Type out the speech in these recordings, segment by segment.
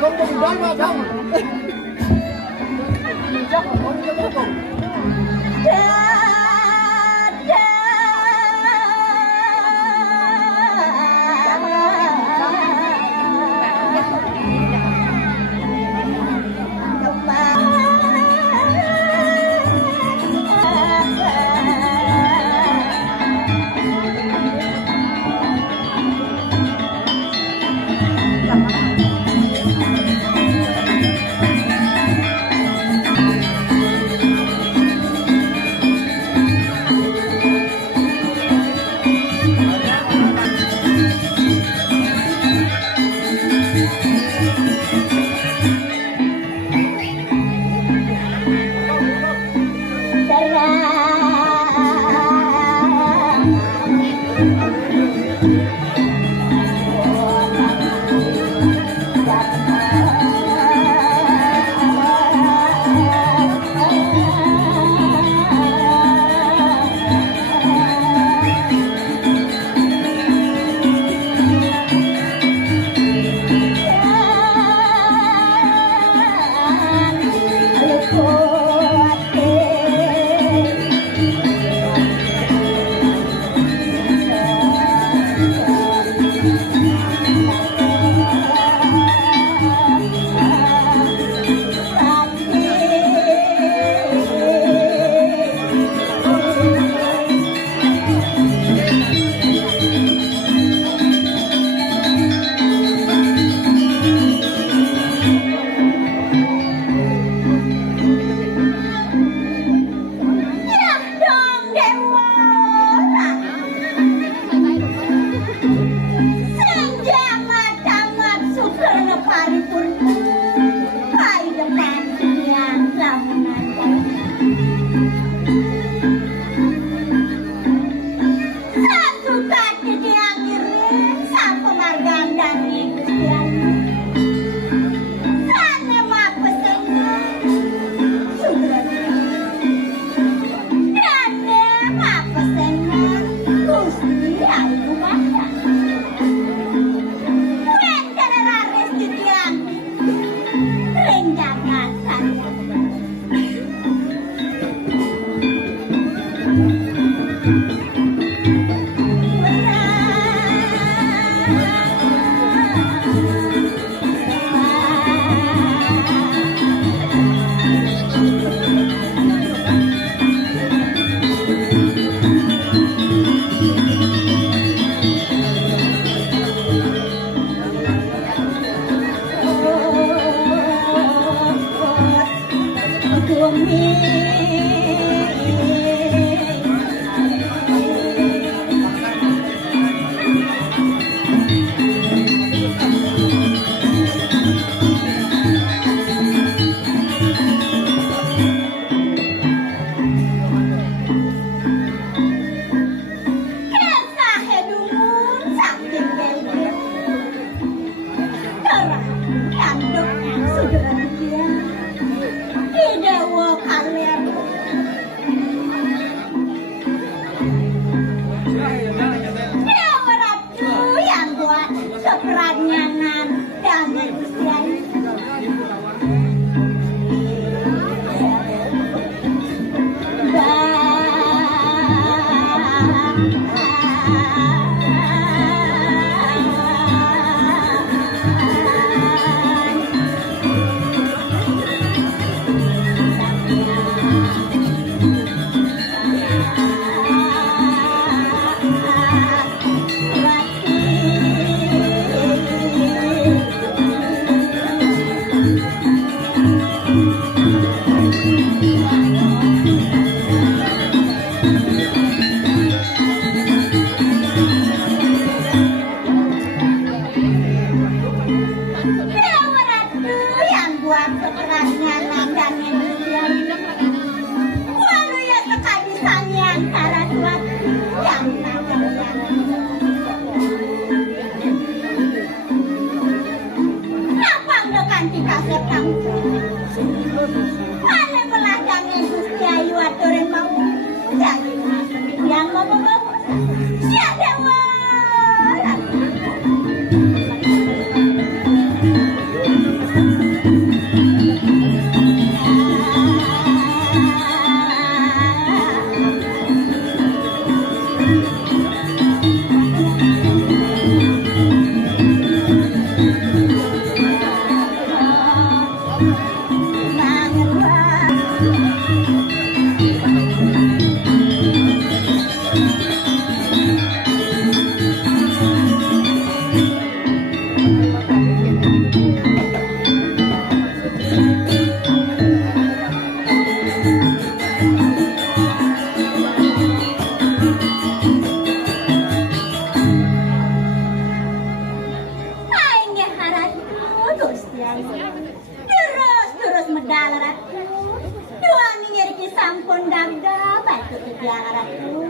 không đừng nói mà không. Chắc là có những cái cùng. Terus medal ratu. Dua minyak ki sampun dangga batu tiga ratu.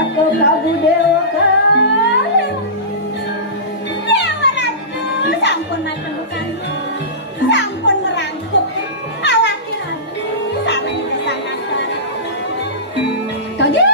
Ratu kabu dewa Dewa Ratu sampun maten bukan sampun merangkup laki-laki sama sangat kaget.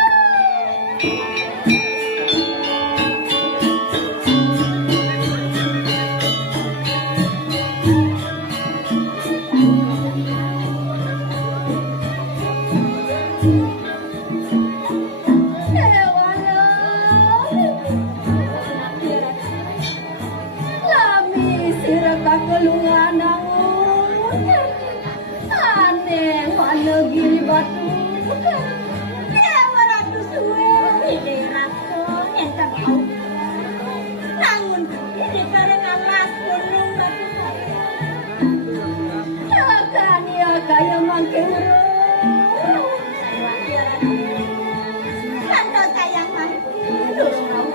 Kelungan aneh mana gili batu Dewa Ratu suwe ide Ratu entah mau namun ide karengan las gunung batu takkan ya kaya mangkeng kanto sayang mangkeng dulu mau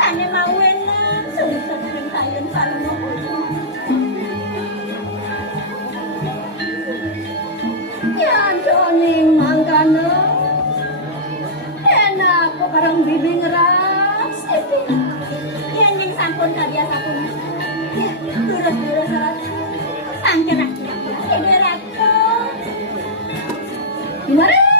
Sane mau enak, sungseng dengan kalian saling ngomong. Yan joning mangkana enak kok bareng bibing ras Yang sampun karya sampun. Durus-durus salat. Sangke rakyat. Ede Ratu. gimana?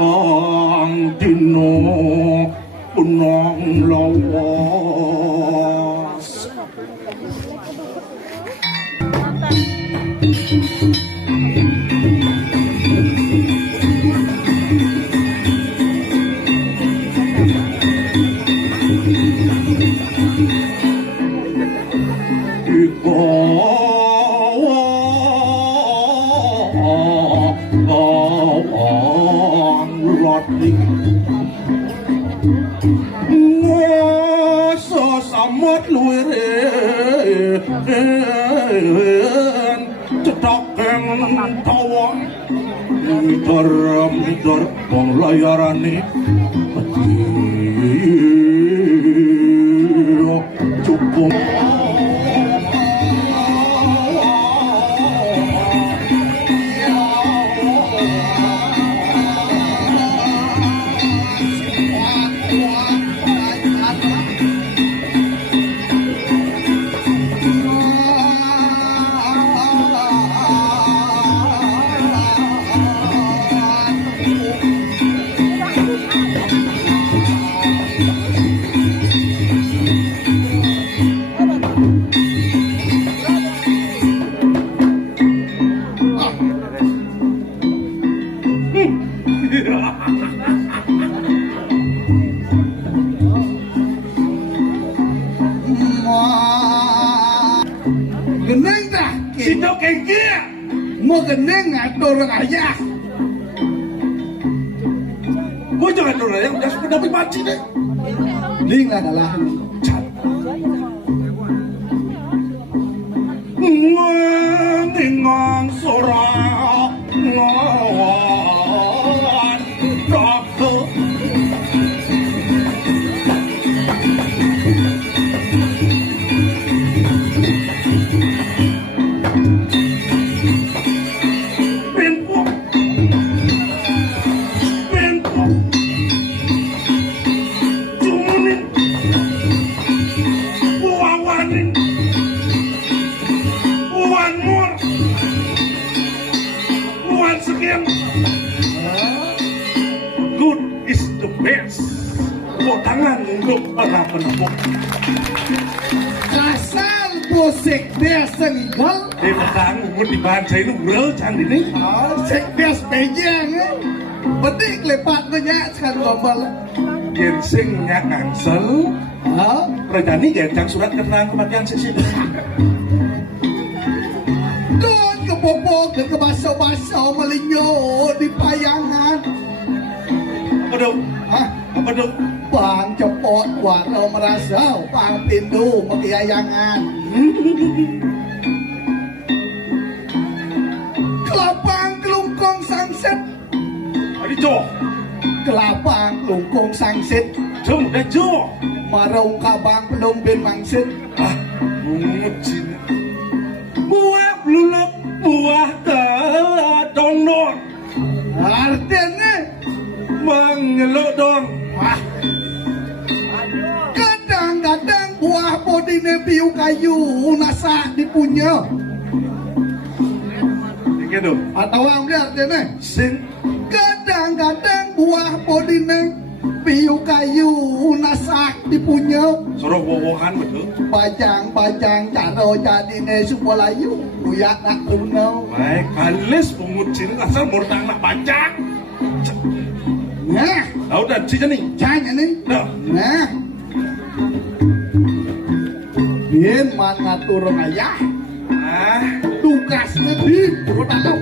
Ang dino punong lawas Samat luire cetak yang tawang Mitar bang layarane cukup Geneng dah. Sino kengkia Mau geneng atau orang ayah. Gue jangan dulu yang udah sepeda paci deh Ling adalah Ngang sorak ngawan Raka Good is the best. Tangan untuk para penepuk. asal posek biasa legal. Di belakang umur di bahan saya itu real cantik ini. Sek biasa pejang. Bedik lepat banyak kan gombal. yen sing nyak ngangsel Hah? rejani gecang surat keterangan kematian sisi. Don kebobo ke baso-baso melinyo di payangan. Apa dong? Hah? Apa dong? Bang cepot waro merasa bang pindu mekiayangan. Kelapang kelungkong sangsit. Adi jo, Kelapang kelungkong sangsit. jom dan jo. Marung kabang pelung bin mangsit. Ah, mungkin. Buah luluk, buah dong dong. Artinya Mengeluk dong. ah, kadang-kadang buah bodine piu kayu nasa dipunya. Gitu. Atau ambil artinya Sing kadang-kadang buah bodine piu kayu nasa dipunya. suruh wowohan betul. Bajang-bajang caro jadine supolayu buyak nak lunau. Baik, kalis pengucin asal murtang nak baca. Nah, Tahu dan si nih. jangan nih. Dah. Nah, bien man ngatur ayah. Ah, Tugasnya di Purwodalau.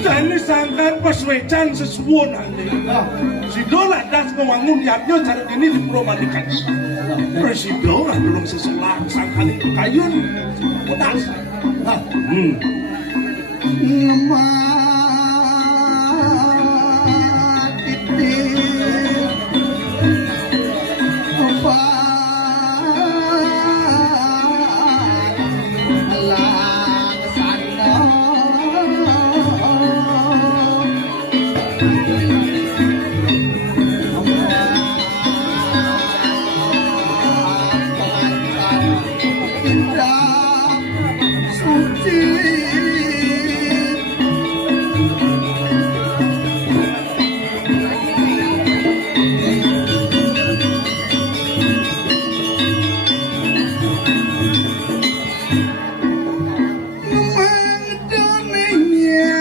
jadi sangkan peswecan sesuun ane. Si Dola das membangun yapnya cara ini di Pulau Mandikan. Presiden lah belum seselang sangkan itu kayun. Utas. Nah, Hmm. ngemat titik obat laksana. Indah suci.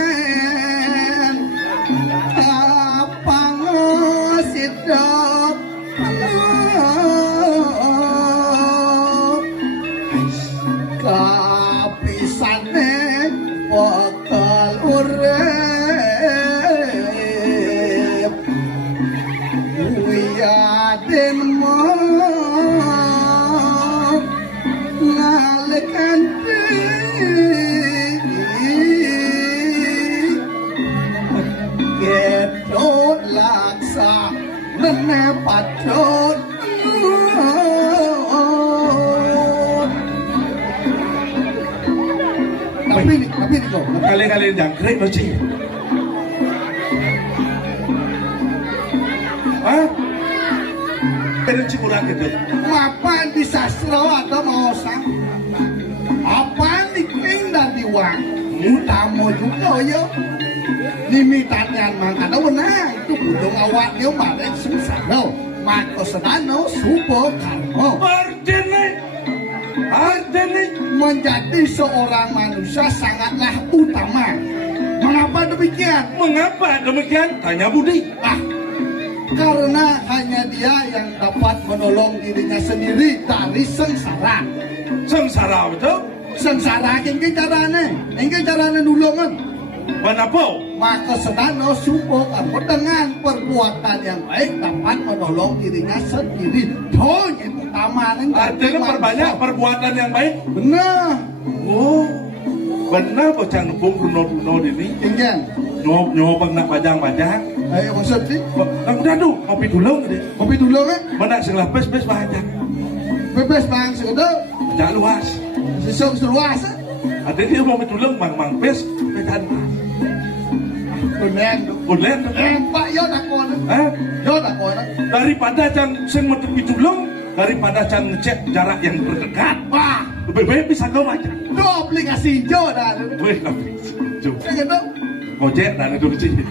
Mengdoningan apa ngosidok kapisane bakal urip wiyaden mo ngalekan gedot laksa nene patut tapi nih kok Kali-kali jangkrik lo sih. Hah? Ada cipuran gitu. apaan di sastra atau mau sang apaan di king dan di wang tamu juga yo limitannya mang ada benar itu budong awaknya marek susano mako sedano supo karmo Artene menjadi seorang manusia sangatlah utama. Mengapa demikian? mengapa demikian? Tanya Budi. Karena hanya dia yang dapat menolong dirinya sendiri dari sengsara. Sengsara betul? Sengsara ingin caranya nulungan. Kenapa? Maka sedano supo kamu dengan perbuatan yang baik dapat menolong dirinya sendiri. Oh, yang utama nih. Artinya perbanyak perbuatan yang baik. Benar. Oh, benar bocah nubung runo-runo ini. Ingin. Nyobang nak pajang-pajang. Ayo maksud sih. Nang udah tuh, kopi dulu deh. Kopi dulu kan? Mana sing lapis bes banyak. Bebas bang sudah. Jangan luas. Sesok seluas. Ada dia mau dulu mang bes pekan. Bener. Boleh tuh. Pak yo nak kon. Eh, Yo nak kon. daripada can sing metepi dulu, daripada can ngecek jarak yang terdekat. Wah, Lebih baik bisa kau baca. itu aplikasi Jo dah. Wih, tapi coba Saya kata, Gojek dan itu di sini.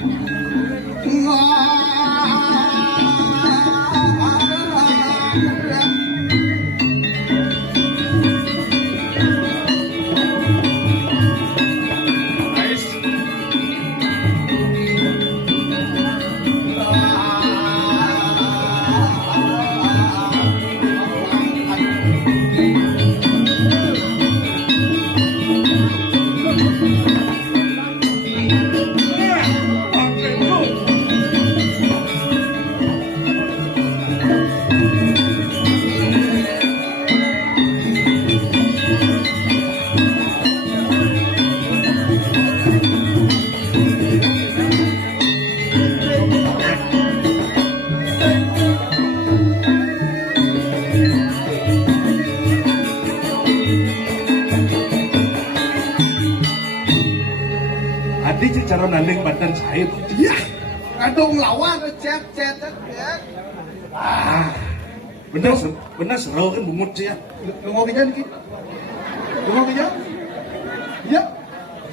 cara nanding badan saya tuh. Iya. Kadung lawan cet. Ah, bener seru kan bungut sih ya. Ngomong aja nih. Ngomong aja. Iya.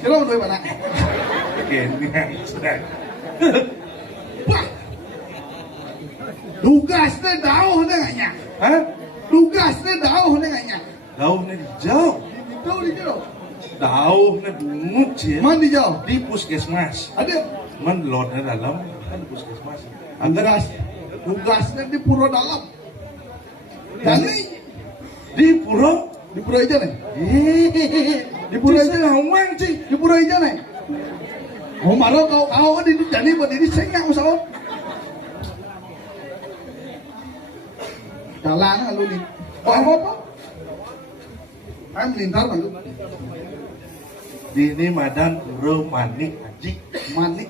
Sira mau mana? Kenyan sedang. Wah. Tugasnya jauh dengannya. Hah? Tugasnya jauh dengannya. Daunnya jauh. Jauh di jauh. Daunnya bungut sih ya. Mana di jauh? Di puskesmas. Ada. Man lotnya dalam kan di puskesmas. Tugasnya di pura dalam. Jadi Di pura. di pura aja nih. Di pura aja ngomong sih. Di pura aja nih. Oh marah kau di jadi buat ini sengak masalah. Jalan lu nih. Apa? Saya melintar malu. Di ini madan pura manik aji. Manik.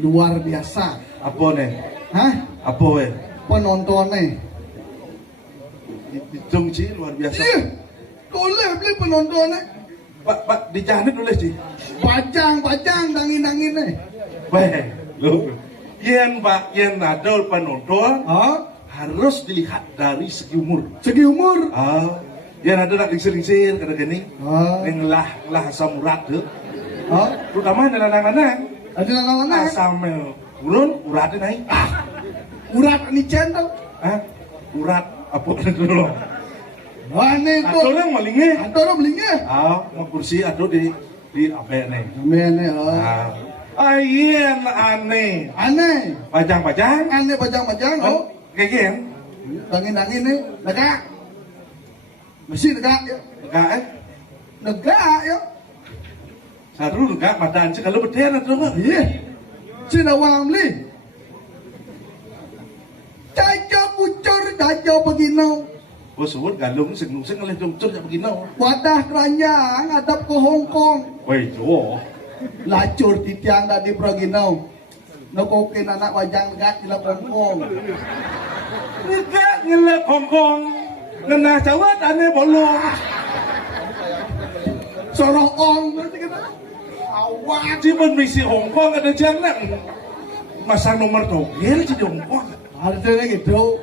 Luar biasa. Apa nih? Hah? Apa weh? Penontonnya. Hitung sih luar biasa. Iya. Boleh beli penontonnya. Pak di jalan nulis sih. Bajang, dangin nih. Weh, lu. Yen Pak, yen ada penonton Hah? harus dilihat dari segi umur. Segi umur. Yen ada nak lingsir-lingsir kada gini. Ah. Yang lah asam urat tuh. Hah? Terutama anak-anak. Ada lawan-lawan. Asam urun, uratnya naik. Urat ni channel. Urat apa dulu? Wah ni tu. Atau orang malingnya. Ada orang belinya. Mau kursi atau di apa nih? Amen ni. Ayen aneh. Aneh. Pajang-pajang. Aneh bajang-bajang. Oh. Kayak gini. Dangin ni. Negak. Mesti negak ya. Enggak Negak ya. Saru enggak madan sih kalau betul atau enggak? Iya. Cina wang beli. Caca pucur dajo begino. Oh suwun galung sing oleh dokter jak begini. Wadah keranjang adap ke Hong Kong. Woi, jo. Lacur di tiang tadi progino. Nokokin anak wajang negak di Hong Kong. Enggak ngelak Hongkong. Ngena cawat aneh bolong. Sorong ong berarti kata. Awak. Di misi Hongkong ada jangan. Masa nomor togel di Hongkong. Ada gitu.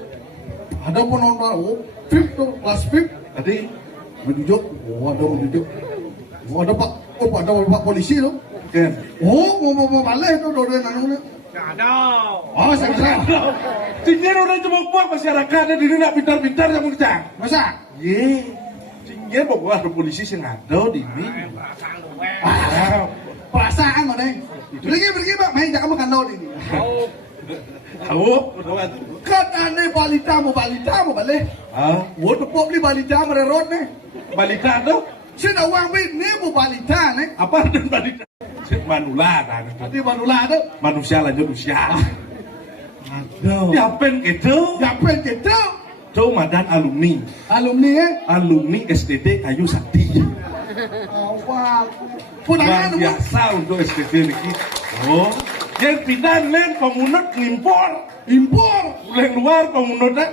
Ada penonton. Oh, VIP tuh, kelas VIP. Tadi Menunjuk. Oh, ada menunjuk. Oh, ada pak. Oh, ada pak polisi tuh. kan. Oh, mau balik tuh dua nanu. Oh, saya bisa. Tinggal orang cuma buat masyarakatnya di nak pintar-pintar yang mengejar. Masa? Ye, tinggal bawa ada polisi yang ada di sini. Perasaan mana? Pergi pak, main jangan makan daun ini. Tahu? Kan aneh balita mau balik. Wah, tepuk ni balita mererot nih. Balita tu? Saya uang ni mau balita nih. Apa dan balita? Manula kan. Tadi manula tu. Manusia lanjut usia. Aduh. Yapen gitu. Yapen gitu. Tuh madan alumni. Alumni SDT Kayu Sakti. Awal. Luar biasa untuk SDT ini. Oh, yang pindah lain komunot ngimpor. Impor. Uleng luar komunotnya.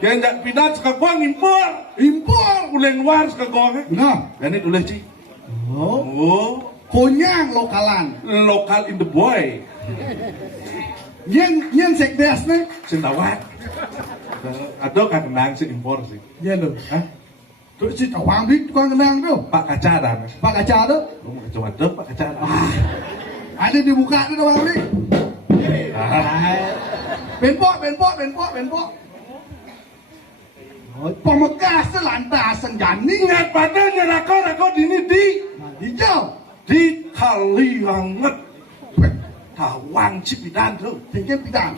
Yang tak pindah sekarang ngimpor. Uleng luar sekarang. Nah. Dan ini tulis sih. Oh. Konyang lokalan. Lokal in the boy. Yang sekdes nih. Sentawat. Ada kan kenang si impor sih. Iya loh. Terus si tawang di tukang kenang tuh. Pak Kaca dan. Pak Kaca tuh. Lu mau coba tuh Pak Kaca. Ada dibuka tuh tawang di. Benpok. Pemegas selantas senjani. Ingat padanya rako dini di. Hijau. Di kali banget. Tawang Cipidan tuh. Tinggal bidang.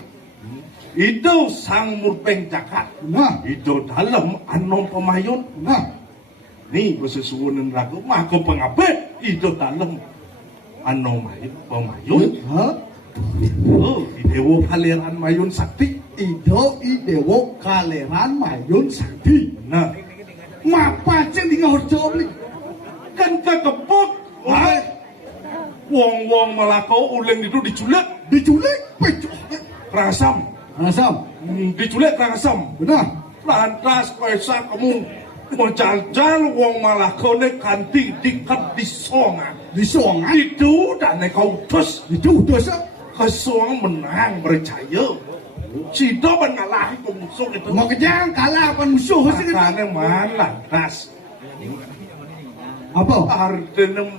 Itu sang murpeng jakat. Nah. Itu dalam anom pemayun. Nah. Nih bersesuaian ragu maka pengabet. Itu dalam anom pemayun. Oh, idewo kaleran mayun sakti. Idewo kaleran mayun sakti. Nah. Mapa ceng di ngorjo beli. Kan kekepuk. Wong melako uleng itu diculik. Kerasam. Asam. Diculik kerasam. Benar. Lantas kaisa kamu Jal-jal wong malah kone kanti dikat disongan. Disongan Itu dan kau terus itu dosa. kesuang menang percaya. Sido mengalahkan pemusuh itu. Mau kejang kalah apa musuh sih gitu. Makanya malah tas. Apa? Ardenem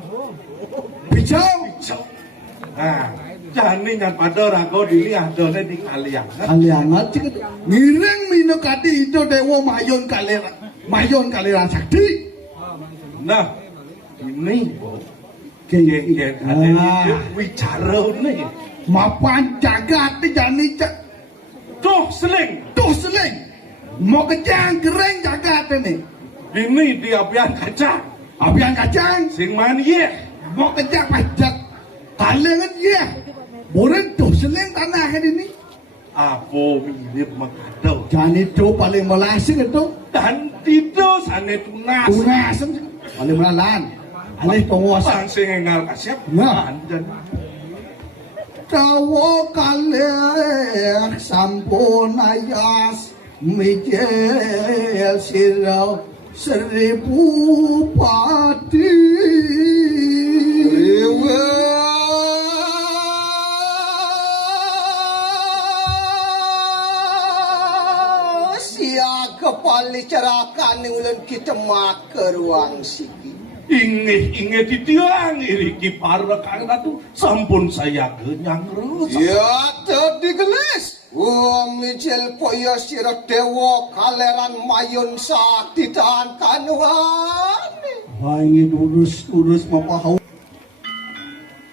Bijau. Nah, jani ngan pada rago dili adone di kalian. Kaliangat sih gitu. Ngiring mino kadi itu dewa mayon kaliran sakti. Nah, ini geng-geng ada ini bicara nih. Mapan jagat di jani Tuh seling. tuh seling. Mau kejang kering jagat ini. Ini dia biang kaca. Abian kacang. Sing man ye. Mau kejang pajak. Kalian ya. Boleh tuh seling tanah ini. Apa mirip makadau. Jani itu paling melasing itu. Dan tidak sana tunas. Tunas paling melalan. Alih penguasa. Sang sing ngal kasyap. Nah. Dan Tawo kalian sampun ayas mijel sirau 1000 pati. Siya kepali cerakan ulen kita mak ke ruang sigi. inge ditiang iriki para kang ratu sampun saya kenyang terus. Ya tadi gelis. Mijil poyo sirot dewa kaleran mayun sakti tahan kanuan. Wah ini urus mapahau.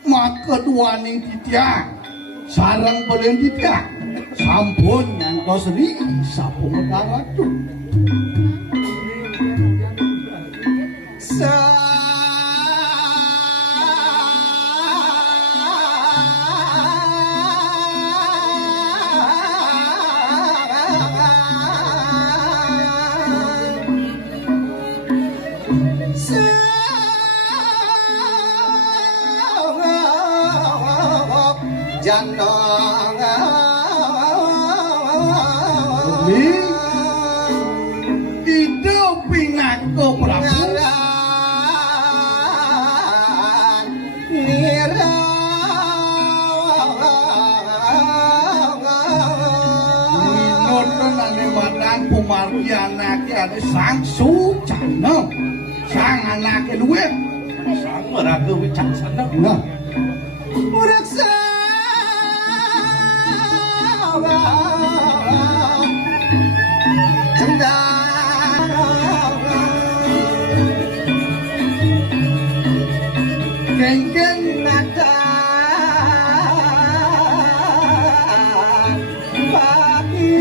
Maka dua ning titiang. Sarang paling titiang. Sampun ngantos ri sapung karatu. Ini hidup pinako Prabu. Nonton ane wadang pumargian ake ane sang sucana. Sang anake luwe. Sang meraga wicaksana. Nah, Muraksa geng-geng nada pagi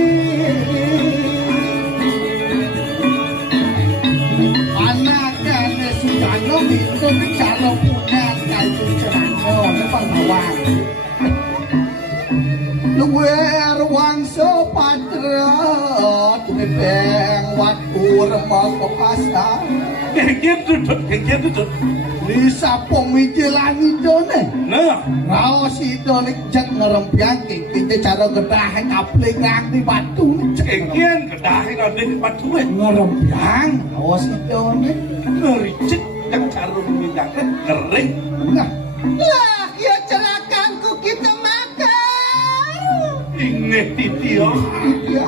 anake ane sucana itu bicara punya kayu cerano depan bawang. Luwer wangso patra Tibeng waktu remah kepasar Genggen tutut. Lisa pemijilan itu nih Nah, Raos itu nih cek ngerempiang kita cara gedahin aplikang di batu nih cek genggen kedahin ada di patuan. ngerempiang raos itu nih Ngericik yang cara memindahkan ngering. nah lah ya cerakanku kita makan Inge titio. iya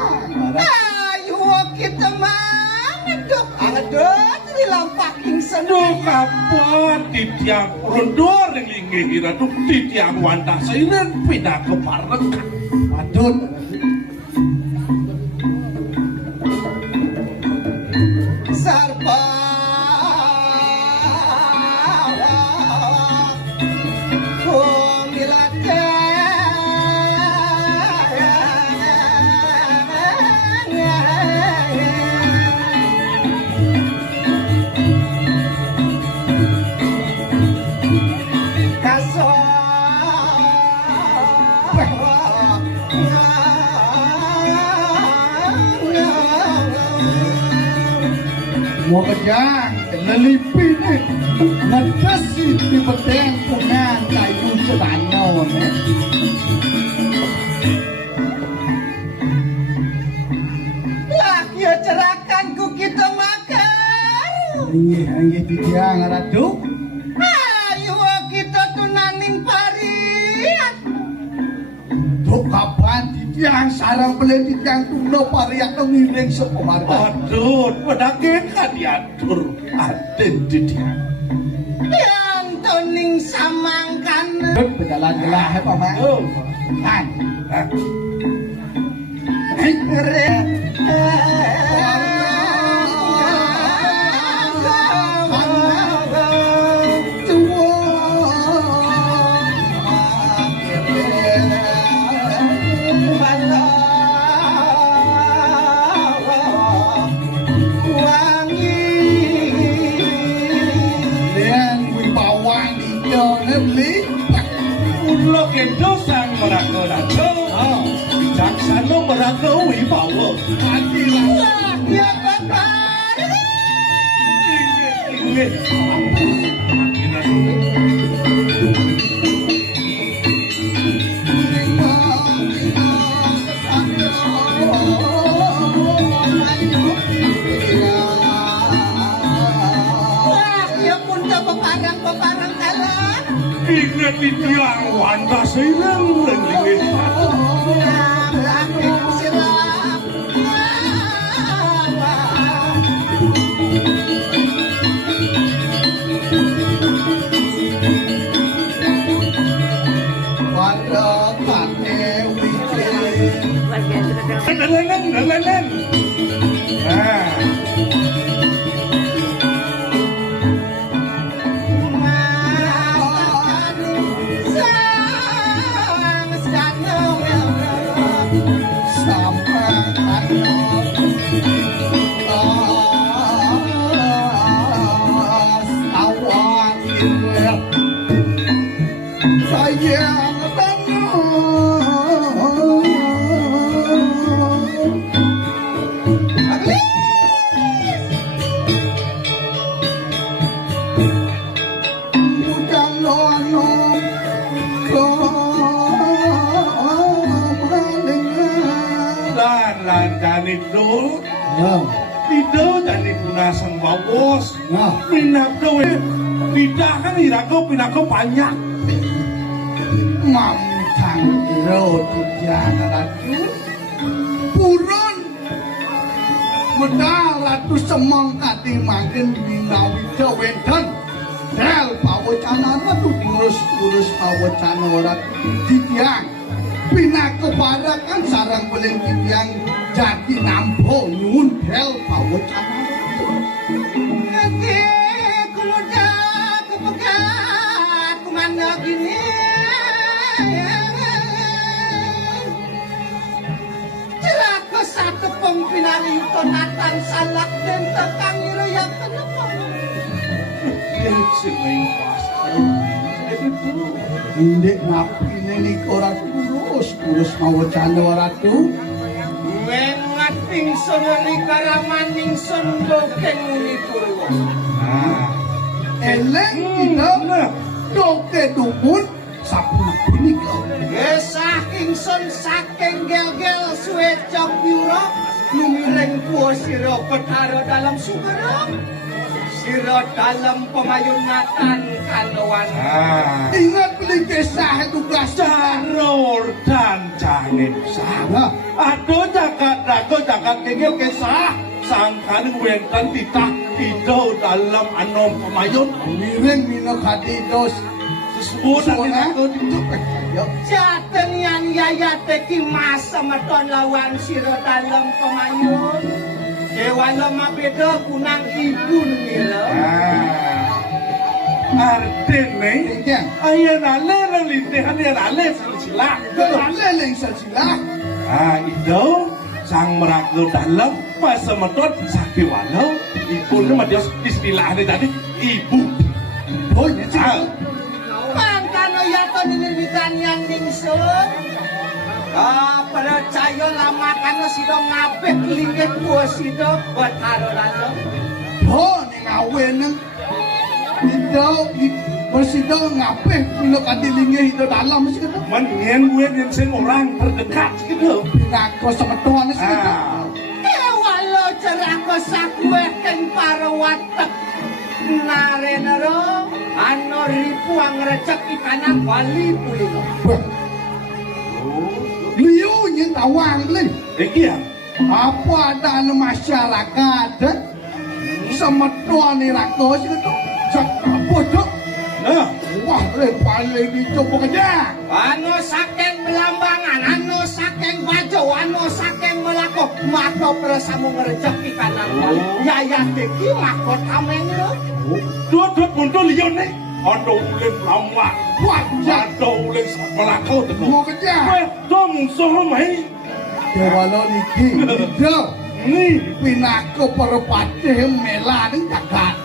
ayo kita mana dok ada di lampaking sana Duh kapan titiang rondor yang inge hira tuh titiang wanda sairan pindah ke parekan. padun sarpa mau kejang lelipi nih ngedesi di bedeng pungan kayu cerano nih lah ya cerakanku kita makan Inggih titiang ratu. Ayo kita tunaning pariak. Tuk kapan titiang sarang beli titiang tuno pariak ngiring sepemarga. Aduh, pedake kan diatur aden titiang. Yang tuning samangkan. Berjalan gelah paman. Oh, Kan. ah, ulo kendo sang merago rajo. Bijaksana merago wibawa. Ya bapak. Inggih. Wah, ya pun peparang kalah. Ingat titiang wanda silang inggih. Lelen. Nah. Jani dul, tidak jani punasang bawos. Minap doe, tidak kan irako pinako banyak. Mamtang roti tiang ratu. Purun medal ratu semang kati makin binawi kewenten. Del pawacana ratu urus pawacana ratu titiang. Pinako barakan sarang beling titiang jadi nampo nyun del pawacana ratu. Nanti kumuda kepegat kumanda gini. Celaka satu pempinarito natan salak dan tekang yang kenapa. Si main pas. Indek napi ini korat urus pawacana ratu. Mengating sonori karamaning sondokeng uni purwo. Eleng kita doke dumun sapuna punika. Saking son saking gel-gel suwe cok biuro lumireng puo siro petaro dalam sumero siro dalam pemayunatan kanoan. Ingat beli kisah tugas Caror dan jangin sana. Aduh jagat kegel kisah. Sangkan wentan titah tido dalam anom pemayun. miring mino kadidos Sesuatu aku ditupek. Jaten yang yayate ki masa meton lawan siro dalam pemayun. Dewa lemah beda kunang ibu ngira. Artene Iya. ayen ale relitehan yen ale silsilah. Leleng silsilah. Itu sang meragu dalam masa meton sakit walau ibu nama dia istilahnya tadi ibu. Oh ya cak. Mangkano yato nilimitan yang ningsun. Percaya lama kano sido ngapet linggit buah sido buat haro lalu. Oh ning awe neng. Bersido ngapeh mino kadilinge itu dalam sih gitu. Mendingan gue nyensen orang terdekat gitu. Pinako semeton sih gitu. Walau cerako sakwe keng para watak narenero ano ribu ang rezeki kanan wali pulino. Liu những tawang lên. Iki ya. Apa ada masyarakat sama tuan ni rakyat itu cak apa cak? Nah, Wah, paling dicoba kerja. Ano saking belambangan, ano saking bajo, ano saking melako, maka bersama rezeki kanan wali. Yaya teki maka tameng lo. dua punto liyon nih. Ando ulen lama. Wah, ya Ando ulen melakau tu. mau kerja. Tom sohom mai. Walau niki, dia Ni pinako perpati mela dengan jagat.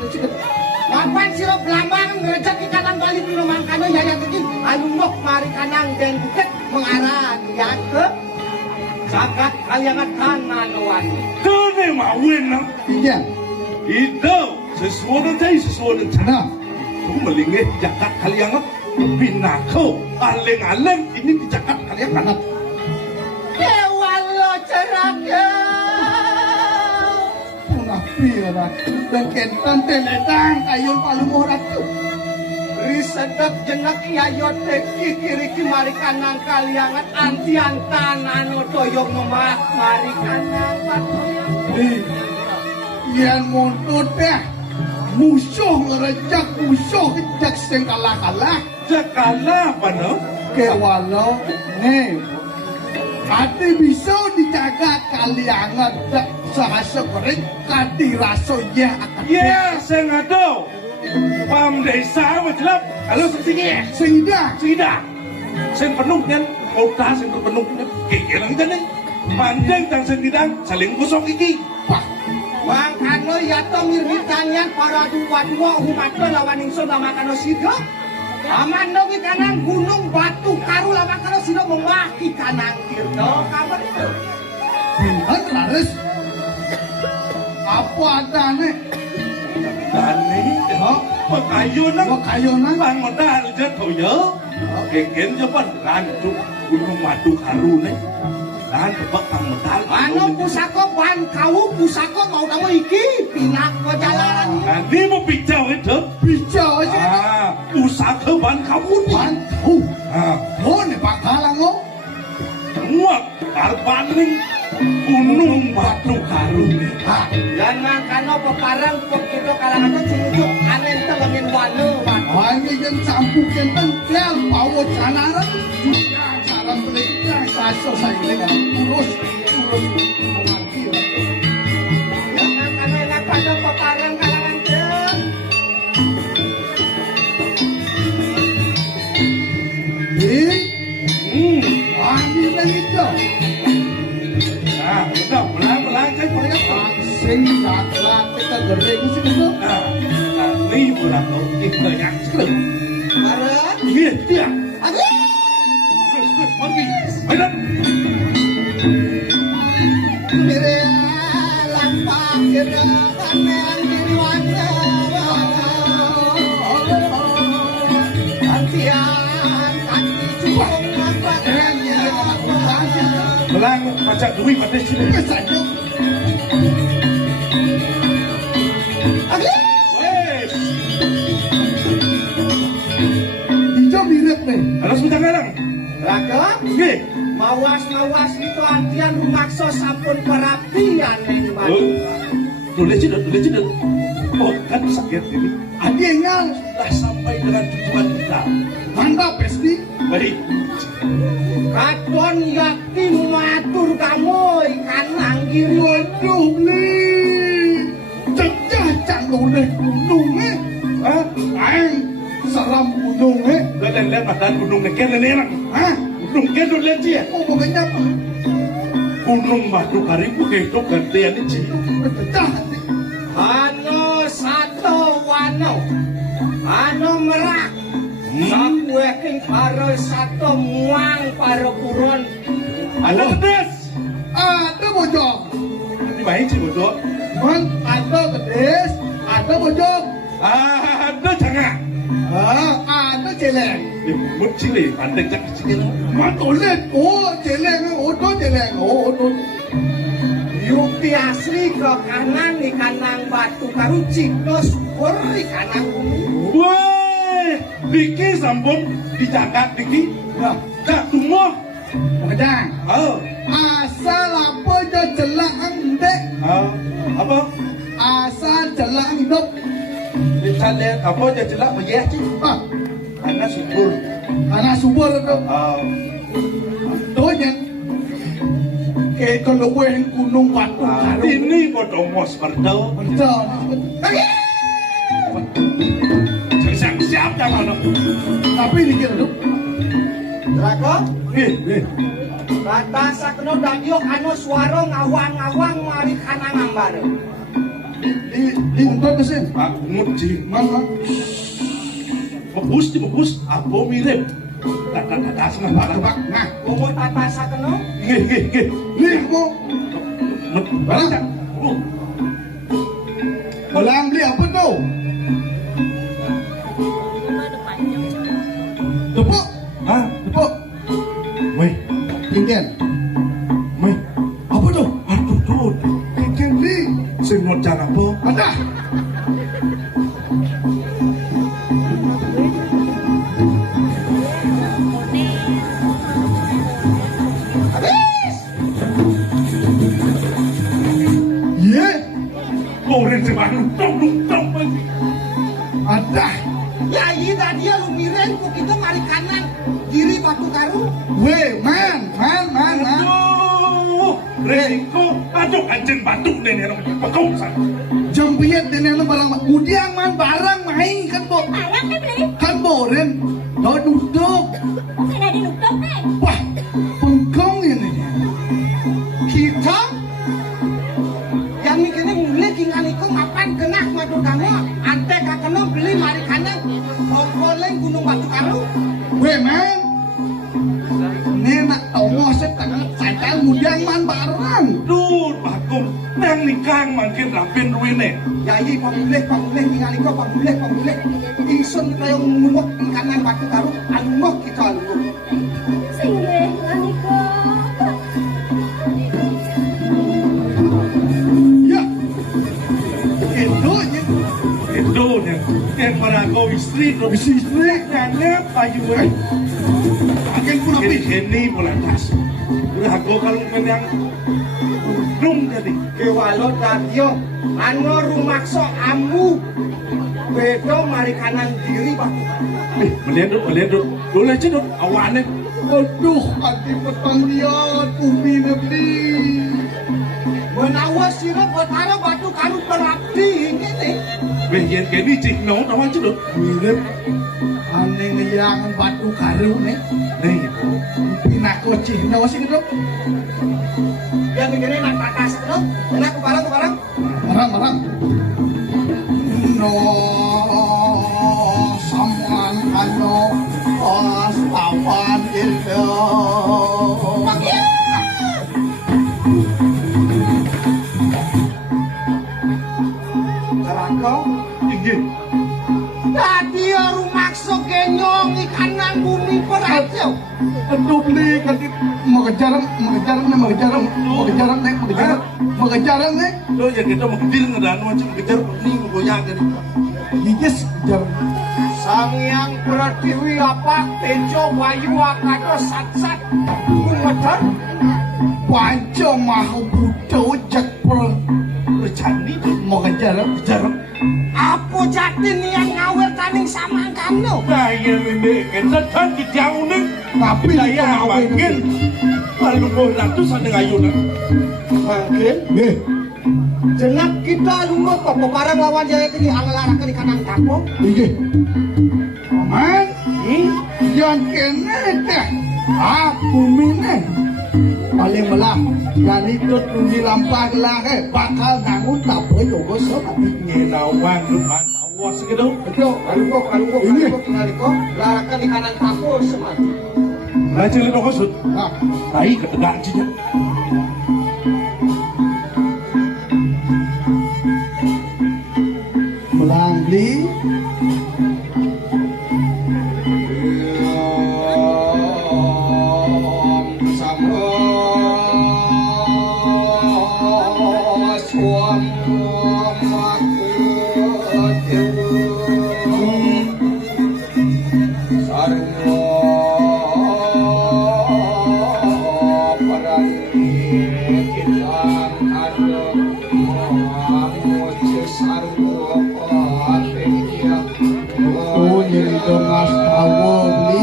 Mapan siro belambangan rezeki kanan wali pino mangkano yaya teki alumok mari kanang dan bukit mengarah ya ke zakat kaliangan kanan wali. kene mawin nang. Iya, Itu sesuatu tadi sesuatu nah, Itu melingih jakat kalian pinakau aleng-aleng ini di jakat kalian kan. Dewalo ceraka. punah pirat dan kentan teledang ayun paling orang tu. Risedek jenak yayot teki kiri mari kanang kaliangan antian tanano toyong memak mari kanang patoyang. Yang montut dah musuh ngerejak musuh kejak sing kalah-kalah Jakala apa no? ke walau nih hati bisa dijaga kaliangan tak sahasa kering kati rasonya akan Ya, saya ngado. Pam desa macam halo sini. sehingga Sida. Sen penuh kan kota sen penuh kan. Kegelang kan nih. Panjang dan sendidang saling gosok iki. wah Mangkano yato mirmitanyan para dua-dua umatno lawan ingsun lamakano sido. Amando ki kanang gunung batu karu lamakano sido memaki kanang kirno kabar itu. pinter laris apa ada nih Dan nih, makayunan. makayunan Bang modal jatuh ya. Kegen japan rancu gunung madu karu nih. Dan tebak bang modal. Ano pusako ban kau pusako mau kamu iki pinak ko jalanan. Nah, ini mau picau itu. bisa aja Usaha ban kamu nih. pan oh nih bakalan oh Muat arbaning gunung batu karu nih. Dan mangkano peparang pekito kalangan itu cinjuk anen telengin wanu. Wangi yang campur kentang tel bawa canaran juga saran mereka sasa saya dengan urus mengerti lah. Dan mangkano enak pada peparang kalangan itu. Wangi yang itu Nah, udah belang-belang kan mereka. sing sakla kita gering sih itu. Nah, ini berapa kita yang sekarang. Bareng. Iya, dia. Aduh. Terus, pergi. Baiklah. Kira lampang kira kanan kiri wanda. Antian kaki cukup nampaknya. Belang macam duit pada sini. Kesannya Aduh. Wes. hijau mirip nih. Harus minta ngarang. Raga. Oke. Mawas-mawas itu antian rumakso sampun perapian ning Oh, batu. boleh cedek. Oh, kan sakit ini. Adi engal Sudah sampai dengan tujuan kita. mantap pasti. Baik. Katon yakin matur kamu ikan nanggir. Waduh beli cecah calon gunungnya. Hah? Aing seram gunungnya. Udah lihat badan gunung neken ini orang. Hah? Gunung neken udah lihat sih ya. Oh pokoknya apa? Gunung batu karibu itu gantian ini. Cecah. Ano satu wano. Ano merak. Saku yakin paro satu muang paro puron. Ada pedes. Ada bojong. Ini baik sih bodoh. Man, ada pedes, ada bojong. Ada jangan. Ada celeng. Mut sini, pandai cak sini. Man toilet, oh celeng, oh to celeng, oh to. Yo Bukti asli ke kanan di kanang batu karu cikno subur di kanang bumi. Weh, Diki sampun dijagat Diki. Ya, Jak tunggu. Kadang Oh, asal apa je jelak dek, apa? asal jelak hidup. Dicale apa aja jelak bayar sih? Ah, Karena subur. anak subur tu. Doanya ke kalau weh gunung batu karu. Ini bodoh mos berdau. Betul. Siap jangan. Tapi ni kira tu. Rako, Eh. rata sakno dagyo ano suara ngawang-ngawang mari kanang ambar. Di untuk mesin. Pak Muji. Mana? Bebus, apa mirip? Tata senang banget. Tebak. Nah, Kumo tata sakno, Gih. ni mo. Banyak. Kolam beli apa tu? Tepuk. Hah? Tepuk. Weh, Tinggal. weh. Apa tu? Aduh, tuh. Tinggal beli. Sing ngojar apa? Ada. habis. Ye. Orang sebangun, dong. Ada. Ya iya tadi lu miren ku kita mari kanan kiri batu karu. Weh, man. Aduh, resiko. Aduh, anjing batu nenek orang pekau sana. Jampiat dengan barang. Udiang man barang main kan bo. Barang ni beli. Kan boren. Dah duduk. Mungkin ada nutup ni. Wah, pengkong ini. Kita yang mikirnya mulai tinggal itu ngapain kena madu kamu ante kakeno beli mari kanan boleh gunung batu karu. Weh, man. Ni nak tongos setengah saya udiang man barang. Duh, bakum. Nang nikang makin rapin ruine. Ya iya pamulih tinggal itu pamulih isun kayak numuk di kanan batu karu anu kita anu. Singgih manika. Ya. Itu je. Itu yang para kau istri, kau Istri. Nyanyap ayu eh. Akan pun api. Ini bulan tas. Udah aku kalau yang nung jadi. Kewalo dadyo anu rumakso amu bedo mari kanan kiri batu karu. Melihat. Boleh cedok awane. Aduh, hati petang dia. Umi nebeli. Menawa sira betara batu karu berarti ini. Bagian kini cik no awan cedok. Mirip. Aneh ngeyangan batu karu ni. Nih, Pinak kocih. Nawa sih gitu. Yang begini nak kata sakno, kena ke barang. Marang. No. Someone I know. Someone in love. Carako, tinggi. tadi rumakso kenyong ikanan bumi perajo. Aduh beli kadit mau kejaran nih. Lo yang kita mengejar ngedan macam mengejar ini goyang jadi. Gigis kejar. Sang yang Pratiwi apa Tejo Bayu Akado Sat Kumeter Panco mahu budo jak per. Bercandi tuh. Mau kejar. apa jatin yang ngawet taning samangkano. Nah ini kita kan dijauh nih. Tapi Saya makin lalu kau ratus ada ngayunan. Mungkin Nih. jenap kita lumah kok barang lawan jaya ini alalarakan di kanan kampung. Iki. Man, yang kena teh. Bumi nih. Paling melah. Dan itu tunggu lampah lah bakal ngangun tak boleh bos apa. Nyenawang depan awas gitu. Betul. Ini larakan di kanan kampung semati. Raja itu maksud. Nah, Tai ketegaan cinya. melangli. Oh, nyeri dongas awobli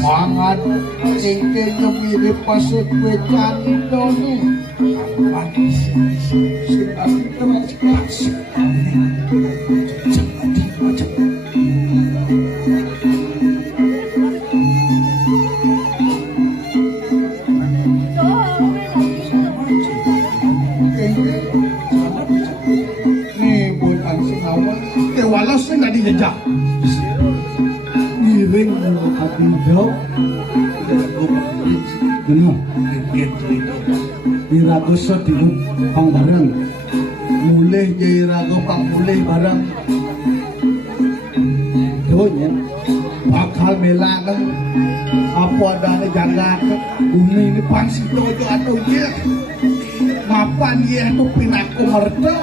mangan ingke nyemiri pasut wecan indone nih buatan singawan walas sing tadi jejak miring adindau bener irago sedilu pang bareng mulih irago pang mulih bareng donya bakal melangan apa adanya jaga bumi ini pangsi dojo atau dia mapan dia itu pinaku merta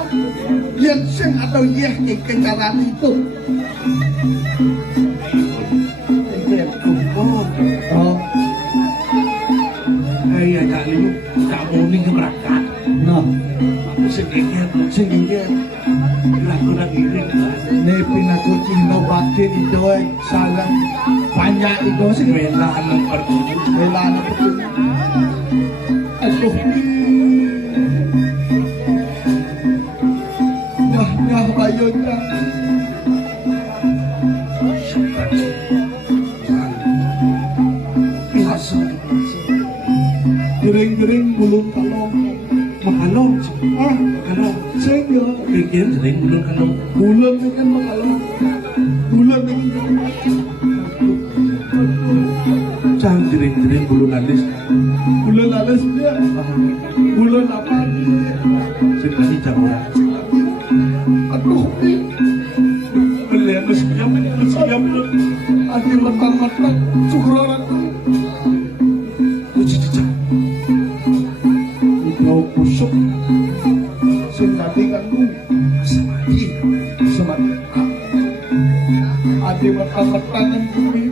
yang sing atau iya kejaran itu oh iya kali kamu ini keberangkat nah singkir lagu lagi ini ne pinaku cino batin itu salam banyak itu sih bela anak pergi bela anak betul aduh nah bayonnya gering-gering bulung kalong makalong makalong sehingga bikin sering belum kalong bulan ini kan makalong bulan ini jangan gering-gering belum alis dia bulan apa sekali jago aduh melihat siap hati metang-metang syukuran uji jejak itu busuk sing tadi kan lu semati hati metang-metang kan bumi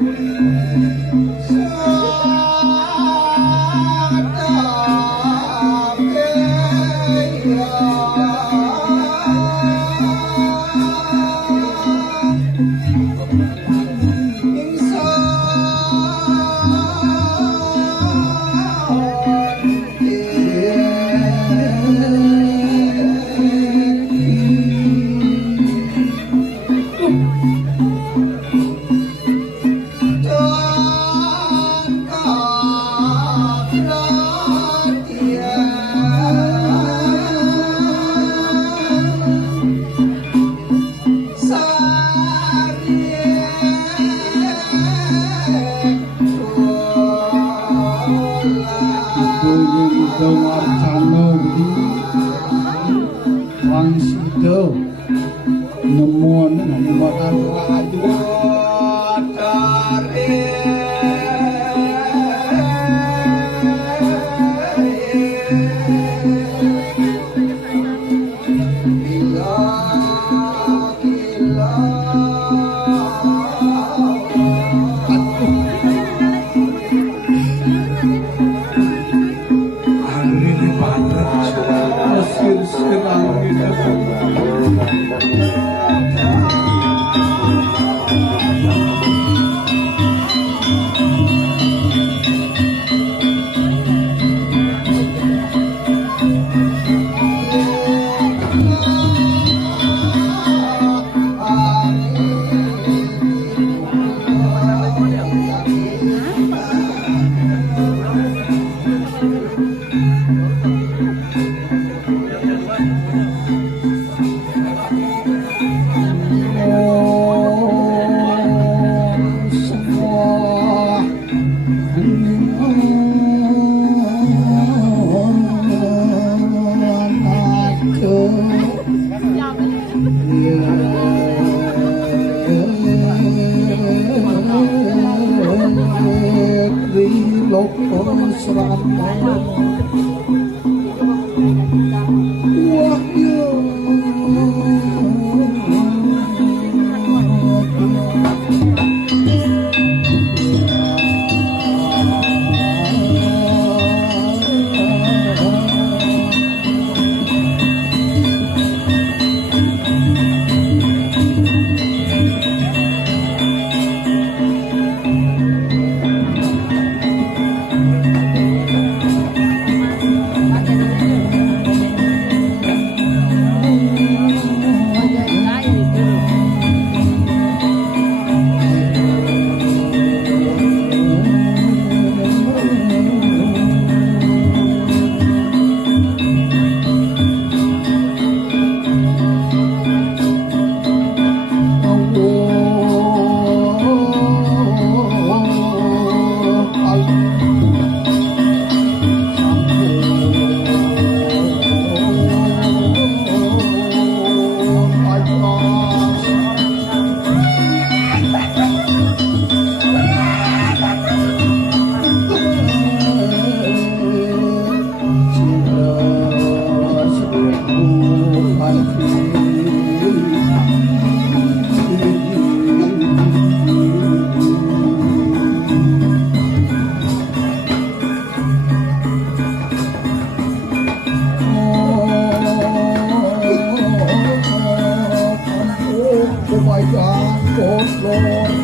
Oh my God, God, Lord.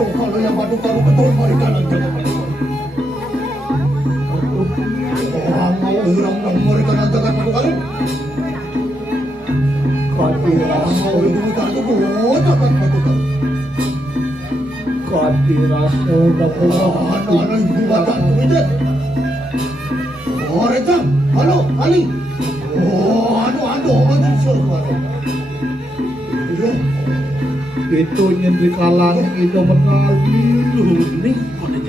Kalau yang batu karu betul mereka nanti. Orang mau orang mereka nanti kan batu karu. Orang mau itu bukan itu bocor kan batu karu. Kadirasa udah pulang. Anak ibu bapak itu. Oh Recam, halo Ali. Oh aduh betul suara. Itu nyendri kalang itu mengaji Ini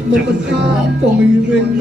mendekat pengiring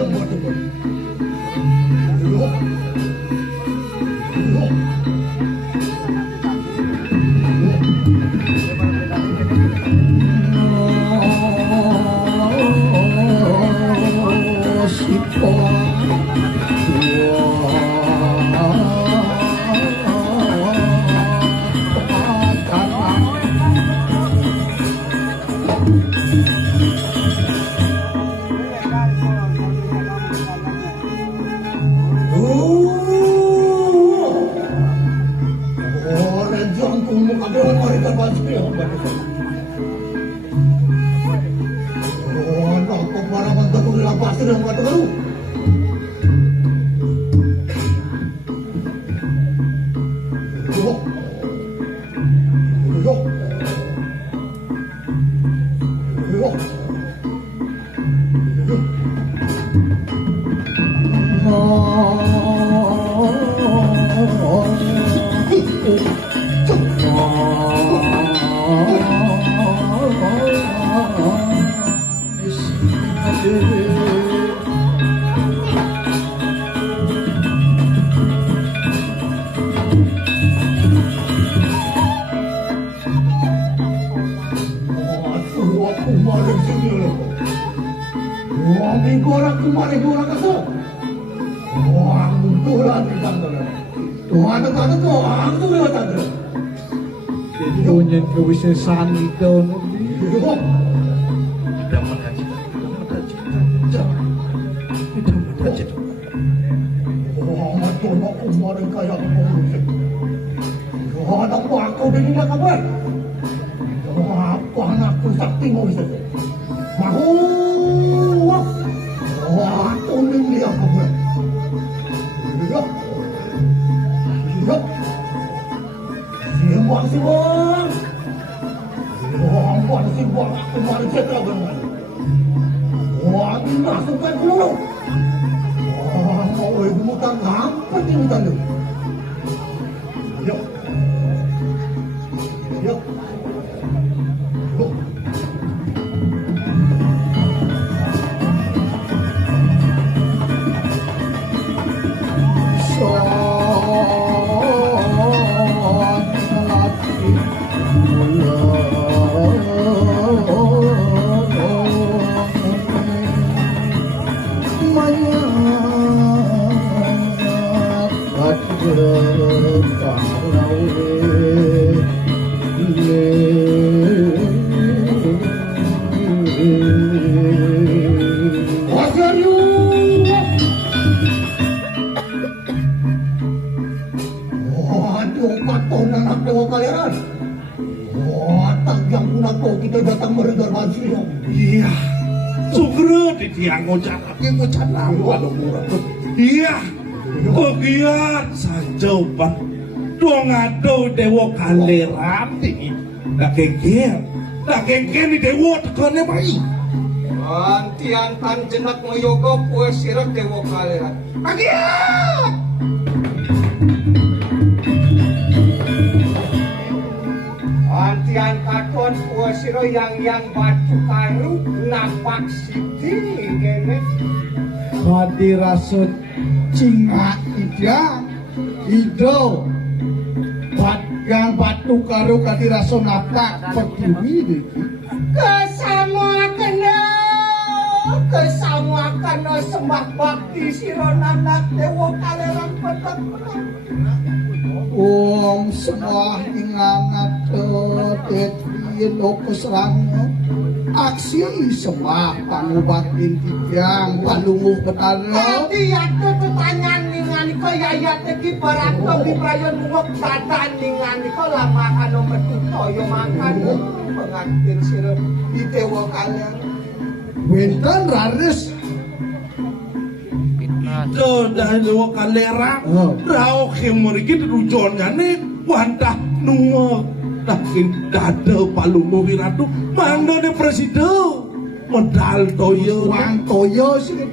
Tuhan kewisesaan itu masukkan dulu. Mau ibu mutan apa sih mutan dulu? Yuk. Yuk. Yuk. Iya, sugro di tiang ngucat nama murah. Iya, kegiat sajaban dong ado dewa kaleram tinggi. Dak kengken di dewa tekannya bayi. Antian tanjenak moyogo kue sirap dewa kaleran. Kagiat! Antian katon kue siro yang batu karu napak siti gene. Hadirasut cinga ida ido yang batu karu kadiraso napak pertiwi Kesamua kena kesamuakan sembah bakti sironanak dewa kaleran pedang Semua ingangat tetin kesrangnya aksi sembah pangubatin tijang palunguh betara Tadi ada pertanyaan dengan ko yaya teki barato di prayon ngok badan dengan ko lama kano metutoyo makan pengantin sira di dewa kalian Winten raris Ito dahil dewa kalera rao kemuriki rujonnya nih wantah nungok Takin dada palungu wiratu Manda de presiden Modal toyo Wang toyo sih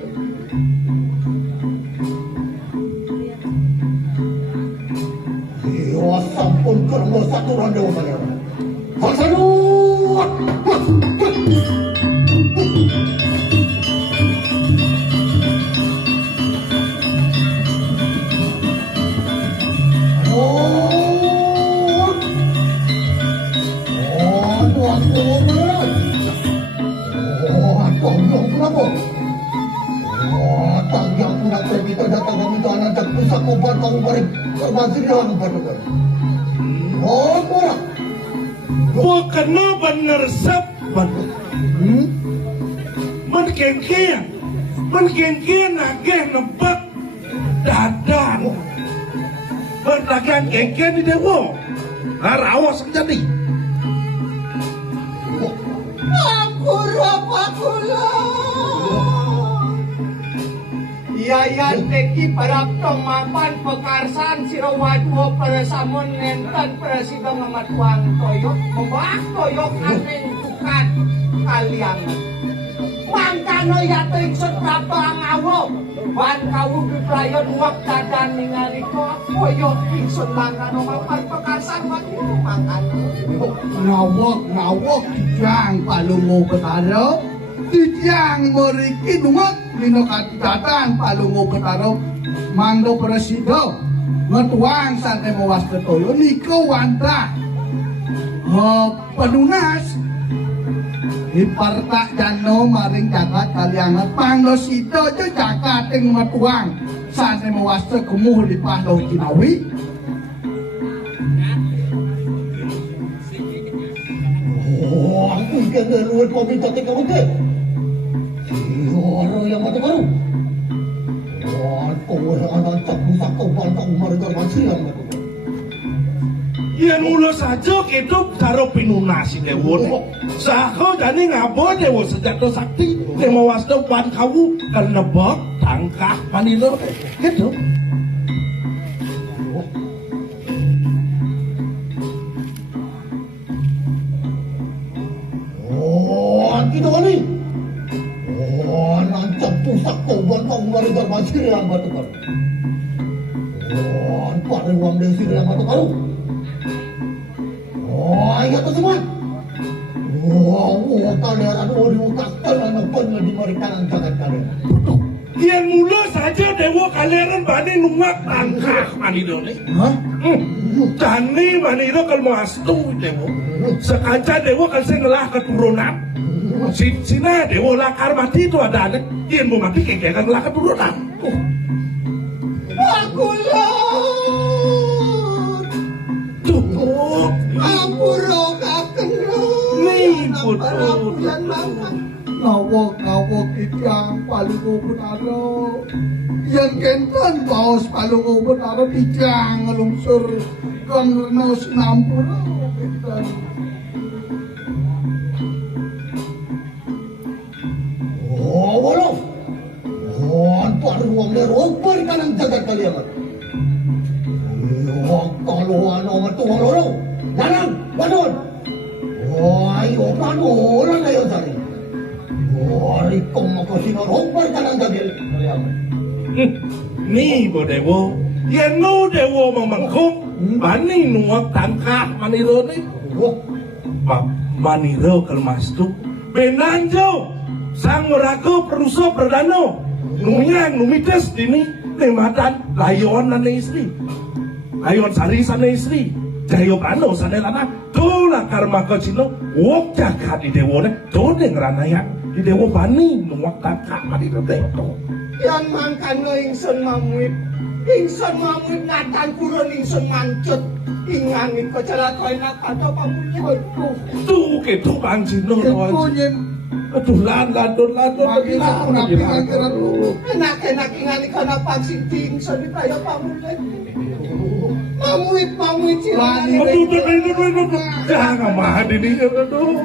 Iya sampun kermo satu ronde kalian Hasanut Kena bener saban Menkengkian agak nebak dadan Berdagang kengkian di dewa Harawas menjadi Yayan teki parapto mapan pekarsan sira wadwa parasamon nenten presida ngamatuang toyo membah toyo kaning tukat kalian mangkano yato iksun prapto angawo wan kawu biprayon wak dadan ningali ko koyo iksun mangkano mapan pekarsan wadwa mangkano ngawok tijang palunguh betara tijang meriki nungok Lino katidatan palungo ketaro mangdo presido ngetuang santai mawas ketoyo niko wanta penunas ipartak jano maring jagat kaliangat pangdo sito jo jagat yang ngetuang santai mawas kemuh di pahdo Cinawi aku ikan ngeruat komito teka uke orang yang mati baru. Kau anak tak bisa kau bantang mereka masih yang mati. Yan ulo saja hidup taruh pinunasi dewa Sako jadi ngabo dewa sejatuh sakti Demo wasdo pan kawu karena bak tangkah panilo Gitu Gitu kali. Nancap pusak kau bantang mereka masih yang mati baru. Pada uang desi yang mati baru. Iya tuh semua. Kalian diutaskan anak pengen di merekanan jangan kalian. Yan mula saja dewa kalian bani nunggak tangkah panilo Jani maniro kalau astu dewa Sekaca dewa kalau saya ngelah keturunan Sina dewa lakar mati itu ada anak Yan mau mati kayak ngelah keturunan Aku ngawok tijang palungo betara yang kenten baos palungo betara tijang ngelungsur kan reno sinampura kenten walau pada uang leroper kanan jagat kalian kalau anak itu walau jangan badon ayo orang ayo cari kong makasih roper kanan jagat kalian Nih bo dewo Yan no dewo mamangkong Bani nunggak tangkah maniro nih Maniro kalau masuk Benanjo sang meraku perusaha perdana Numiang numites dini Nematan layon na istri Layon sari sana istri Jayo kano sana lana Tula karma kacino Wok jaga di dewo ne Tode ngeranaya di Dewa Bani nuwak kakak mati terdeto. Yan mangkan lo ingsun mamuit. Ingsun mamuit ngatan kurun ingsun mancut. Ingangin ko calakoy na kato pamulya. Tuh gitu kan Cino. Kunyin. Aduh landon. Napi-napi lu. Enak-enak ingani ko na pagsinti ingsun di tayo pamulya. Mamuit silang. Aduh. Jangan mah ini. Aduh.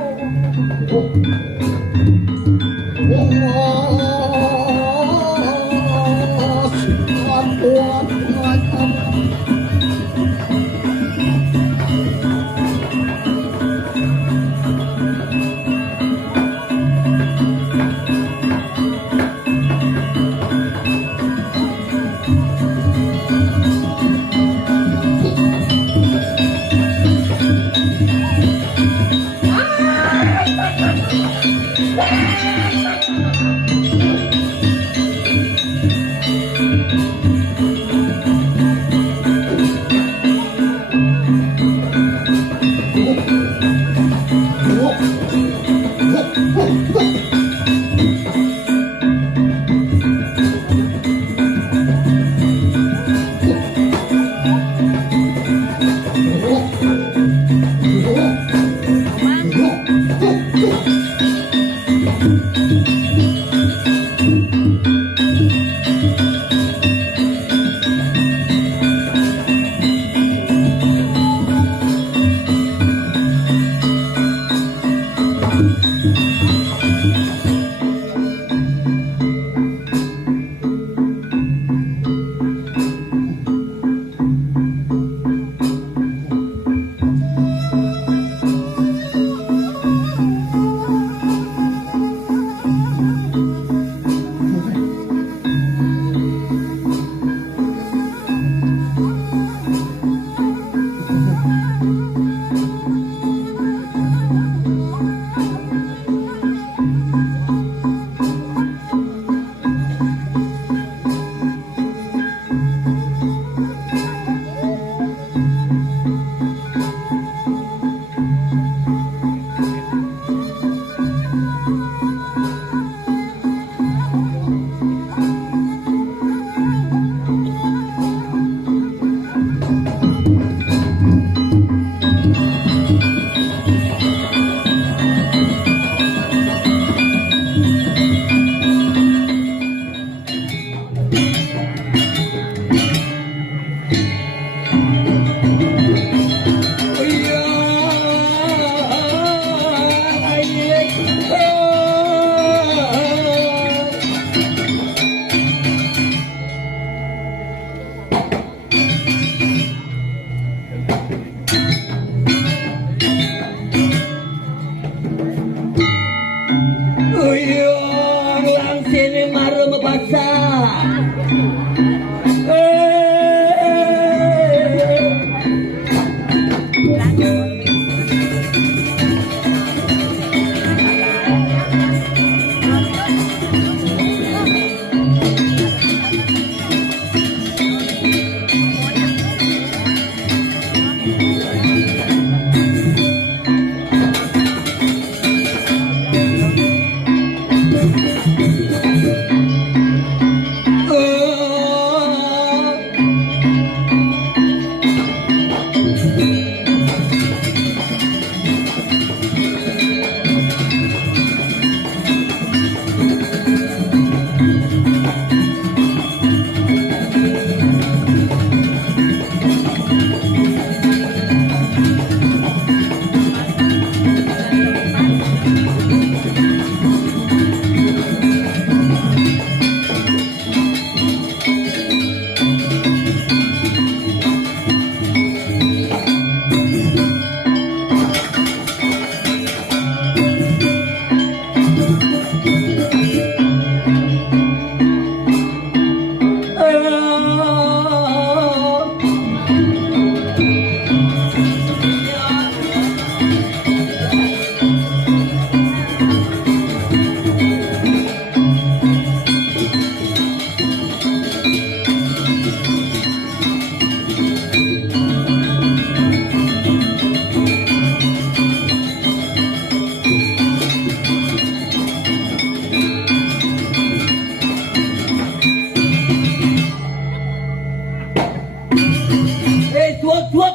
suot.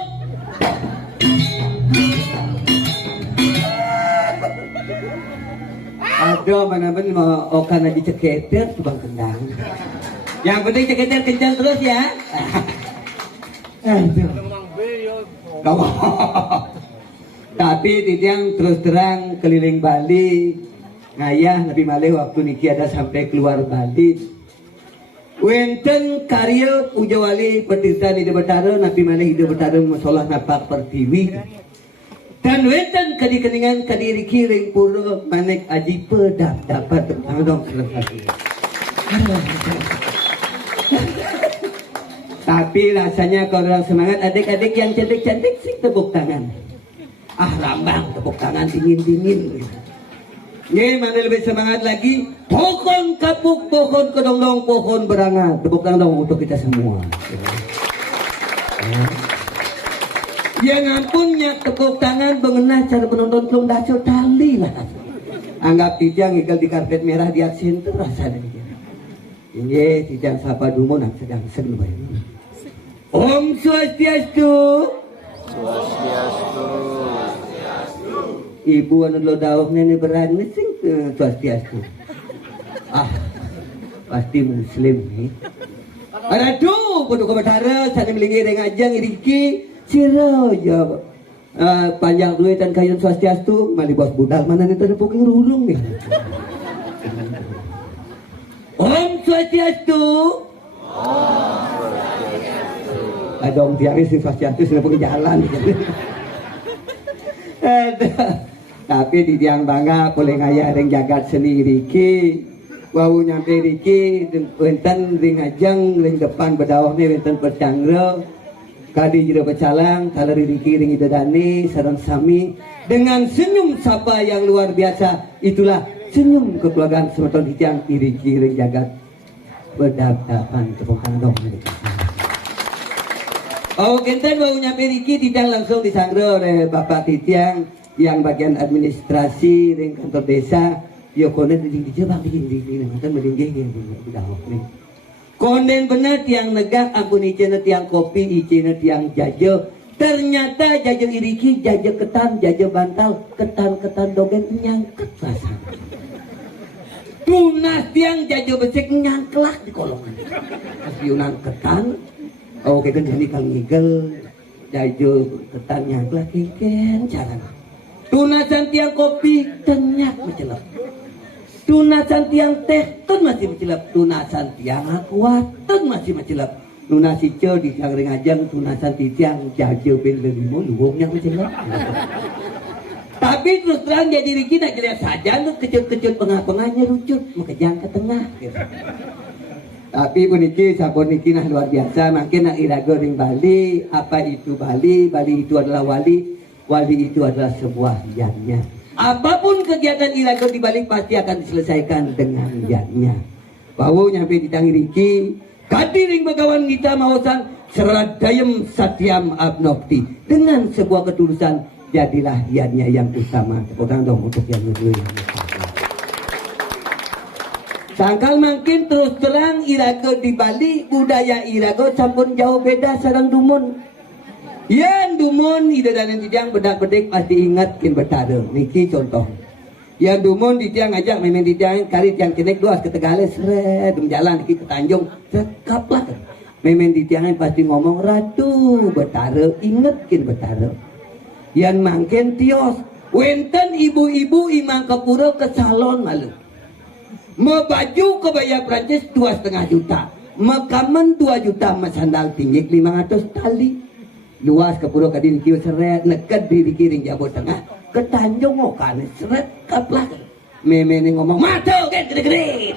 Aduh, mana-mana mau okan lagi ceketer tubang kendang. Yang penting ceketer kencang terus ya. Aduh. Kamu. Tapi titiang terus terang keliling Bali, ngayah lebih malih waktu niki ada sampai keluar Bali. Wenten karya Ujawali Petirta di Betara, nabi malih di Betara masalah napak pertiwi. Dan wenten kadikeningan kadiri kiring pura manik aji pedap dapat dong selesai. Tapi rasanya kalau orang semangat adik-adik yang cantik-cantik sih tepuk tangan. Rambang tepuk tangan dingin-dingin. Nih mana lebih semangat lagi? Pohon kapuk, pohon kedong-dong, pohon berangat. Tepuk tangan dong untuk kita semua. Yang ampunnya tepuk tangan mengenai cara penonton belum dasar tali lah. Anggap tijang igal di karpet merah di aksin itu rasanya. Ini tijang sapa dumon yang sedang seneng. Om Swastiastu. Ibu anu lo dawuh nenek berani sing Swastiastu. Pasti muslim nih. Aduh, kudu komentara sana melingi ngajang iriki sira jawab. Panjang duit dan kayun Swastiastu, mali bos budal mana nih terpuking rurung nih. Om Swastiastu. Adong tiari si Swastiastu sudah pergi jalan. Tapi di tiang bangga boleh ngaya ring jagat seni riki. Wau nyampe riki wenten ring ajang ring depan bedawah nih wenten percangre. Kadi jero pecalang kalau riki ring idadani sareng sami dengan senyum sapa yang luar biasa. Itulah senyum kekeluargaan semeton di tiang riki ring jagat berdapan tepuk tangan dong. Oh, kenten mau nyampe Riki tidak langsung disangro oleh Bapak Titiang yang bagian administrasi ring kantor desa. Yo konen di Jepang di nanti melinggi udah nih. Konen benar tiang negak ampun icena tiang kopi icena tiang jajo. Ternyata jajo iriki, jajo ketan, jajo bantal, ketan dogen nyangket rasa. Tunas tiang jajo becek nyangklak di kolongan. Kasiunan ketan. Oke kan jadi kang ngigel jajo ketan nyangklak kiken jalan. Tunasan tiang kopi tenyak mencelap. Tunasan tiang teh tun masih mencelap. Tunasan tiang akuat tun masih mencelap. Tunasi ce di tiang ringajang tunasan tiang jajo ben limo luwungnya mencelap. Tapi terus terang jadi Riki nak lihat saja lu kecut-kecut pengah-pengahnya rucut makejang ke tengah. Gitu. Tapi puniki sapuniki nah luar biasa makin nak irago ring Bali. Apa itu Bali? Bali itu adalah wali. Wali itu adalah sebuah yannya. Apapun kegiatan irago di Bali pasti akan diselesaikan dengan yannya. Bau nyampe di tangi Riki. Kadiring bagawan kita mausan seradayem satyam abnokti. Dengan sebuah ketulusan jadilah yannya yang utama. Tepuk tangan dong untuk yang kedua. Sangkal makin terus terang irago di Bali budaya irago sampun jauh beda sareng dumun. Yang dumun idadanan tijang bedak-bedik pasti ingat kin betara. Niki contoh. Yang dumun di tiang ngajak memang di tiang kari tiang kenek duas ke Tegales seret jalan niki ke Tanjung sekaplah. Memang di tiang pasti ngomong ratu betara ingat kin betara. Yang makin tios wenten ibu-ibu imang kepura ke salon malu. Mau baju kebaya Prancis 2,5 juta. Makamen 2 juta. Sandal tinggi 500 tali. Luas ke Pura Kadin kieu seret. Neked di kiring Jawa Tengah. Ke Tanjung Okan seret kaplak. Meme ni ngomong mata gede-gede.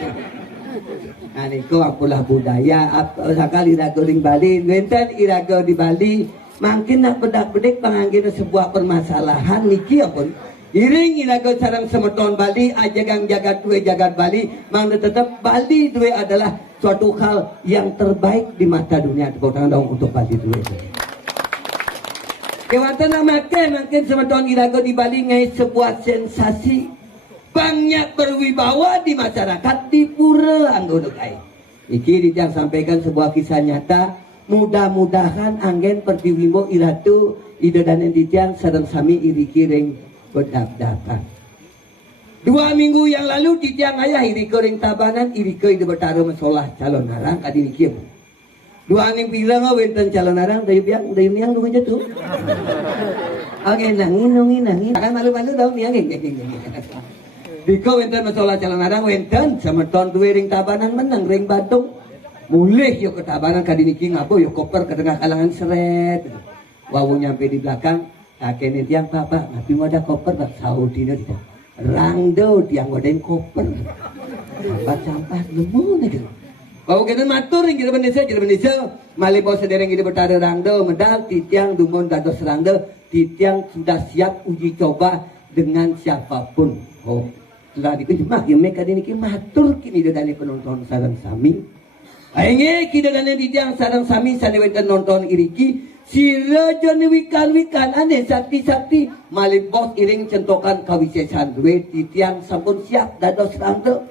Nah niku apalah budaya. Sakali irago ring Bali. Wenten irago di Bali. Makin nak bedak-bedik panganggina sebuah permasalahan. Niki apun. Iring irago sarang semeton Bali ajagang jagat dua jagat Bali mang tetap Bali dua adalah suatu hal yang terbaik di mata dunia. Tepuk tangan dong untuk Bali dua. Kewatan makin semeton irago di Bali ngai sebuah sensasi banyak berwibawa di masyarakat di pura anggono kai. Iki dijang sampaikan sebuah kisah nyata mudah-mudahan angin perdiwimo iratu ida dan titiang sareng sami iri kiring bedap-dapan. 2 minggu yang lalu titiang ayah iri kiring tabanan iri ke ida betara masalah calon narang kadini kieu. 2 minggu bilang wenten calon narang dari niang nu jatuh. Oke nangin akan malu-malu dong niang. Diko wenten masalah calon narang wenten sama ton 2 ring tabanan menang ring Bandung. Mulih yuk ke tabanan kadini ki ngabo yuk koper ke tengah kalangan seret. Wawu nyampe di belakang, kakek tiang papa ngapi mau ada koper tak Saudi nih kita. Rangdo tiang ngodain koper. Sampah lemu nih gitu. Wawu kena matur yang kita bendesa, malih bawa sedereng kita bertara rangdo medal titiang dumun dados rangdo titiang sudah siap uji coba dengan siapapun. Oh, setelah dikejemak ya mereka kadini ki matur kini dari penonton sareng sami. Aenge kita dan titiang sareng sami sanewetan nonton iriki sira jone wikan ane sakti malih bos iring centokan kawisesan duwe titiang sampun siap dados rangdo.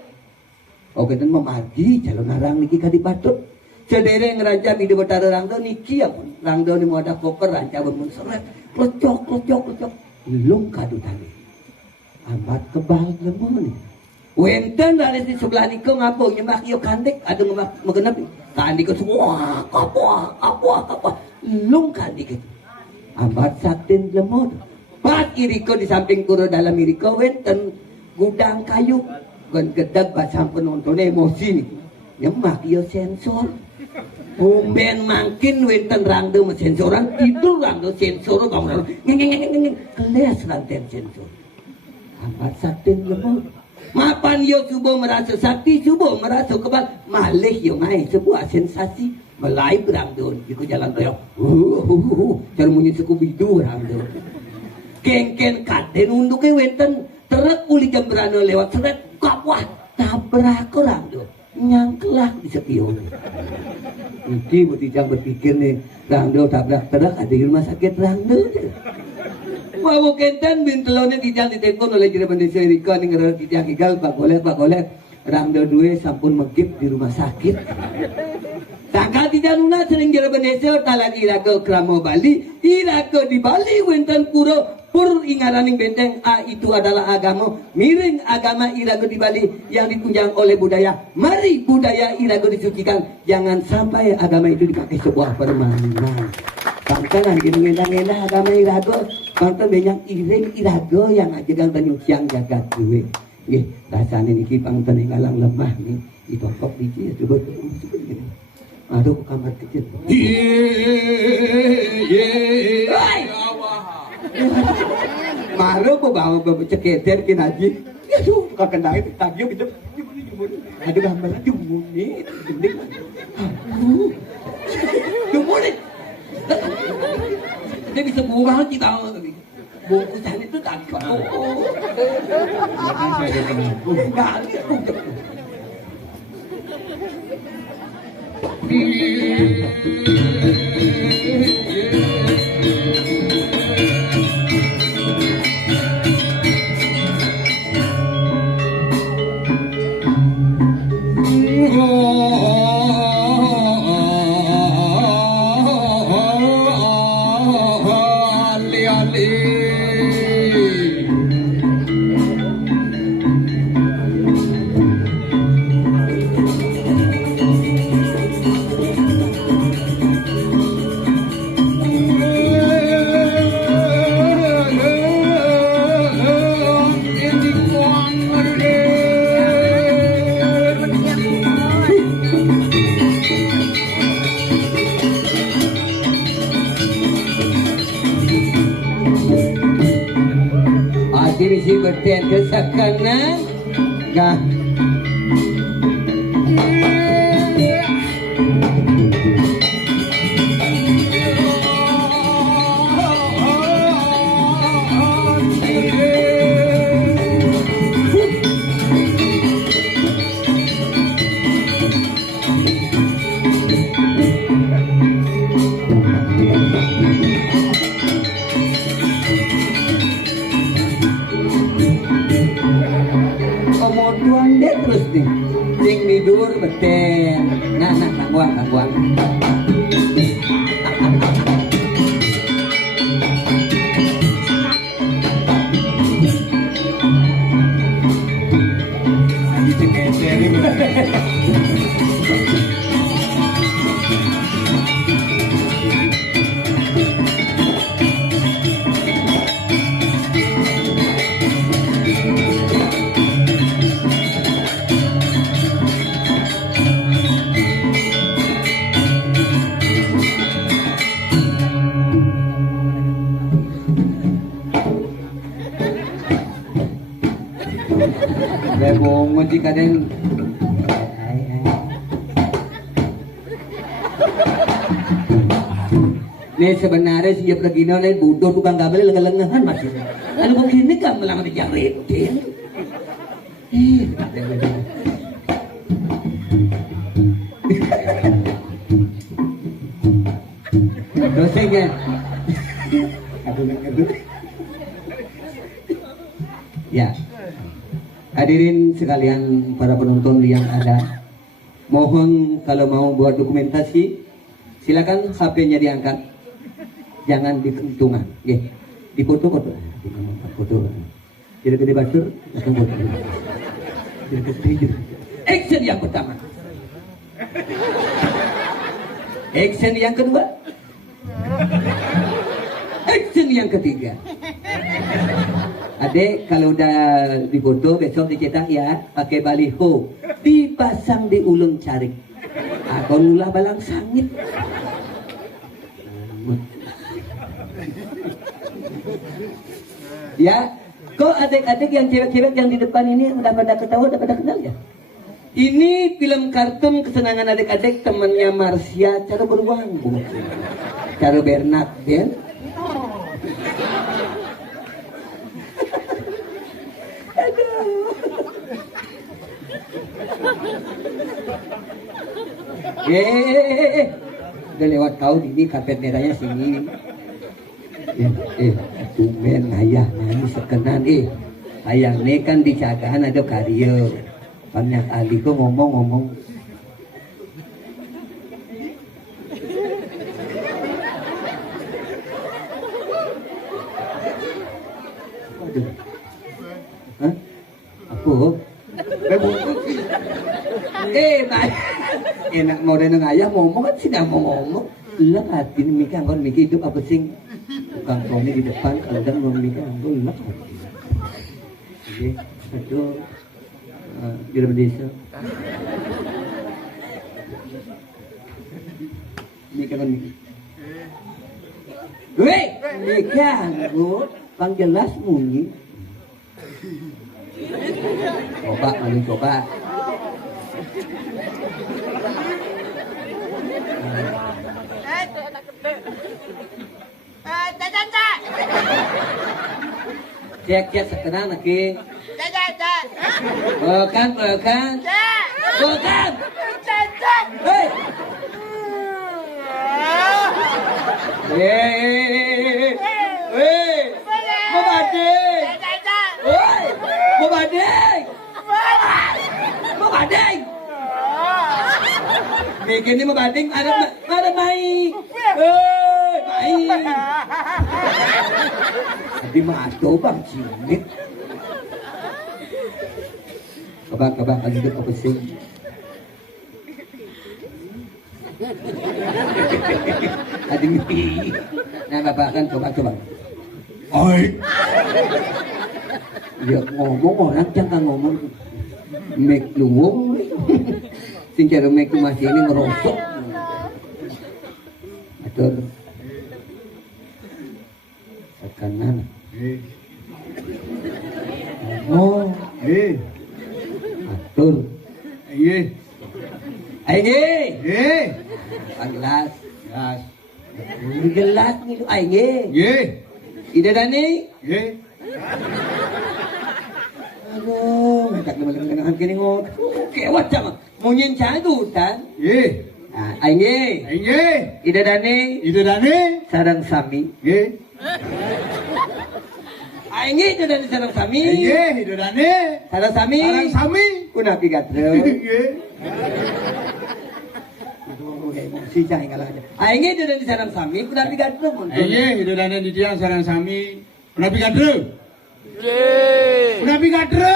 Oke dan memargi calon narang niki kadipatut sedereng raja ide betara rangdo niki ya rangdo ni mau ada koper raja mun seret klecok lung kadutane amat kebal lemon. Wenten dari di sebelah niko ngapo nyemak yo kandek ada mengenap kandik semua kapwa lung kandik amat saktin lemot pat iriko di samping kuro dalam iriko wenten gudang kayu gan gedag basang penonton emosi nih nyemak yo sensor umben mangkin wenten rangdo sensoran tidur rangdo sensor kamu ngeng keles ranten sensor amat saktin lemot. Mapan yo subuh merasa sakti, subuh merasa kebal, malih yo ngai sebuah sensasi melai berangdon, ikut jalan toyok, cara munyi sekubidu berangdon. Kengken kaden unduknya wenten terek uli jembrana lewat seret kapwah tabrak berangdon, nyangkelak di sepion. Iki butijang berpikir nih, rangdo tabrak terek ada di rumah sakit rangdo. Wawu kenten bintelone tijang ditelepon oleh jere bendesa Riko ning ngero tijang igal Pak Golet rangdo duwe sampun megip di rumah sakit. Sangka tijang nuna sering jere bendesa talan iraga kramo Bali, iraga di Bali wenten pur ingaraning benteng itu adalah agama miring agama iraga di Bali yang ditunjang oleh budaya. Mari budaya iraga disucikan, jangan sampai agama itu dipakai sebuah permainan. Bangsa lagi mengenang-enang agama irago, bangsa banyak iring irago yang ajakan penyucian jagat duwe. Nggih, rasane niki bangsa ngalang lemah nih, ditokok biji ya coba gini. Aduh ke kamar kecil. Maru po bawa cekeder kinaji. Aduh, kakendang itu tagyo gitu. Aduh gambar jumun nih, gending. Jumun nih. Dia bisa murah kita bungkusan itu tak si bertian kesakanan gak terus nih, sing tidur beten, nah kangguang. Dia bongo si kadang. Nih sebenarnya si Jepra Gino nih bodoh tukang kabel lengan-lengan maksudnya. Lalu begini kan melang di jari dia. Dosennya. Aduh. Ya. Hadirin sekalian para penonton yang ada, mohon kalau mau buat dokumentasi silakan HP-nya diangkat, jangan dikentungan, ya, dipoto-foto, foto, tidak gede batur, atau foto, tidak gede. Action yang pertama, action yang kedua, action yang ketiga. Adek kalau udah difoto besok dicetak ya pakai baliho dipasang di ulun carik atau nulah balang sangit. Ya, kok adik-adik yang cewek-cewek yang di depan ini udah pada ketawa, udah pada kenal ya? Ini film kartun kesenangan adik-adik temannya Marsha, cara beruang, cara Bernard, ya? Udah lewat kau ini karpet merahnya sini. Tumben ayah nani sekenan ayah ini kan dijagaan ada karya. Banyak ahli kok ngomong. Aduh. Hah? Aku? Baik. Enak mau dan ayah ngomong kan sudah mau ngomong. Lah hati ini mikir kan mikir hidup apa sing tukang koni di depan kalau dan mau mikir lah. Oke, itu di desa. Mikir kan mikir. Weh, mikir aku bang jelas muni. Coba. Cek sekarang lagi. Bukan. Hei. Mau badai. Bikin ini mau bading ada baik. Baik. Tadi mah ada bang cingit. Kebak lagi ke pesing. Ada mimpi. Nah bapak kan coba. Oi. Dia ngomong orang jangan ngomong. Mek luwung. Sing cara mek masih ini merosot. Atur. Kanan. Oh, atur. Gelas. Gelas gitu. Ide Dani. Aduh, tak nama kini ngok. Kewat sama. Munyin cadu tan. Ide Dani. Sarang sami. Aing itu dari sarang sami. Itu Dani. Sarang sami. Kuna pigatro. Si cai ngalah aja. Aing itu dari sarang sami, kuna pigatro. Itu Dani di tiang sarang sami. Kuna pigatro. Kuna pigatro.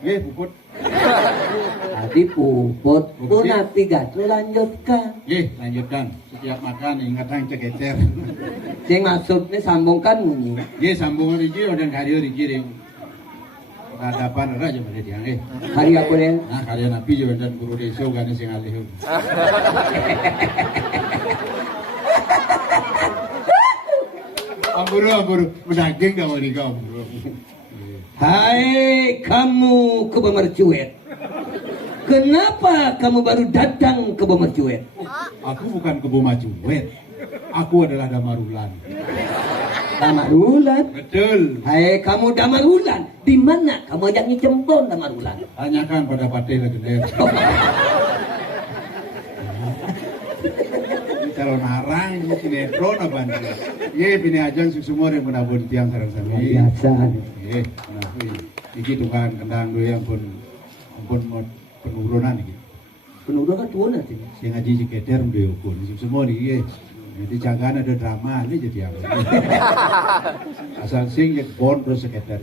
Puput. Tadi puput. Kuna pigatro lanjutkan. Lanjutkan. Setiap makan ingatan cegecer. Sing maksudnya sambungkan bunyi. Sambungan rigi dan karya rigi. Peradaban aja mana dia Hari aku deh. Nah kalian nabi juga dan guru desa kan sing alih. Amburu menaging kamu nih kamu. Hai kamu kebemercuet. Kenapa kamu baru datang ke Bemercuet? Aku bukan kebo macuet. Aku adalah Damarulan. Damarulan? Betul. Hai kamu Damarulan. Di mana kamu ajak nyicempon Damarulan? Tanyakan pada Pate Legender. Kalau narang ini sinetron apa nih? Ye bini ajang semua yang menabur tiang sarang sami. Biasa. Ye, kenapa? Iki tukang kendang dulu yang pun penurunan iki. Penurunan kan tuan nanti. Sing ngaji ciketer mbeo pun semua nih ye. Jadi jangan ada drama ini jadi apa? Asal sing ya bon terus ciketer.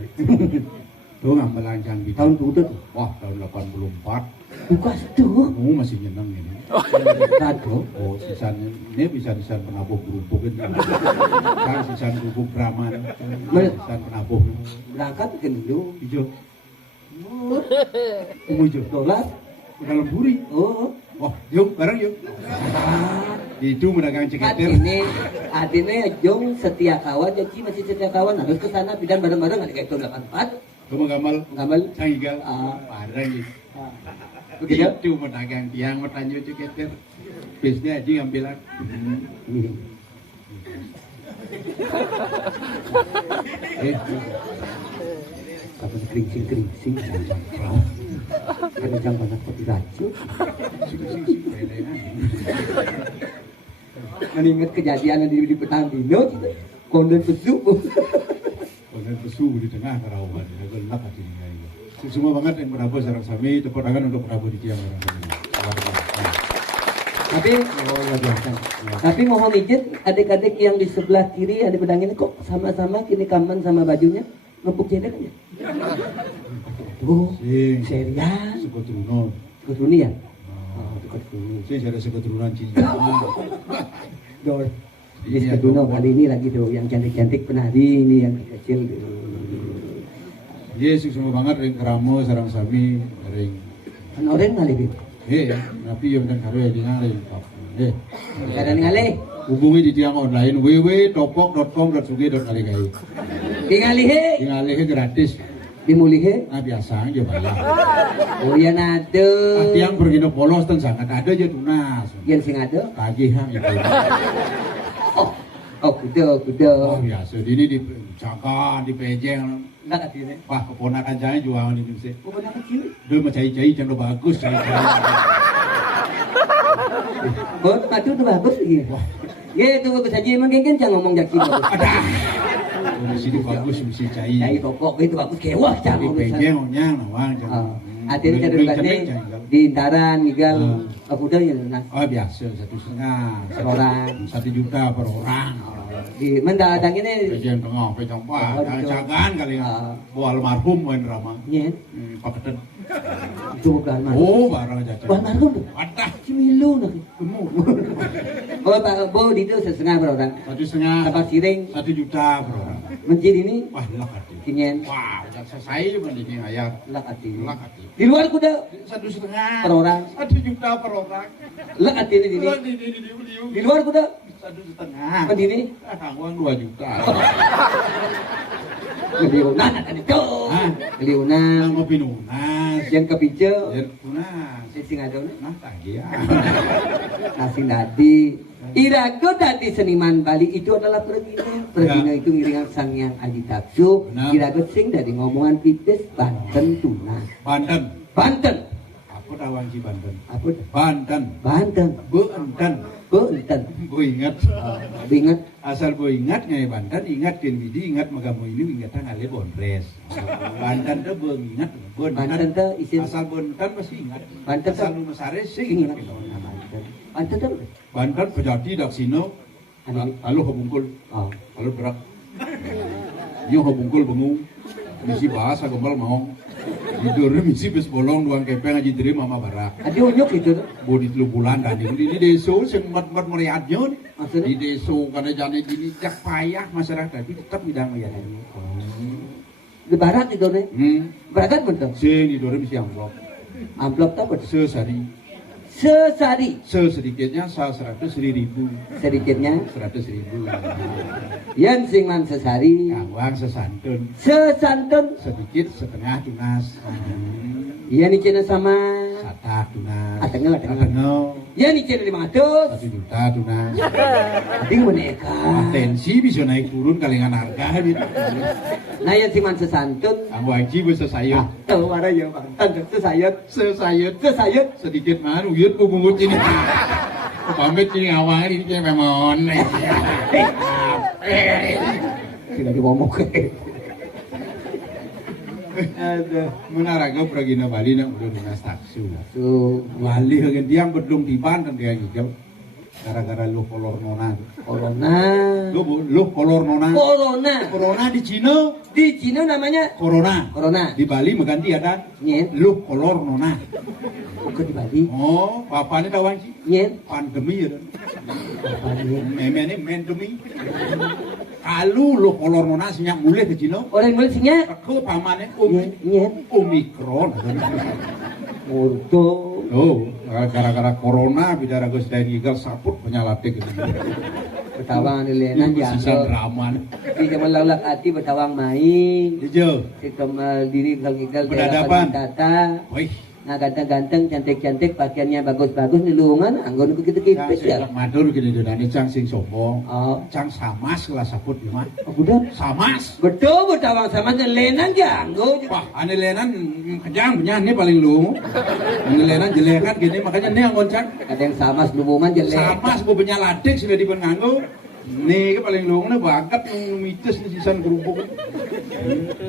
Tuh ngambil lancang di Tahun tuh wah tahun 84. Bukas tuh. Masih nyeneng ini. Kado. Oh, sisanya ini bisa sisan penabuh kerupuk itu. Kan sisan kerupuk drama. Sisan penabuh. Berangkat ke dulu. Hijau. Hijau. Dolar. Dalam buri. Oh. Wah, yuk bareng yuk. Itu medagang ceketer. Artinya Jong setia kawan, jadi masih setia kawan harus ke sana bidan bareng-bareng ada kayak tahun 84. Kamu gamal canggigal. Bareng gitu. Begitu medagang tiang bertanya ceketer. Bisnya aja ngambilan. Kapan keringsing Kencang banget kopi racun. Mengingat kejadian di petang dino, konden pesu. Konden pesu di tengah karawan, gelap hati ini. Semua banget yang Prabowo sarang sami, tepuk tangan untuk Prabowo di tiang sarang sami. Tapi, tapi mohon izin adik-adik yang di sebelah kiri ada pedang ini kok sama-sama kini kaman sama bajunya ngepuk cedek aja. Tuh, serius. Suku turunan. Suku turuni ya? Oh, suku turuni. Saya ada suku turunan Cina. Dor. Di Seduno kali ini lagi tuh yang cantik-cantik penari ini yang kecil. Yesus semua banget ring keramo sarang sami ring. Kan orang kali ini. Tapi yang dan karo ya ring. Kadang ngalih. Hubungi di tiang online www.topok.com.sugi.kaligai. Tinggalih gratis. Dimulihe. Nah biasa aja bayar. Oh iya nado. Tiang bergino polos dan sangat ada aja tunas. Yang sing ada? Tagihan itu. Oh kuda. Oh biasa. Ini di cangkan, di pejeng. Enggak katanya. Wah keponakan saya jualan ini sih. Keponakan kecil. Dia mah cai-cai jangan bagus. Oh madu tuh bagus lagi. Ya itu bagus aja emang genggen jangan ngomong jaki. Ada. Di sini bagus mesti cai. Cai pokok itu bagus kewah Di pejeng onyang nawang jangan. Hati-hati kadang-kadang di Intaran, Migal, aku udah ya nah. Oh biasa 1,5 per orang, 1 juta per orang. Di mendatang ini. Pejeng tengah, pejeng pak, jangan kali ya. Buat almarhum main drama. Iya. Paketan. Itu bukan almarhum. Oh barang jajan. Bukan almarhum tuh. Ada. Cimilu nanti. Gemuk. Oh di itu 1,5 per orang. 1,5. Kapal siring. 1 juta per orang. Masjid ini. Wah lak hati. Kinyen. Wah selesai cuma ini ayat. Lak hati. Lak hati. Di luar kuda. 1,5 per orang. 1 juta per orang. Lak hati ini. Di luar kuda. 1,5. Pendiri. Uang 2 juta. Keliunan kan itu. Keliunan. Mau pinunas. Yang kepince. Tunas. Sing ada Nah tagi ya. Nasi nadi. Irago dadi seniman Bali itu adalah Pergino. Pergino itu ngiringan sang yang Adi Taksu. Irago sing dari ngomongan pipis Banten tunas. Banten. Apa tawang si Banten? Apa? Banten. Banten. Banten. Gue ingat. Ingat. Asal gue ingat ngai Banten ingat kan bidi ingat magamu ini ingatan ale Bondres. Banten tuh gue ingat. Banten tuh isin. Asal Banten pasti ingat. Banten asal Lumah Sare sih ingat. Banten tuh. Banten pejati daksino. Lalu hubungkul. Lalu berak. Yo hubungkul bengung. Misi bahasa gombal mau. Tidur misi bes bolong duang kepeng aja diri mama barak. Adi unyuk itu. Bodi 3 bulan tadi di desa sing mat meriatnya di desa karena jane dini jak payah masyarakat tapi tetap bidang ya. Di barat itu nih. Berakat betul. Sing di dorem si amplop. Amplop tak betul. Sesari. Sesari. Sedikitnya 100.000. Sedikitnya 100.000. yang singman sesari. Kawang sesantun. Sesantun. Sedikit setengah tunas. Iya nih cina sama. Satak tunas. Atengel. Iya nih cina 500. 1 juta tunas. Ating boneka. Atensi bisa naik turun kalingan harga gitu. Nah yang singman sesantun. Kamu haji bisa sayur. Tahu mana ya bang? Tanda sesayat. Sesayut sedikit mah uyut bungut ini. Pamit ini awal ini kayak memon. Tidak ngomong ke. Aduh, menaraga pragina Bali nak udah lunas taksu. So, Bali hagen tiang bedung tiban dan dia hijau. Gara-gara lu kolor nona. corona. Lu kolor nona. Corona. Corona di Cina. Di Cina namanya Corona. corona. Di Bali mengganti ada. Nyet. Lu kolor nona. Bukan di Bali. Oh, bapaknya kawan sih. Nyet. Pandemi ya. Apa ini? Memene mendemi. Kalau lu kolor nona senyak mulai ke Cina. Orang Malaysia. Ke pamannya Nyet. Omikron. Urdo. Oh, gara-gara corona bicara Gus dari Igal saput penyalatik gitu. Betawang nilenan Sisa janggo. drama. Di zaman laulak hati betawang main. Hijau. Di kemal diri ngigal Berhadapan. data. Wih, Nah ganteng-ganteng, cantik-cantik, pakaiannya bagus-bagus, nilungan, anggon begitu-gitu ya. matur gini donane cang sing sombong. Oh, Cang samas kelas saput gimana? udah. Samas. Betul, betawang sama nilenan janggo. Wah, ane lenan kejang punya ini paling lu. Ane lenan jelekan gini makanya nih yang goncang. Ada yang sama selubuman jelek. Samas bu penyalatik sudah dipun nganggo. Nih ke paling lu nih bakat mitos di sisan kerupuk.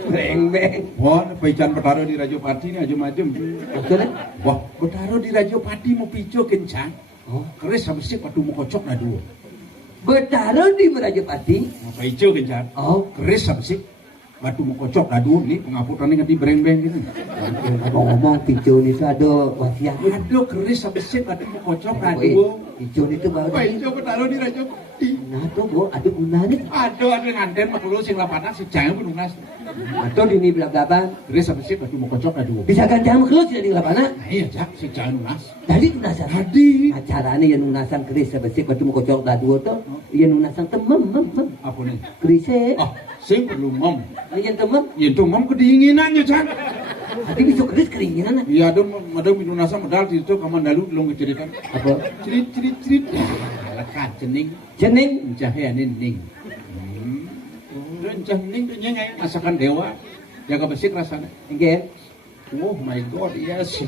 Beng-beng. Wah, pecan bertaruh di Rajo Pati ini aja macam. Maksudnya? Wah, bertaruh di Rajo Pati mau pico kencang. Oh, Keris sama sih padu mau kocok na dua. bertaruh di Merajapati. Mau pico kencang. Oh, Keris sama sih padu mau kocok na dua. Nih pengaputannya ngerti bereng-bereng gitu. ngomong-ngomong pijon itu ada wasiat. Aduh, keris sama sih padu mau kocok na Woi, dua. pijon itu bagus. Pico bertaruh di Rajo Pati. Nah tuh bu, ada gunanya. Aduh, ada nganten makhluk sing lapanan si jangan pun lunas. Atau di ini belak-belakan. Keris sama sih padu mau kocok na dua. Bisa ganjang keluar tidak di lapangan. Nah iya, Cak, si jangan lunas. Jadi nunasan. Tadi. Acaranya yang nunasan keris sebesik batu mau kocok dua tuh. Yang nunasan temem. Apa nih? Kerisnya. Ah, sing perlu mom. Ini yang temem. Yentu mom kedinginan ya, Cak. Hati bisa keris keringinan. Iya, ada minunasa medal di situ kamandalu belum keceritaan. Apa? Cerit. Ya, lekat cening, Jening. jahe ning. Dan cening tuh nyengai masakan dewa. Jaga besik rasanya. Oke. Oh my god, yes.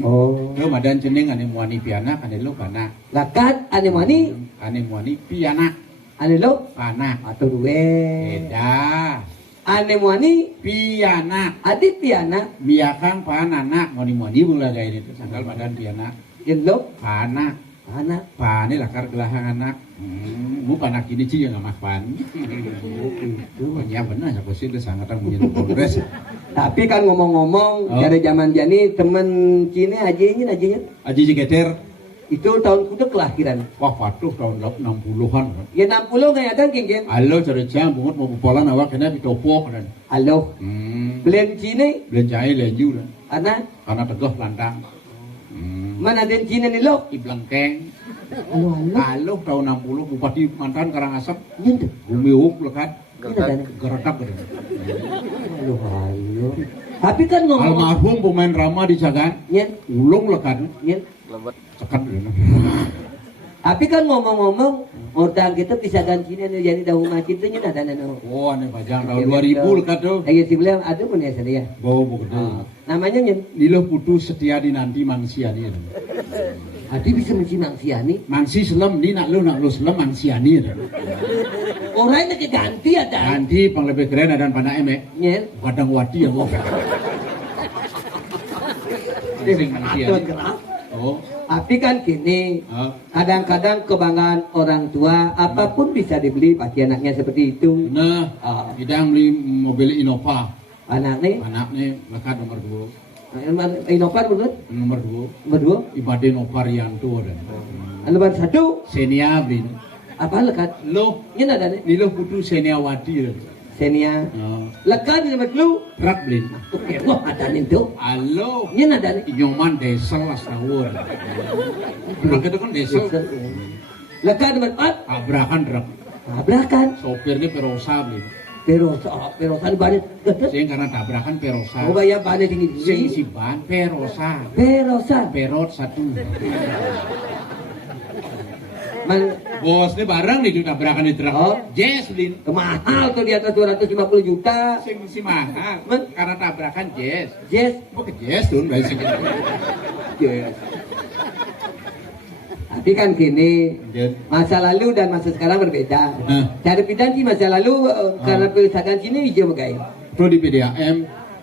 Oh. Lo madan cening ane muani piana, ane lo pana. Lakat ane mani, Ane muani piana, ane lo pana. atau duwe. Beda. Ane mani, Piana. adi piana, Biakang panana, muani bunga gaya ini tuh. Sangkal madan piana. yang lo Pana. mana? Pane lakar gelahang anak. Mu panak ini sih yang nggak pan. Itu. Ya benar, aku sih udah sangat punya progres. Tapi kan ngomong-ngomong Oh. dari zaman jani temen Cina ajinya Aji Jiketer, itu tahun kuda kelahiran. wah patuh tahun 60-an. Ya 60 kayak kan geng. Halo cara jam bungut mau bupolan awak kena ditopok dan. Halo. Belen Cina Belanjai lenju dan. anak Karena tegah lantang. mana den Cina nih lo? Iblengkeng. Halo. Halo tahun 60 Bupati mantan Karangasem. Nyente. Gumiuk lekat. Ini Geretak gitu. Halo. Tapi kan ngomong Almarhum pemain drama di Jagan. Nyen, Ulung lekat. nyen. Cekat gitu. Tapi kan ngomong-ngomong orang kita bisa ganti nih jadi daun makin tuh ada nano. Oh, ane pajang tahun 2000 lekat tuh. Ayo sih bilang ada pun ya saya. Bawa begitu. Namanya nyen. Nilo putu setia di nanti mangsiani. Adi bisa mencinang siani. Mangsi selam ni nak lu selam mangsiani. Orangnya keganti ada. Nanti pang lebih keren ada panah emek. Nyen. Wadang wadi yang gua. Sing Atau mangsiani. gerak. Oh. Tapi kan gini, Ah. kadang-kadang kebanggaan orang tua apapun bisa dibeli pasti anaknya seperti itu. Nah, Ah. kita beli mobil Innova. Anaknya, Anaknya lekat nomor 2. Innova betul? Nomor 2. Berdua, Ibade Novarianto dan. lebar satu, Senia beli. apa lekat? Lo, Nyen ada nih. nilo putu Senia Wadi. Senia. Oh, Lekan sama dulu. berak blin. Oke, wah ada nih tuh. Halo. Ini ada nih. Nyoman desel lah sahur. Berak itu kan desel. Lekan sama empat. Tabrakan berak. Tabrakan. Sopirnya perosa blin. Perosa di balik. Sing karena tabrakan perosa. Oh bayar balik tinggi Sing tinggi. si ban perosa. Perosa. Perot satu. Man, Bos ini barang nih tabrakan di truk. Oh. Jazz blin. mahal tuh di atas 250 juta. Sing si mahal. Men. Karena tabrakan jazz. Yes. Kok ke jazz tuh baik sih. Yes. Tapi kan gini, masa lalu dan masa sekarang berbeda. Nah. Cara pidan di masa lalu karena perusahaan sini hijau bagai. Itu di PDAM.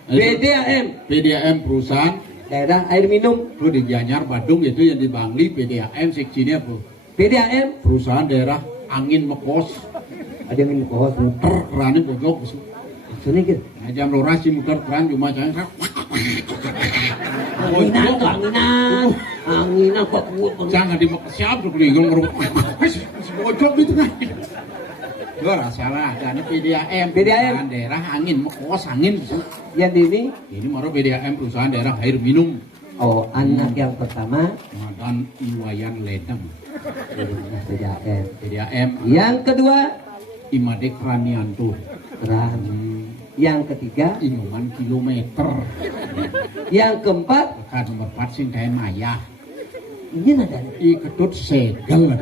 PDAM, PDAM perusahaan. daerah air minum. Itu di Gianyar Badung itu yang di Bangli PDAM seksinya bu. PDAM, Perusahaan daerah angin mekos. ada yang minum kohos. Muter kerannya bogok. Sini gitu. Nah, jam loras sih muter keran cuma jangan. Anginan kok kuat. Jangan di siap tuh kelinggung ngeruk. Bojok gitu kan. Itu rasalah karena PDAM. Perusahaan daerah angin mekos angin. Yang ini, Ini maru PDAM perusahaan daerah air minum. oh anak yang pertama, Dan Iwayan Ledeng. PDAM. PDAM Yang kedua, Imade Kranianto. keran. Yang ketiga, Inuman kilometer. yang keempat, Kan nomor 4 sing kae mayah. ini ada. I ketut segel.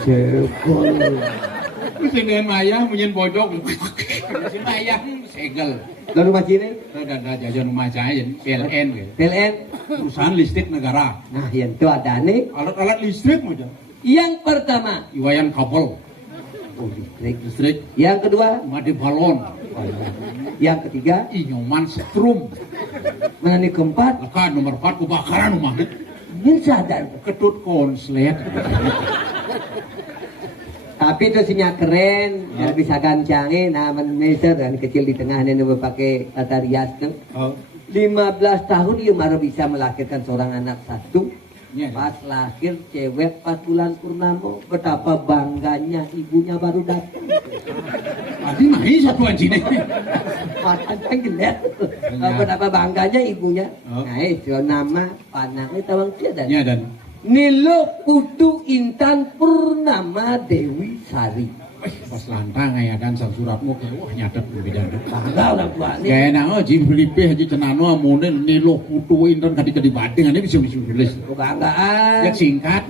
Sekol. Sing kae mayah munyen pojok. Sing mayah segel. Lalu masih ini, Itu ada jajan rumah saya PLN gitu. PLN. Perusahaan listrik negara. Nah, yang itu ada nih. Alat-alat listrik aja. Yang pertama, Iwayan kabel oh, listrik. listrik. Yang kedua, Imade balon. yang ketiga, Inyoman setrum. mana nih keempat? Kan nomor 4 kebakaran rumah. Ini sadar. Ketut konslet. Tapi itu sinya keren, yang bisa gancangin, nah meneser dan kecil di tengah ini pakai tata rias tuh. Oh. 15 tahun dia baru bisa melahirkan seorang anak satu. Iya, Pas lahir cewek pas bulan purnama, betapa bangganya ibunya baru datang. Tadi main satu anjing ini. Matanya gila. Iya. Betapa bangganya ibunya. Oh. Nah, itu nama panahnya tawang tiada. Ya dan Nilo Putu Intan Purnama Dewi Sari. pas lantang ya dan sang suratmu kayak wah nyatet lebih dan Bangga orang tua ini. kayak nang jin Filipe haji cenano amunen nilo putu intan kadi badeng ini bisa tulis. Kebanggaan. Ya singkat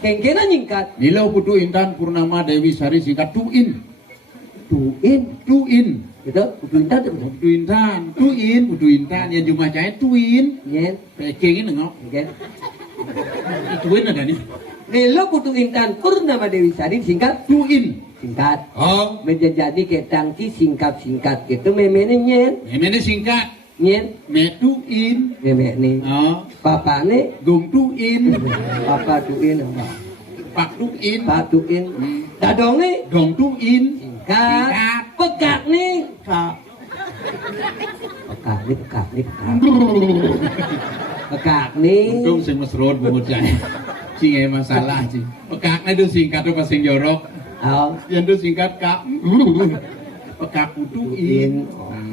Kengkena nyingkat. Nilo putu intan Purnama Dewi Sari singkat tuin. Tuin. Gitu. Putu Intan itu. Putu intan yang cuma cahaya tuin. Nyen. Pekeng ini ngok. Oke. Tuin ada nih. Nilo Putu Intan Purnama Dewi Sari singkat. Tuin. Singkat. Oh. Menjadi ketangki singkat-singkat gitu memene nyen. Memene singkat. Nyen. Metuin. Memene. Oh. Papane. Gong tuin. Papa tuin. Pak tuin. Pak tuin. Dadonge. Gong tuin. Singkat. Pegak nih. Pekak nih. Pekak nih. Untung sing mesrot bumut jaya. Sing masalah sih. Pekaknya itu singkat apa sing jorok. Oh. Yang itu singkat kak. Pekak putuin.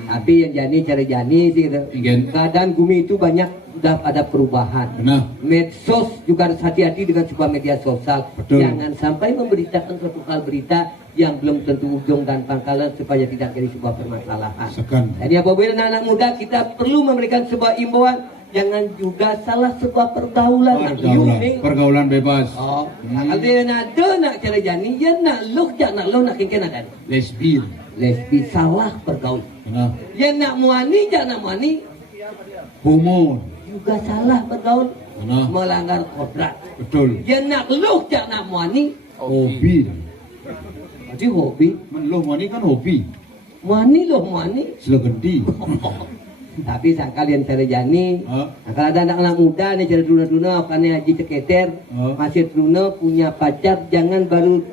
Tapi yang jani cara jani sih gitu. Ingin. Keadaan bumi itu banyak sudah ada perubahan. Benar. Medsos juga harus hati-hati dengan sebuah media sosial. Betul. Jangan sampai memberitakan suatu hal berita yang belum tentu ujung dan pangkalan supaya tidak jadi sebuah permasalahan. Sekan. Jadi apabila anak muda kita perlu memberikan sebuah imbauan, jangan juga salah sebuah pergaulan. Pergaulan bebas. Oh, kalau dia nak ada nak cara jani, dia nak look nak lo nak kengken ada. Lesbian. Lesbi salah pergaul. Benar. Dia nak muani, jangan muani Homo. juga salah bergaul. Benar. Melanggar kodrat. Betul. Dia nak look jangan muani. Hobi. Jadi hobi. Menuh mani kan hobi. Muani loh muani. Selegendi. Tapi sangkal yang cara jani. Kalau ada anak-anak muda nih cara duna-duna, apanya haji ceketer, masih duna punya pacar, jangan baru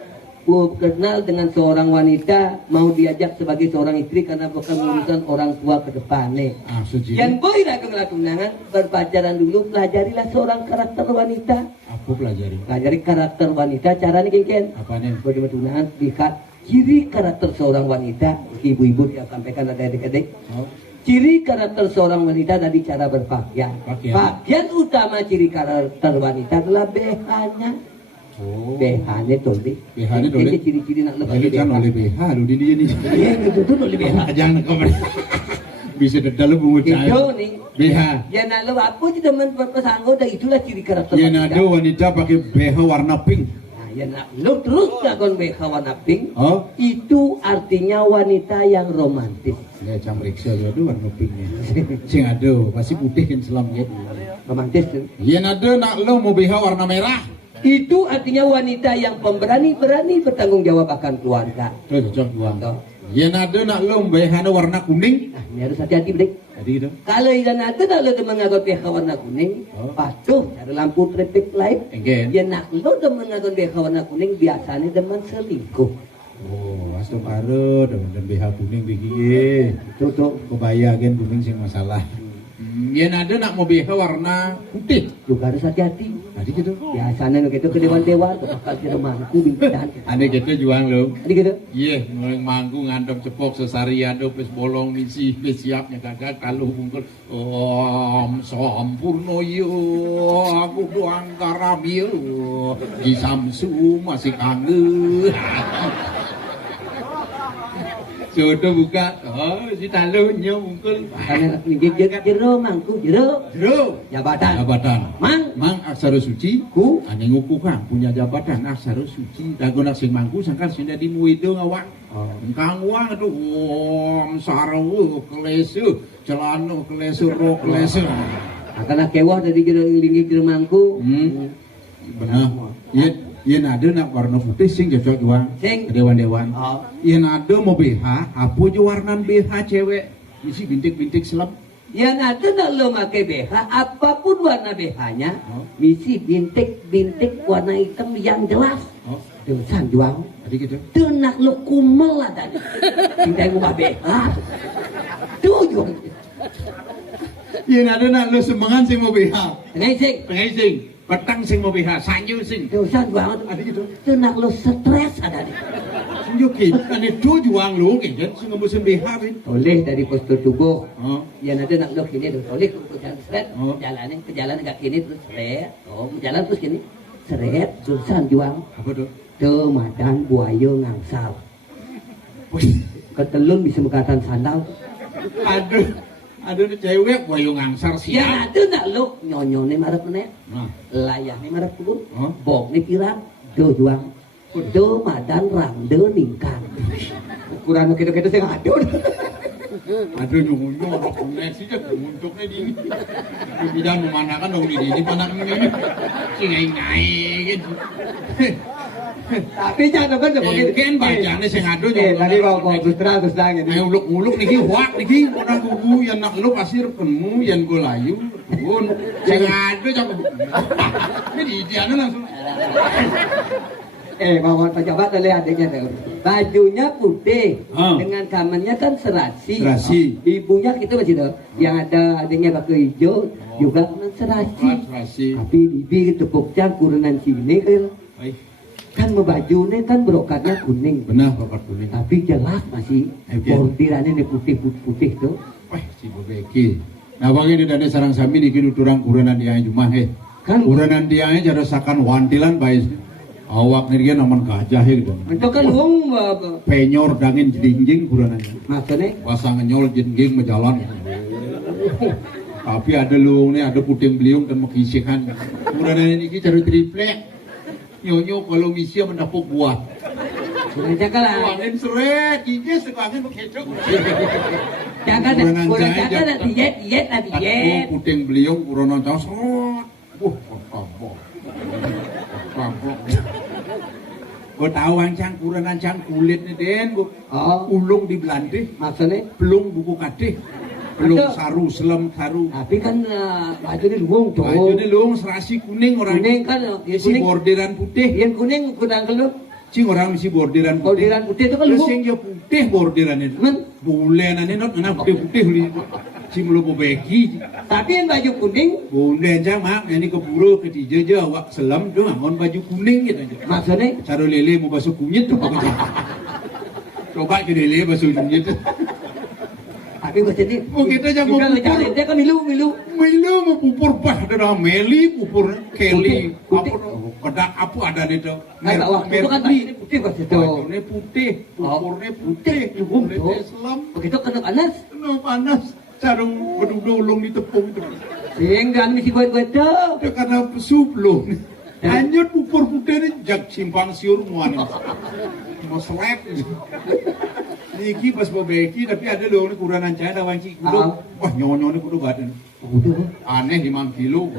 kenal dengan seorang wanita mau diajak sebagai seorang istri karena bukan urusan orang tua ke depan nih. Yang boleh lakukan tunangan berpacaran dulu, pelajarilah seorang karakter wanita. Apa pelajari? Pelajari karakter wanita, caranya kengken. Apanya? Bagaimana tunangan, lihat ciri karakter seorang wanita, ibu-ibu yang sampaikan ada adik-adik. Oh. Ciri karakter seorang wanita tadi cara berpakaian. Pakaian. Pakaian utama ciri karakter wanita adalah BH-nya. Oh. BH-nya toleh. BH-nya toleh. Ini ciri-ciri nak lepas Lalu jangan oleh BH lu di dia ni. Iya, itu oleh BH. Jangan kau bisa dedal bungut Itu cahaya. nih. BH. Ya nak lo apa sih teman pesanggo dah itulah ciri karakter Yang ada wanita pakai BH warna pink. Nah, ya nak lo terus ngakon BH warna pink. Oh. Itu artinya wanita yang romantis. Ya cam riksa tu warna pink ni. Sing ada pasti putih kan selam ya. Romantis tuh. Yang ada nak lo mau BH warna merah. Itu artinya wanita yang pemberani, berani bertanggung jawab akan keluarga. Terus cocok buang. Tuh. Yang ada nak lo BH warna kuning. Nah, ini harus hati-hati, Bro. Jadi gitu. Kalau ikan ada nak lo teman ngagon BH warna kuning, Oh. patuh cari lampu traffic light. Again. Ya nak lo teman ngagon BH warna kuning biasanya teman selingkuh. Oh, asto paro dan BH kuning begini. Tuh tuh. Kebaya gen kuning sing masalah. Yang ada nak mau BH warna putih. Juga harus hati-hati. Tadi gitu. Biasanya nu gitu ke dewan-dewan, bakal si remangku bintang. Ada gitu juang lo. Tadi gitu. Iya, mulai manggung ngandam cepok sesarian do pes bolong misi pes siapnya kagak kalau bungkul om sampurno yo aku doang karamil di Samsu masih kangen. Jodoh buka, oh si talunya bungkul. Karena jero mangku jero Jero jabatan. jabatan. Mang Aksara suci ku ane nguku kang punya jabatan aksara suci dagon sing mangku sangkan sing dadi muido ngawak. Kang wang aduh om sarwu klesu celana klesu ro klesu. akan kewah dari lingi jero mangku. Benar. Yen ada nak warna putih sing cocok juang. Sing. Dewan-dewan. Oh. Yen ada mau BH, apa je warna BH cewek? Isi bintik-bintik selam. Yang ada nak lo pakai BH, apapun warna BH-nya, Oh. misi bintik-bintik warna hitam yang jelas. Oh, Dosan juang. tadi gitu. Tuh nak lo kumel lah tadi. Tinggal gua BH. Tuh juang. Yen ada nak lo semangan sing mau BH. Tengah sing. Pengising, petang sing mau BH, sanyu sing. Dosan juang. Ada gitu. Tuh nak lo stres ada di. Tunjukin, ane do juang lo kan, sing ngemusin BH kan. Oleh dari postur tubuh. Oh, Yang ada nak lo kini tuh. Oleh ke jalan seret. Oh. Jalannya ke jalan agak kini terus seret. Oh, jalan terus kini. Seret, dosan juang. apa tuh? Tuh madan buaya ngangsal. Ketelun bisa mengatakan sandal. Aduh cewek boyo ngangsar Ya siap. ada nak lo nyonyone marep meneh. Nah, Layahnya marep kulun. Oh. Bok ni pirang. Do juang. Do madan rangde ningkang. Ukuran gitu-gitu sing aduh. aduh nyunyo, koneksi aja muntuknya di ini. Tidak memanakan dong di ini panak ini. Singai-ngai gitu. Tapi jangan kan seperti Mungkin bacanya sing aduh tadi mau terus langit. Ayo uluk-uluk niki huak niki orang kuku yang nak lu pasir penemu yang gue layu pun sing aduh jangan ini dia langsung Mawon pejabat lihat adiknya tuh. Bajunya putih dengan kamarnya kan serasi. Serasi. Ibunya kita masih tuh. Yang ada adiknya pakai hijau juga kan serasi. serasi. Tapi bibi tepuknya kurunan sini kan membajunya kan brokatnya kuning. Benar bapak kuning. Tapi jelas masih Oke. bordirannya putih-putih tuh. Wah si bebeki. Nah bagi di dana sarang sami di kini turang kurenan dia cuma Kan kurenan dia jarasakan wantilan baik awak nih dia naman gajah gitu. itu kan wong Penyor dangin jedingjing kurenannya. maksudnya Pasang nyol jengging menjalan. Tapi ada luung nih, ada puting beliung dan mengisikan. Kurenan ini cari triplek. Nyonyo kalau misi mendapuk buah. jaga lah. Angin seret, gigi sekangin bekecok. Jaga dah, kurang jaga dah diet lah Aku diet. puting beliung kurono caos. Kapok. Gue tahu ancang kurang ancang kulit nih den. Gue Oh, ulung di Belanda, maksudnya. belum buku kadeh, belum Betul. saru selam saru. Tapi kan baju ini luang tuh. Baju ini luung serasi kuning orang. Kuning kan, ya Si kuning. bordiran putih. Yang kuning kurang keluh. Cing orang misi bordiran putih. Bordiran putih itu kan Terus luang. yang dia putih bordiran itu. Men. Bulenan ini not putih li. Si mulu bobeki. Tapi yang baju kuning, Bulen jang mak ini keburu ketiga aja awak selam doang ngon baju kuning gitu aja. maksudnya. Caro lele mau basuh kunyit tuh pakai. Coba ke dele basuh gitu. Tapi gua jadi. Oh kita jangan Bukan pupur. dia kan milu. Milu mau pupur pas ada Meli pupur Kelly. Putih. Apa ada itu? Kayak waktu itu kan putih pas itu. Bajunya putih, pupurnya putih, Betul. Islam. Begitu kena panas. No panas, sarung bedulung di tepung itu. Sehingga misi buat tuh. Itu karena sup loh. Hanyut pupur putih ini jak simpang siur muan. Mau selet. Niki pas mau beki tapi ada loh ini kuranan cahaya lawan cik kudu. Wah nyonya ini kudu badan. Udah. Aneh 5 kilo.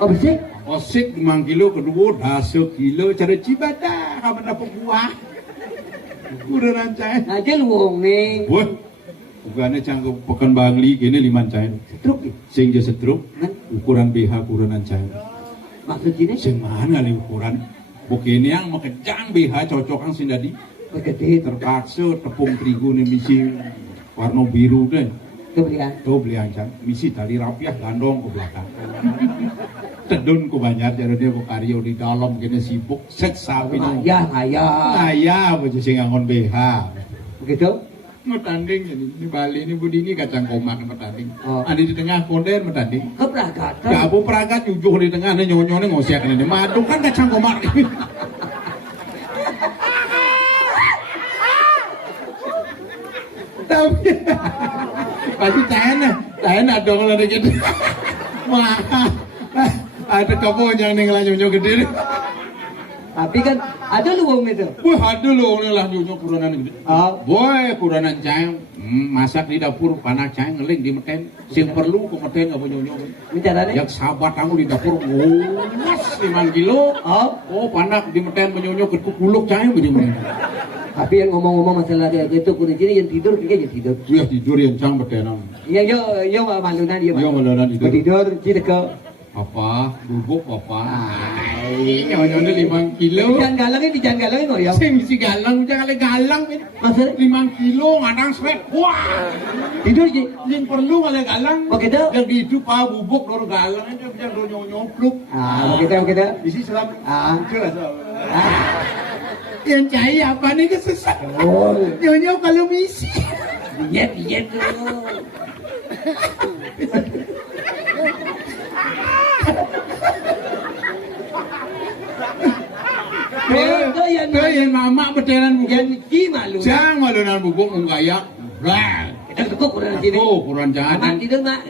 Oh bisa? Osik 5 kilo kedua dah 10 kilo cara cibadah kamu dapat buah. Kuranan cahaya. Aja lu wong nih. Wah. Bukannya canggup pekan bangli gini 5 cahaya. Setruk. Sing je setruk ukuran BH kuranan cahaya. Maksud ini? Sing mana li ukuran? Bukini yang makejang BH cocokan sindadi. Begitu. Terpaksa tepung terigu nih misi warna biru deh. Kemudian. Tuh beli ancang, misi tali rapiah gandong ke belakang. Tedun ku banyak jadi dia ku karyo di dalam gini sibuk set sapi nih. Ayah baju sing ngangon BH. Begitu? Mau tanding jadi di Bali ini Budi ini kacang komak mau tanding. Oh. Ada di tengah konden mau tanding. Keberangkatan. Ya abu peragat nyujuh di tengah nih nyonyo ngosiak ini madu kan kacang komak. Tapi pasti cain dong lah gitu. Wah, ada kamu yang nenglah nyonyo gede. Tapi kan ada lu wong itu. Wah, ada loh lah nyonyo kuranan gede. Oh. Boy, kuranan cain masak di dapur panas cain ngeling di meten. Sing perlu ku meten apa nyonyo. Bicaranya? Yang sahabat kamu di dapur nguas 5 kilo. Oh, panas di meten menyonyo ke kuluk cain begini. Tapi yang ngomong-ngomong masalah itu kudu jadi yang tidur juga yang tidur. Iya tidur yang cang betenan. Iya yo malunan dia. Yo malunan itu. Tidur tidak ke Apa? Bubuk apa? Nyonya 5 kilo. Jangan galangin kok ya. Sing mesti galang, jangan galang. Maksudnya 5 kilo ngadang swet. Wah. tidur sih. Yang perlu kali galang. Begitu. Yang hidup bubuk dor galang aja jangan nyopluk. Begitu. Isi selam. Jelas. Ah. Yang cahaya apa nih kesesat? Oh. Nyonya kalau misi. Diet tuh. Tuh yang mama beteran bukan. Malu. Jangan malunan bubuk menggaya. Blah. Kita cukup kurang sini. Oh, kurang Anak jangan. tidur mak.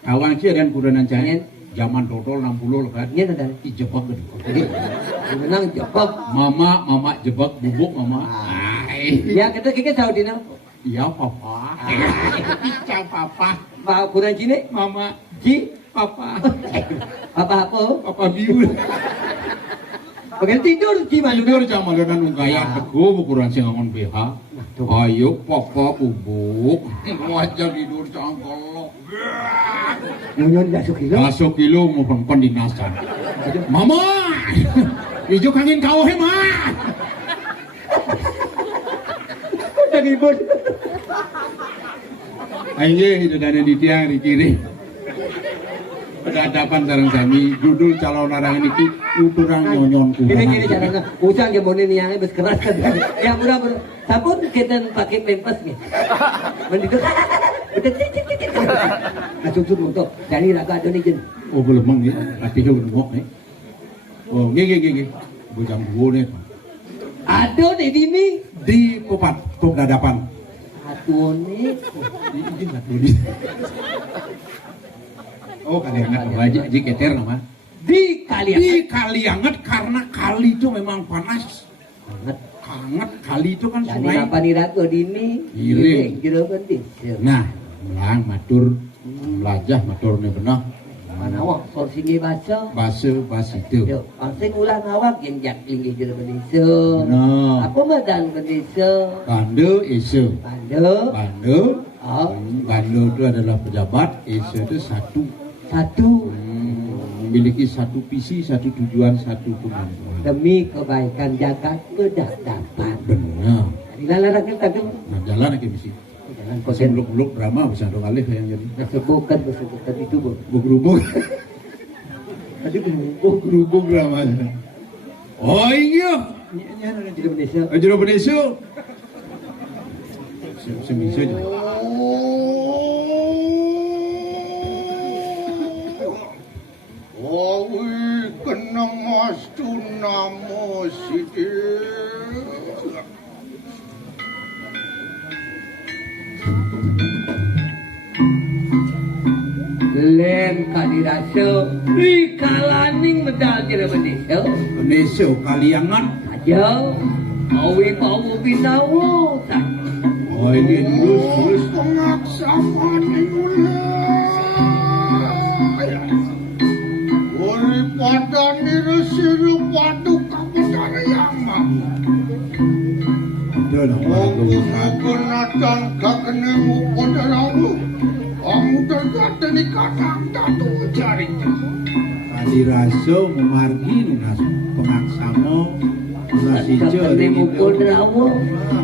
Kawan kia dan kuranan jangan. Zaman total 60 kan. Iya tadi. Dijebak gitu. Jadi menang jebak. Mama jebak bubuk mama. Ya kita tahu dina. Iya papa. Iya papa. Mau kurang sini. Mama. Ji. Papa. Apa? Papa biu. Bagian tidur gimana? Tidur jangan malunan menggaya teguh ukuran sing ngangon BH. Ayo papa bubuk. Wajah tidur cangkolok. Nyonya dah kilo. 10 kilo mau perempuan dinasan. Mama. Ijo kangin kau he ma. Jangan ribut. Ayo itu dana di tiang di kiri. Berhadapan sareng sami judul calon orang ini uturang nyonyon Gini caranya. Usang ke bonin yang bes keras kan. Ya murah sabun kita pakai pempes nih. Mendiduk. Langsung untuk dari raga ada nih jen. Oh belum nih, artinya belum nih. Oh gini. Bujang dua nih. Ada di sini. Di berhadapan. Satu nih. Ini. Oh kaliangat wajah jiketer nama. Di Kaliangat karena kali itu memang panas. Hangat kali itu kan Jadi sungai. apa nih raga di ini? Giring. Jero penting. Nah, yang matur melajah matur nih benar. Mana awak sorsingi baca. Bas itu. Yo, asing ulang awak yang jak linggih jero penting. Nah, Apa madan penting? Bande isu. Bando. Bande itu adalah pejabat, isu itu satu. Memiliki satu visi, satu tujuan, satu kemampuan. Demi kebaikan jagat berdapat. Benar. Dilarang kita tu. Nah, jalan lagi misi. Jangan Pasal kosen. blok drama bisa dong alih yang jadi. Sebutkan itu bu. Bergerubung. Tadi Bergerubung drama. Oh iya. Tidak Indonesia. Jero Indonesia. Semisal je. Awi kena mastu namo sidi. Len kalirasa ikalaning medal kira Malaysia. Malaysia kaliangan. Aja awi bawa binawo tak. Oh ini terus. Pengaksaman Uri pada niru padu kapitara yang mampu. Ada nak Aku menggunakan kakenemu pada lalu. Kamu tergata di kadang datu jari. Kali rasa memargi nunas pengaksama nunas hijau Kene mukul rawo.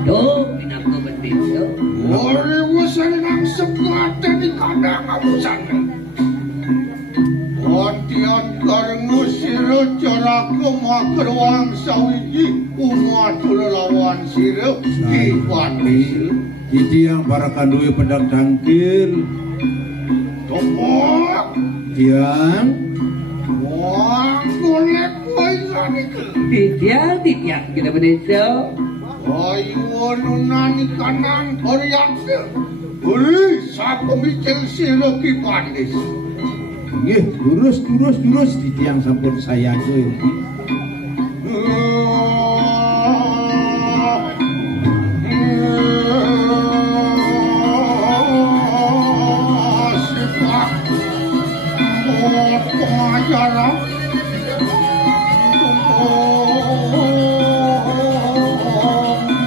Do bina ke Malaysia. Uri wusan nang sebata di kadang kamu sana. Wantian karengu siro caraku makerwang sawiji umatul lawan siro dipati. Jadi yang para kandui pedang tangkil. Topok Tiang wang golek wajani ke. Tiang kira Malaysia. Ayu nunani kanang koryak ke. Uri sa pemicil siro kipandis. Nggih, terus di tiang sampun saya ke. Sifat pengajaran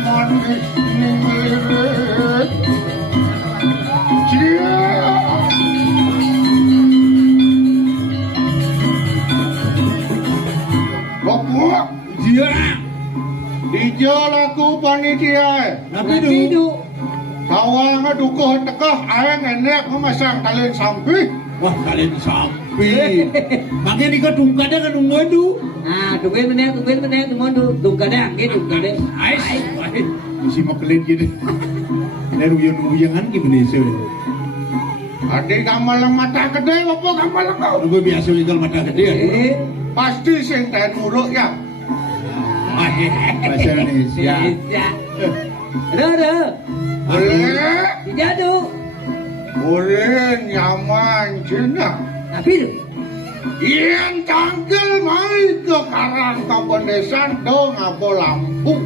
manis nirit. Bapak, Dia. dijal aku panitia. Nabi du. Sawang dukuh tekah aeng enek memasang kalian sampai. Wah kalian sampai. Makanya ni kau tungkada kan ungadu. Ah, tungguin meneh tungkada angge tungkada. Ais. Mesti makelin gini. Lalu uyangan gimana sih? Adik gamal mata gede, bapak gamal kau. Gue biasa legal mata gede. Pasti sing ten muruk ya. Bahasa Indonesia. Ada. Boleh, Jadu. boleh nyaman cina. Tapi tu. Yang tanggal mai ke Karang Kapendesan dong apa lampu.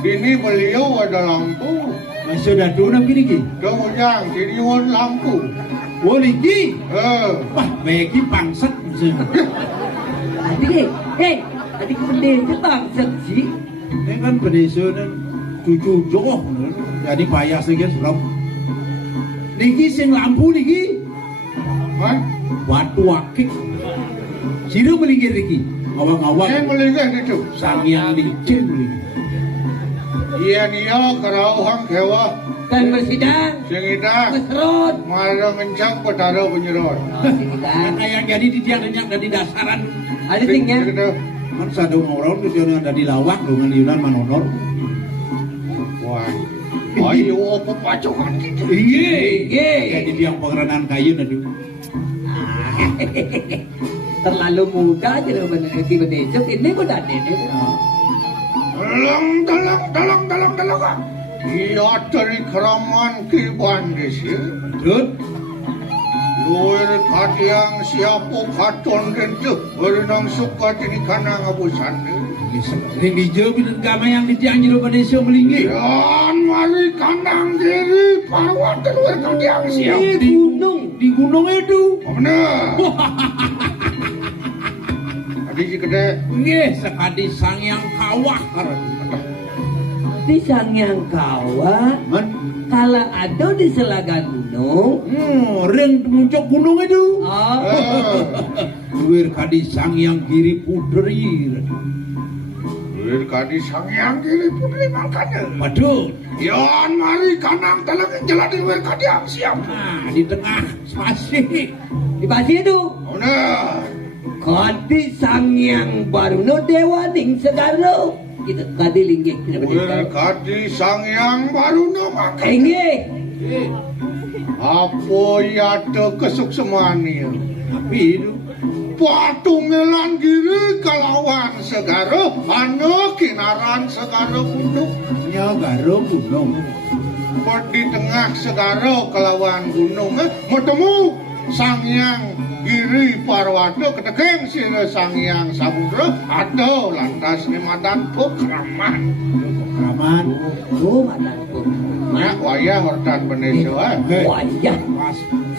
Ini beliau ada lampu. Masa dah tu nak pergi. Kemudian diriun lampu. Oh lagi. Wah, bagi pangsat. Adik, adik benda tu bang seksi. Ini kan pedesa ni cucu joh. Jadi payah sikit sebab. Lagi sing lampu lagi. kan? Watu akik. Sino melinggir lagi. Awang-awang. Yang melinggir itu. Sangian licin melinggir. Iya dia kerauhang kewa. Kan bersidang. Sengidang. Berserot. Malah ngencang petara penyerot. Kayak jadi di tiang dan di dasaran. Ada tingnya. Kan satu orang tu dia ada di lawak dengan Yunan Manonor. Wah. Ayo apa pacokan kita. Iya. Jadi tiang pengerenan kayu tadi. Terlalu muda je lah menerima besok ini pun ada ni. Dalang. Iya dari keraman kibandis ya. Betul. Luar katiang siapa katon rentu berenang suka jadi kanang abusan. Ini dijauh bidan kama yang di tiang jero Malaysia melinggir. Yan mari kanang diri parwat luar katiang siapa. Di gunung itu. Benar. Adik si gede. Nggih, sekadi sang yang kawah karena. Di Sangyang Kawah, Man, kalau ada di selaga gunung, ring muncul gunung itu. Luar kadi sang yang kiri putri. Luar kadi sang yang kiri putri makanya. Waduh. Yan mari kanang dalam jalan di luar kadiang siap. Nah, di tengah spasi. di pasir itu, Benar. kadi Sangyang baru no dewa ning segaro. gitu kadi linggih Kadi sang yang baru nama linggih apa ya ada kesuksemani Tapi itu Patungelan giri kalawan segara anu kinaran segara gunung nya garo gunung. di tengah segara kelawan gunung metemu sang yang giri parwado ketekeng sira sang yang samudra ada lantas nimadan pokraman Raman. oh mana ya wayah hortan beneso wajah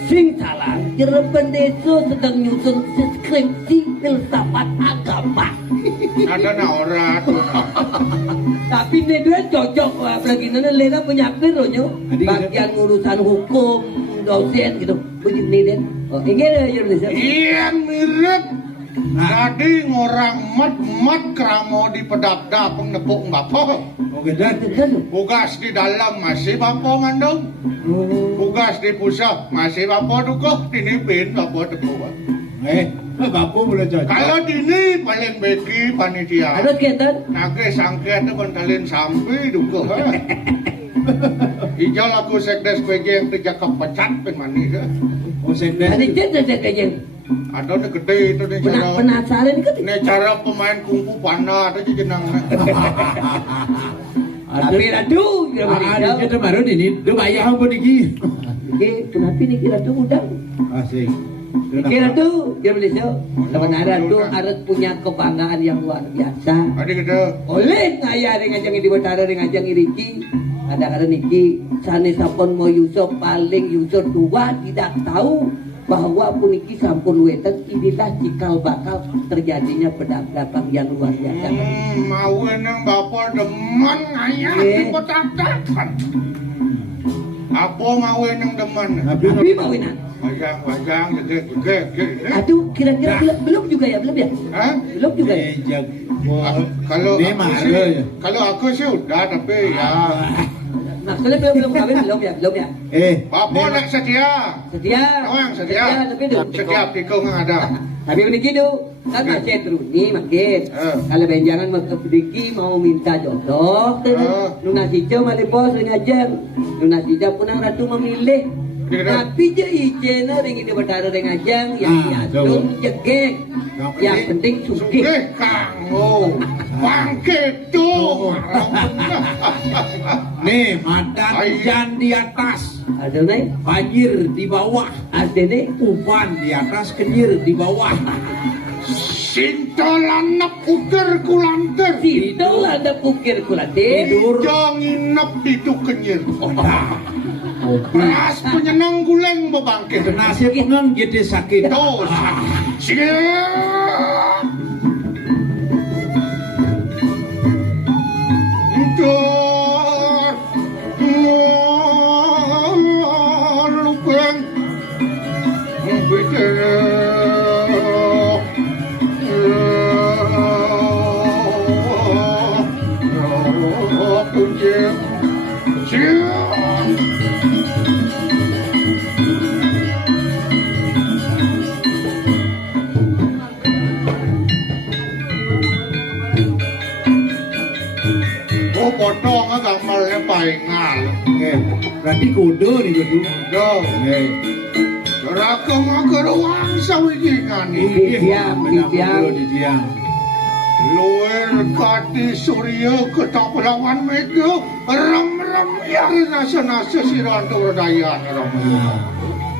sing salah jerepen desa sedang nyusun skripsi filsafat agama ada na ora tuh tapi ini dua cocok apalagi nana lena penyakit loh nyo bagian urusan hukum dosen gitu begini deh oh ingin ya bisa iya mirip tadi ngorang mat kramo di pedap-dap nepuk bapak Oke dan. tugas di dalam masih bapak ngandung tugas di pusat masih bapak dukuh dinipin bapak dukuh Bapak boleh cocok. kalau dini paling beki panitia ada ketan nage sangket itu kontalin sampai dukuh hijau laku sekdes PJ yang tidak kepecat pen manis Oh sekdes. ada ketan ada kayaknya ada nih gede itu nih cara penasaran kan ini cara pemain kungfu panah itu jenang tapi aduh Ada kita baru ini. Dia bayar apa niki? kenapa ini kira tuh udang Asik. kira tuh dia Malaysia sebenarnya tuh harus punya kebanggaan yang luar biasa ada gede oleh ngaya dengan ajang di Batara dengan ajang iriki ada karena niki sane sampun mau Yusuf paling Yusuf tua tidak tahu bahwa puniki sampun wetan inilah cikal bakal terjadinya pedang-pedang yang luar biasa. Mau nang bapak demen ayah di petak-takan. Apa mau nang demen? Tapi mawinan. Wajang, gede. Aduh, kira-kira belum juga ya, belum ya? Hah? Belum juga ya? Kalau Ini aku marah sih, ya? kalau aku sih udah tapi ya. Maksudnya belum kawin belum ya? Bapak nak setia. Setia. Awang setia. Tapi itu. Setiap tikung yang ada. Tapi begini tuh, kan masih terus nih makin. Kalau benjangan mau ke Diki mau minta jodoh, Luna Sijo mali bos ngajak. Luna Sijo punang ratu memilih. Tapi je ijena ring ini berdarah ring ajang yang diatur jegek. Yang penting sugih. Kamu bangkit tuh. Nih, mandan hujan di atas, Ada nih, banjir di bawah, ada nih. uban di atas, kenyir di bawah. Sintolan nak ukir kulantir. Situ ada pukir kulatin. Tidur. Jangan nginep di tu kenyir. Kopi. Ras penyenang guleng membangkit. Nasi pengang jadi sakit. Tuh, siap. Lupeng. Potong agak malnya paingal. Berarti kudu nih kudu. Do. Rakam agarwang sawijingan Di diam. Di diam. Luar kati surya ketang pelawan mega ram ya nasa siranto berdayan ram.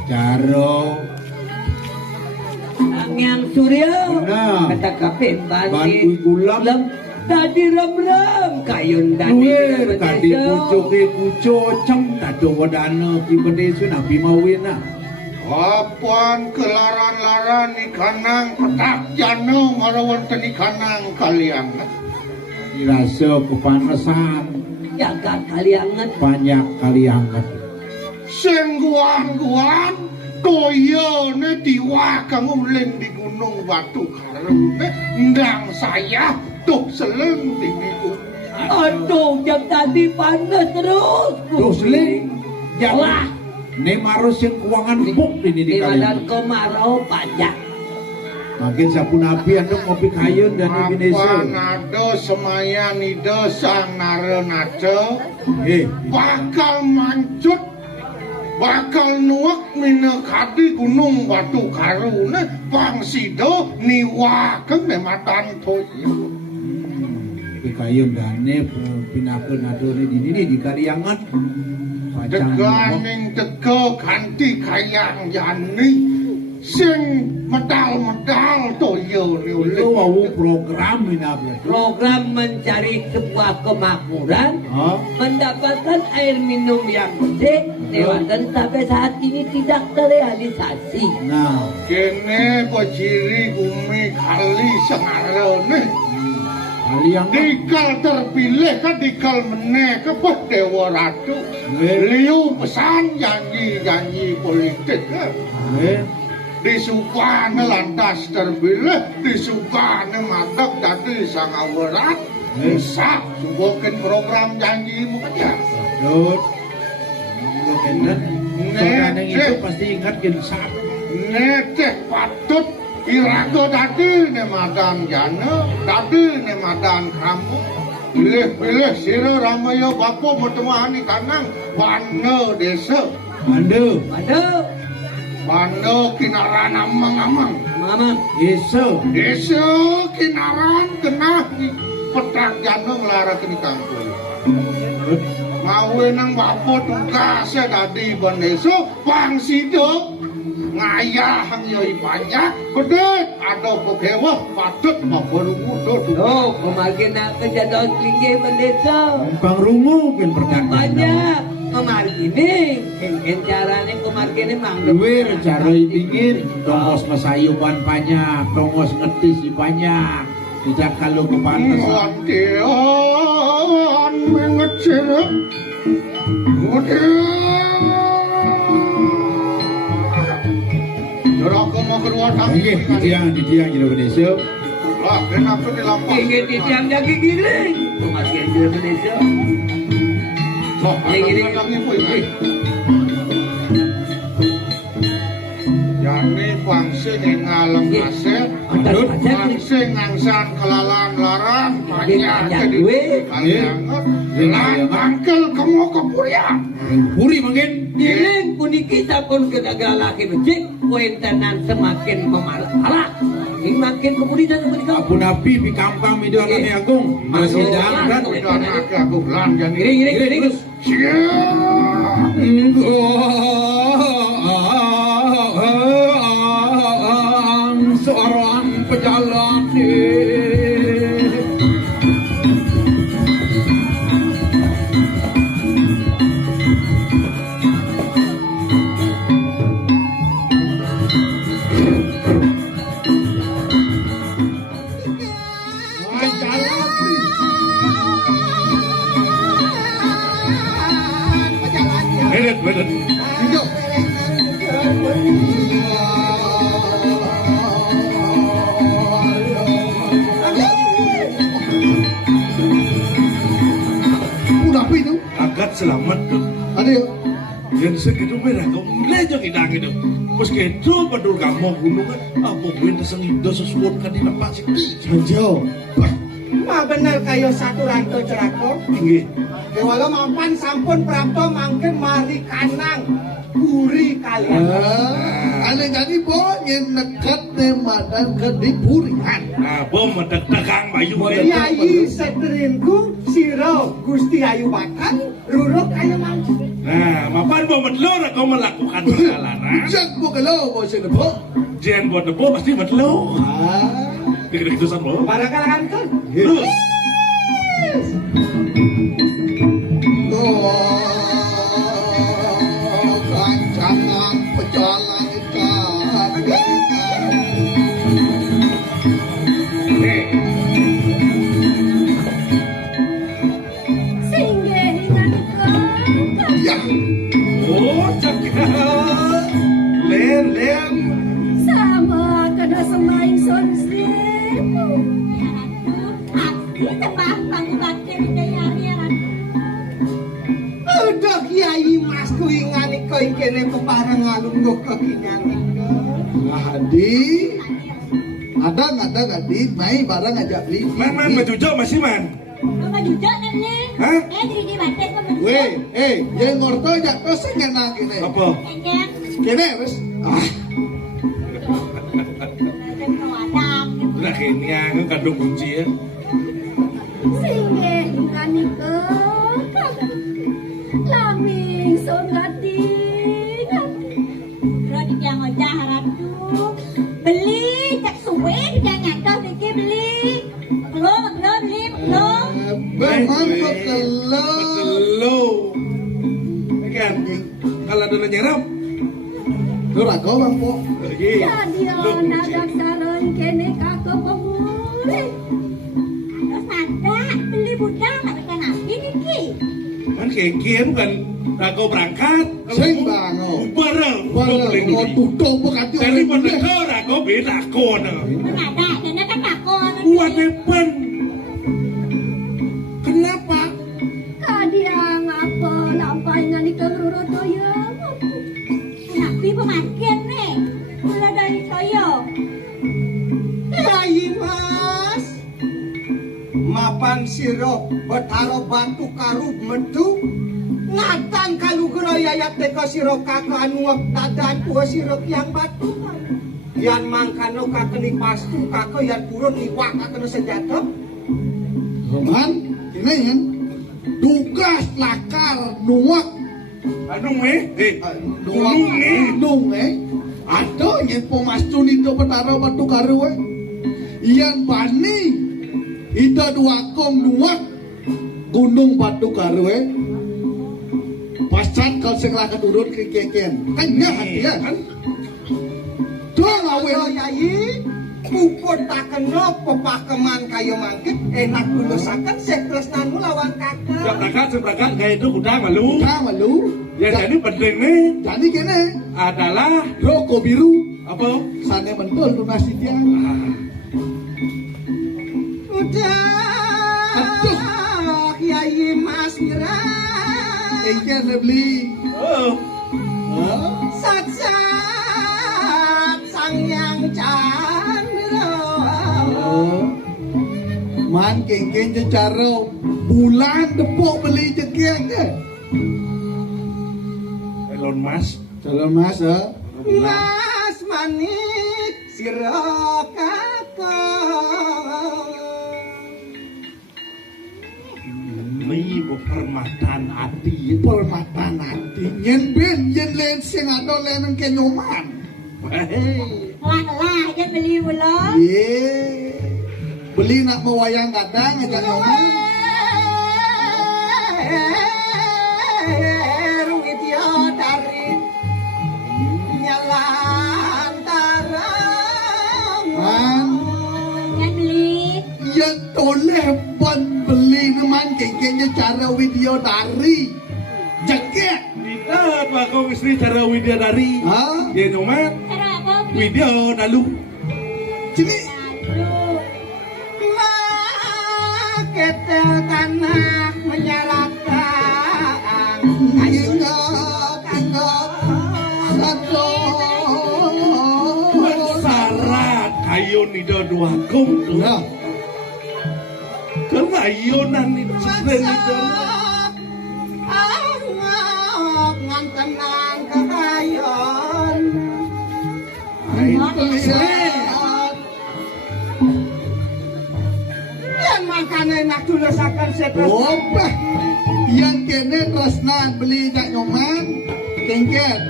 Jaro. Yang Surya Nah. kata kapit Bantu gulam. tadi ram kayun Luwer kadi kucuk cem tado wadana ki bedesu nabi mawina. Apaan kelaran-laran ikanang petak jano ngarawan ikanang kaliang. Dirasa kepanasan jaga kaliangan banyak kali angkat. Sengguan toyo ne tiwa kang uling di gunung Batu Karung ndang saya tuh seleng di minggu. aduh yang tadi panas terus Terus ling wah jangan ne maros yang keuangan buk ini di di badan kalian. kemarau pajak Makin sapun api anduk ngopi kayun dan Apa Indonesia. nado semaya nido sang nare nado bakal mancut bakal nuak mina kadi gunung batu karuna pangsido niwaken mematan toyo Ngopi kayun dane pinakeun adone di Kaliangan. deganing teko kanthi kayang yani sing medal-medal toyo Itu liulik wau program ini berarti. Program mencari sebuah kemakmuran, mendapatkan air minum yang bersih, dan sampai saat ini tidak terrealisasi. Nah, kene peciri umi kali sengarone Kaliangan dikal terpilih kan dikal meneh ke Dewa Ratu liu pesan janji-janji politik disupane lantas terpilih disupane matak dadi sang awerat sak suboken program janjimu aja Dut. Lo kenden. Saudara itu pasti ingat gensap. necek patut irago dadi ne madang jana dadi ne madang kamu pilih-pilih sira ramaya bapa metemani kanang bana desa Ande, bana kinaran amang-amang Mama, iso. desa kinaran kenah petak jana ngelara kini kampung mawe nang bapa tugasnya dadi ban desa pangsido ngayah hang yoi banyak pedek ada pegewah patut mabarungu doduk oh, kemarin nak kejadian tinggi mendesa. Bang Rungu kan perdagangan. Banyak kemarin ini, yang caranya kemarin ini mang. Duwe cara dingin, tongos masayuban banyak, tongos ngetis banyak. Tidak kalau kepantes. Latihan mengecil Jorok mau keluar Nggih, di tiang Indonesia. lah kenapa dilampau Ingin di tiang daging giling. Kemarin di Indonesia. Yani bangsa yang ngalem nasib bangsa ngangsan kelalan larang banyak jadi kalian lan bangkel kamu kepurian Puri mungkin. Giling puniki sampun kedagalake becik, kuentenan semakin memalah. Makin kemudian menikah. Abu Nabi di kampang Mido Alami Agung masih dalam dan udah anak aku lan jadi Giring. seorang pejalan Belet. Udah apa itu? Agak selamat tuh. Ada ya? Yang segitu merah kau lejong idang itu. Meski itu pendul kamu gunungan, apa gue teseng indo sesuatu kan di lepas sih. Sanjo. Ma bener kayo satu ranto cerako Tinggi. Walau mampan sampun prapto mangken mari kanang puri kalian Aneh jadi boleh nekat nemadan ke dipurian. Nah, bom mendegang bayu. Yai seterinku siro Gusti Ayu Bakan ruruk kayo mangken Nah, mapan bom mentelur kau melakukan perjalanan. Jak bukalo bos depo. Jen buat depo pasti mentelur. Dikira itu sama. para kalangan kan Terus. Kancangan pejalan ikan. Singgih nalika Ya, Oh, cakap. Len. sama kada semaing sonstrimu. Tebak pangbatin kayari udah Kiai Mas kuingani koy kene peparang ngalunggo kekingan Adi Ada nggak di main barang aja beli. Man majujok masih man. Apa juga kan nih? Hah? Jadi di batik apa? Weh, yang ngorto aja pesen ngenang ini. Apa? Engkang. Kene wes. Ada pewadak. Udah kayaknya aku kandung kunci ya. Singe kanike laming sonati Terus di yang ojah haratu. Beli cak suwe jangan tahu dikit beli. Belum beli. Memang ketelo. Betelo. Kan kalau ada nyerap. Lu rago bang po. Sadio nadak saron kene kako pemuli Terus ada beli budang nggak bisa nabi niki. Man kekian bukan aku berangkat. Sing bango. Bareng. Barang mau tutup bekati Dari pada kau aku beda kona. Mana ada dan kan takon. Buat depan. Kenapa? kadiang apa lampai ngani keluru toyo Nabi pemakin nih. Mulai dari soyo. Kiai Mas. Mapan siro betaro batu karu medu. Ngatan kalugro yayat teka siro kakak anu dadan tua siro yang batu. Yan mangkano kakeni pastu kakak yan purun iwak kakeno senjata. Roman, ini kan tugas lakar nuak Anu nuak nung ada yang pemastu itu petara batu karu iyan bani itu dua kong nuak gunung batu karu pasat kalau sekolah keturun ke keken kan ya hati ya kan tuh ngawe Yai puput tak kena pepakeman kayu mangkit enak lulusakan sekresnanmu lawan kakak. Seberangkat gaya itu udah malu. malu Ya jadi penting nih jadi kene adalah rokok biru apa? sana mentul lunasi dia Udah Kiai Mas Mira keken beli Oh, Sat-sat sang yang candra man kengken secara bulan depok beli jekeng ke Elon Musk. calon mas Mas manik siro kakak Ini permatan hati. permata nanti yen ben yen len sing ada len ke nyoman Lah aja beli ulo. ye beli nak mewayang kadang aja nyoman Ruit ya dari nyalantarang man Yang beli. yen toleh ban beli neman kengken cara video dari jekek Kita bakal istri cara widadari. ha Ya nomor Cara apa? video dalu. sini Aduh. ketel tanah menyalakan ingat satu Syarat kayu nido dua kum. nah Kelayunan itu nido. angok ngantenan kekayon lihat yang makan enak tulasakan sepres Opah, yang kene tresnan beli jak nyoman, kengken.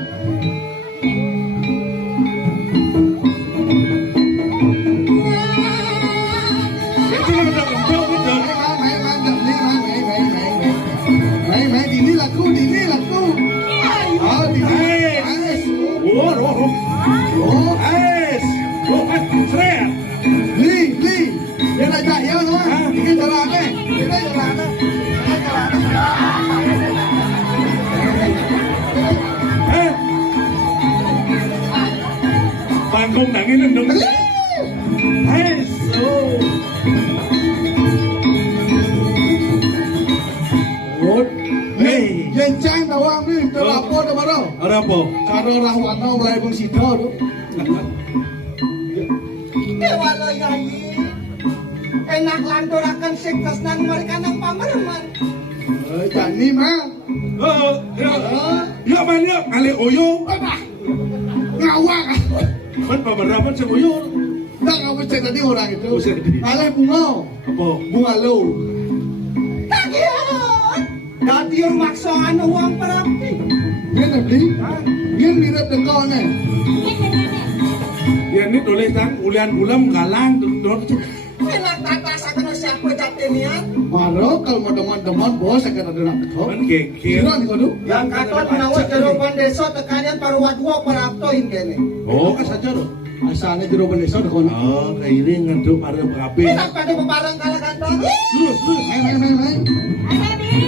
Itu udah kumpul gitu. Main, jak beli, main, ini laku. Oh, ini. Ais. Oh, Oh, es. Seret. li. Dia nak jak ya, no. Ini jalan apa? Ini jalan apa? Panggung nangin dong. Es. Oh, Hey. Jencang dawang ni, terlapo dah baru. Ada apa? Cara rahwana mulai bersida tu. Dewalo Yayi. Enak landurakan sektes nang mereka nang pamerman. Jani mah. Ya man ya kali oyo. Ngawak. Man pameraman sa oyo. Nggak kamu cek tadi orang itu. Oh, cek tadi. Ale bunga. Apa? Bunga lo. Kagian. Dadi yung maksoan uang perapi. Dia nanti. Dia mirip dengan nih. Ya ini tulis tang ulian ulam galang terus. Enak tata sakit siapa jatinian. Maro kalau mau teman-teman bos akan ada nak kau. Man kekir. Kira nih kau tu. Yang katon menawa jeroban desa tekanian paruwa dua peraptoin kene. Oh, saja loh. Asalnya jeroban desa dah kau. Oh, kairing ngantuk para berapi. Enak pada pebarang kala kata. Terus. Main. Ada beli.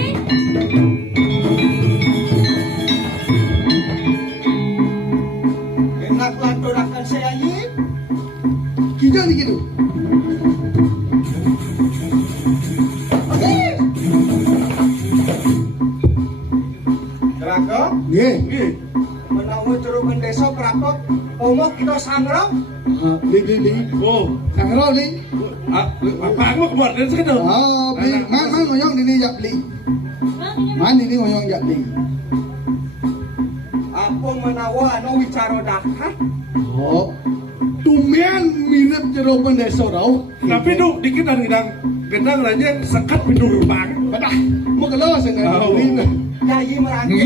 Enak landurakan saya Yayi. Kijau ni gitu. Raga. Ye. Menawa jeroban desa peraptot. Omong kita sangrau. Li. Oh, Sangrau li. apa aku keluar dari sana? Oh, beli. Man ngoyong ini jak beli. Man ini ngoyong jak beli. Apa menawa anu wicara dakat. Oh. Tumian mirip jeroban desa tau. Tapi duk dikit dan gendang ranya sekat pintu bang. Betul. Mau keluar saya ini. Yayi merangkul.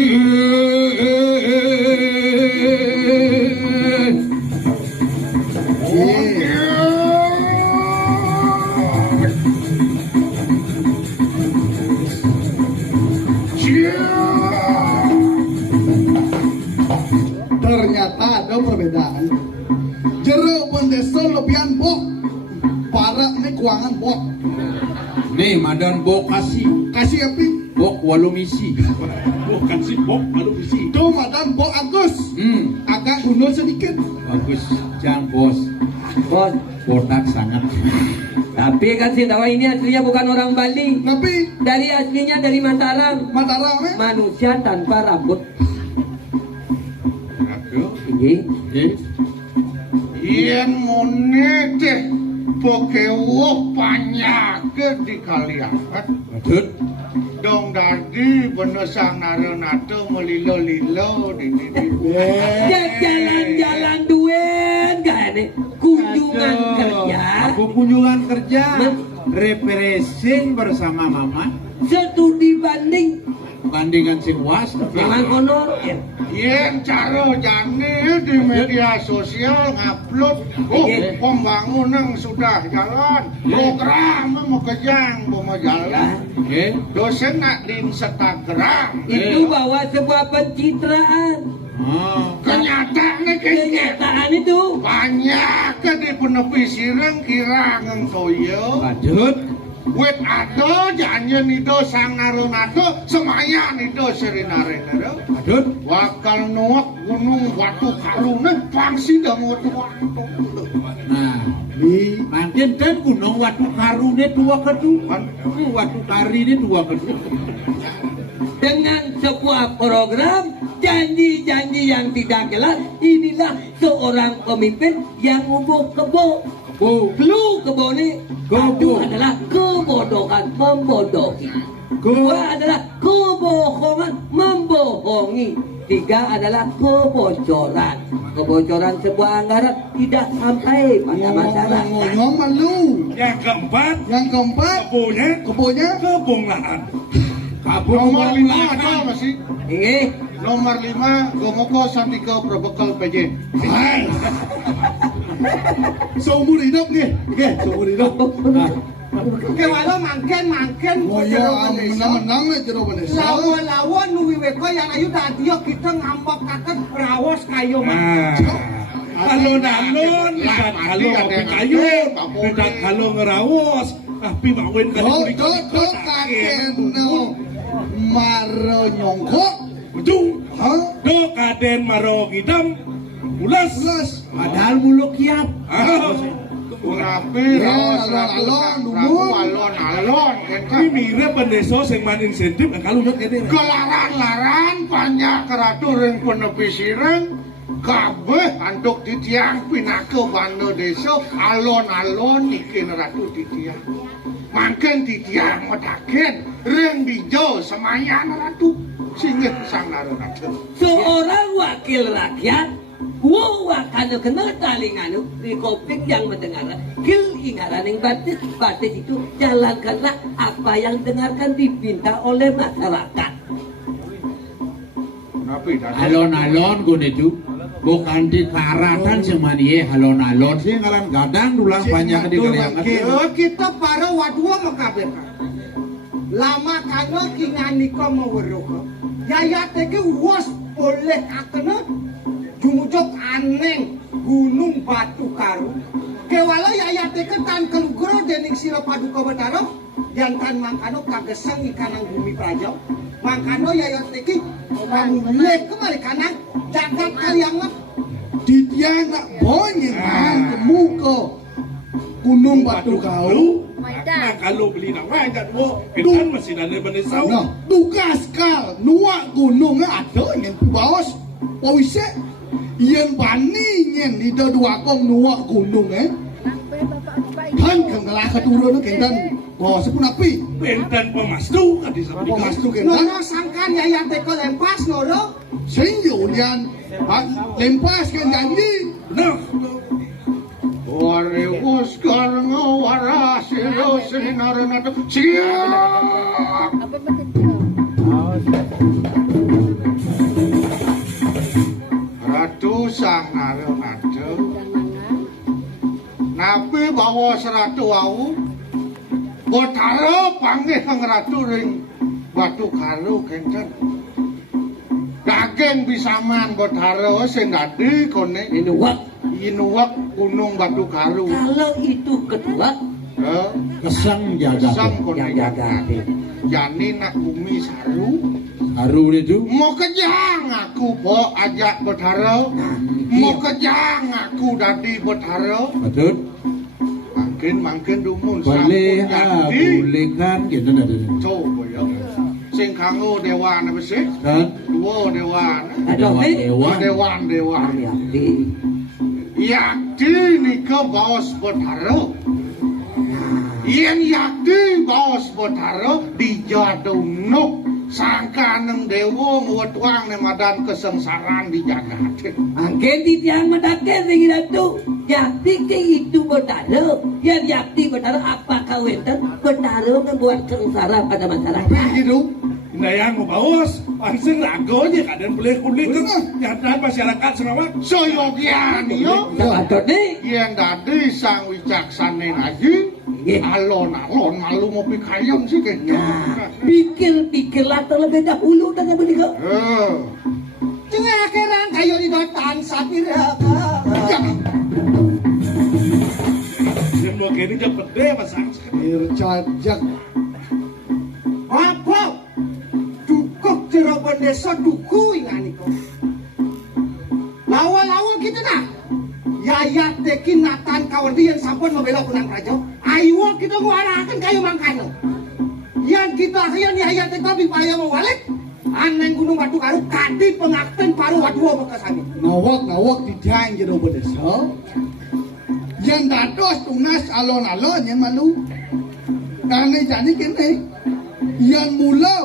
Ternyata ada perbedaan. Jeroban desa lebihan bok. Para ini kuangan bok. Nih madan bok Kasih api. bok walumisi. Bukan si bok, baru isi. Itu madan bok Agus. Agak gundul sedikit. Bagus, jangan bos. Bos, Botak sangat. tapi kan si Dawa ini aslinya bukan orang Bali. Tapi Dari aslinya dari Mataram. Mataram Manusia tanpa rambut. Aku, Iya. yen mone teh pokewo panyake di kaliakat Adut, dong dadi benesang narenato melilo-lilo di. Jalan-jalan duit gak nih? Kunjungan kerja. Aku kunjungan kerja, refreshing bersama mama, Studi banding. bandingan si was. Jangan honor. Ya. Yen caro jani di media sosial ngupload, pembangunan sudah jalan, program mau kejang mau jalan, Oke, dosen nak di Instagram, Itu bawa sebuah pencitraan. kenyataannya kayaknya Kenyataan itu. banyak ke di penepi sireng kira ngengkoyo, Adut, wet ato jangan nido sang narunato semaya nido serinare nero. adut, Wakal nuak gunung Watu Karune pangsi dang Watu. nah, makin kan gunung Watu Karune dua kedua, Watu Kari ini dua kedua. Dengan sebuah program janji-janji yang tidak jelas, inilah seorang pemimpin yang umur kebo. Lu kebo ini satu adalah kebodohan, membodohi. Dua adalah kebohongan, membohongi. Tiga adalah kebocoran. Kebocoran sebuah anggaran tidak sampai pada masyarakat. Ngomong malu. Yang keempat, Yang keempat, kebunnya kebonya kebungaan. nomor 5 ada masih. Ini Nomor 5 Gomoko Sandika Probekal PJ. Seumur hidup nih. Oke, seumur hidup. Kewalo mangken Oh iya, menang-menang lah jeroban desa. lawan-lawan nuwi weko yang ayu tadi kita ngambak kakek rawas kayu Nah, alon-alon, ikan kalau kopi kayu, ikan kalau ngerawos, tapi mawin kali Do kaken no maro nyongko. ujung, Hah? do kaden maro hitam, ulas, Padahal bulu kiap. Urapi alon-alon dulu. Alon-alon ini mirip pendeso sing man insentif, kalau nyot kene. Kelaran-laran panjang keratur yang penepi sireng kabeh anduk titiang pinake banda desa alon-alon niki ratu titiang mangken titiang medaken ring bijo semayan ratu singgih sang ratu Seorang wakil rakyat wakano kena talinganu di kopik yang mendengar kil ingaran yang batis itu jalankanlah apa yang dengarkan dipinta oleh masyarakat. Alon-alon gue itu bukan di karatan semania alon-alon sih ngaran gadang dulang banyak di kaliangan. Kita para wadua makabekan. Lama kano kinganiko maweruko. Yaya teke was boleh akena jumujok aneng gunung batu karu. Kewala yaya teke tan kelugro dening sila paduka betaro yang tan mangkano kagesang ikanang bumi prajau. Mangkano yaya teke mamulek kemari kanang jagat kaliangan. titiang nak bonyeng man kemuka gunung batu kau Nah, kalau beli nama yang wo, kita masih ada benesau. nah tugas kal nuak gunung ada yang bos poise yang bani yang di dua kong nuak gunung kan kengelah keturun kendan bos pun api Benten pemastu kan di sana. pemastu kendan Nono sangkan yaya teke lempas nono. senyo lian lempas kan janji Nah, Wari uskar ngawara siro sinar nado siap. Ratu sah naro nado. Nabi bawa seratu au. Botaro panggih kang ratu ring batu karu kenten. Daging bisaman botaro sing dadi kone inuak gunung batu karu. Kalau itu kedua Kesang jaga Sang kone yang jaga hati. Jani nak bumi saru. haru itu Mau kejang aku bo ajak botaro. Mau kejang aku dadi botaro. betul Mangkin dumun boleh sampun boleh kan gitu ada Coba ya. Sing kanggo dewan apa sih? kan Dua dewan. dewan Dewan. Hati. Yakti nika baos botaro. Yen yakti baos botaro dijadunuk sangkaneng dewa ngwetwang ne madan kesengsaran di jagat. Angken di tiang mendaken dengan itu. Yakti ke itu bertaruh. Yang yakti bertaruh apa kawitan bertaruh membuat sengsara pada masyarakat. Begitu. nah yang mau bawas, langsung rago aja kadang boleh kulit tuh. Nyata masyarakat semua. Soyogian yo. Patut nih. Yen dadi sang wicaksane ngaji alon-alon malu mau pikayun sih kayaknya. Pikir-pikirlah terlebih dahulu dengan begitu. Cengah akhirnya kayu di dotan sapiraka. Yang mau kini dia pede pasang. Ircajak Apa? Cukup jeroban desa duku ingani kau. Lawal-lawal gitu nah. Yaya tekin natan kawan dia yang sampun membela pulang raja. Ayo kita nguarakan kayu mangkano. Yang kita yang yaya tekin payah mewalik. Aneng gunung batu karu kadi pengakten paru wadua bekasani. nawak didang jero bedesa. Yang dados tunas alon-alon yang malu. Karena jadi kene. Yang mula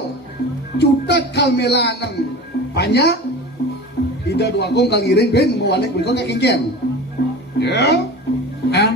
cutat kalmelanang banyak. Ida dua kong kang iring ben mewalik ben kong kakingken. Ya.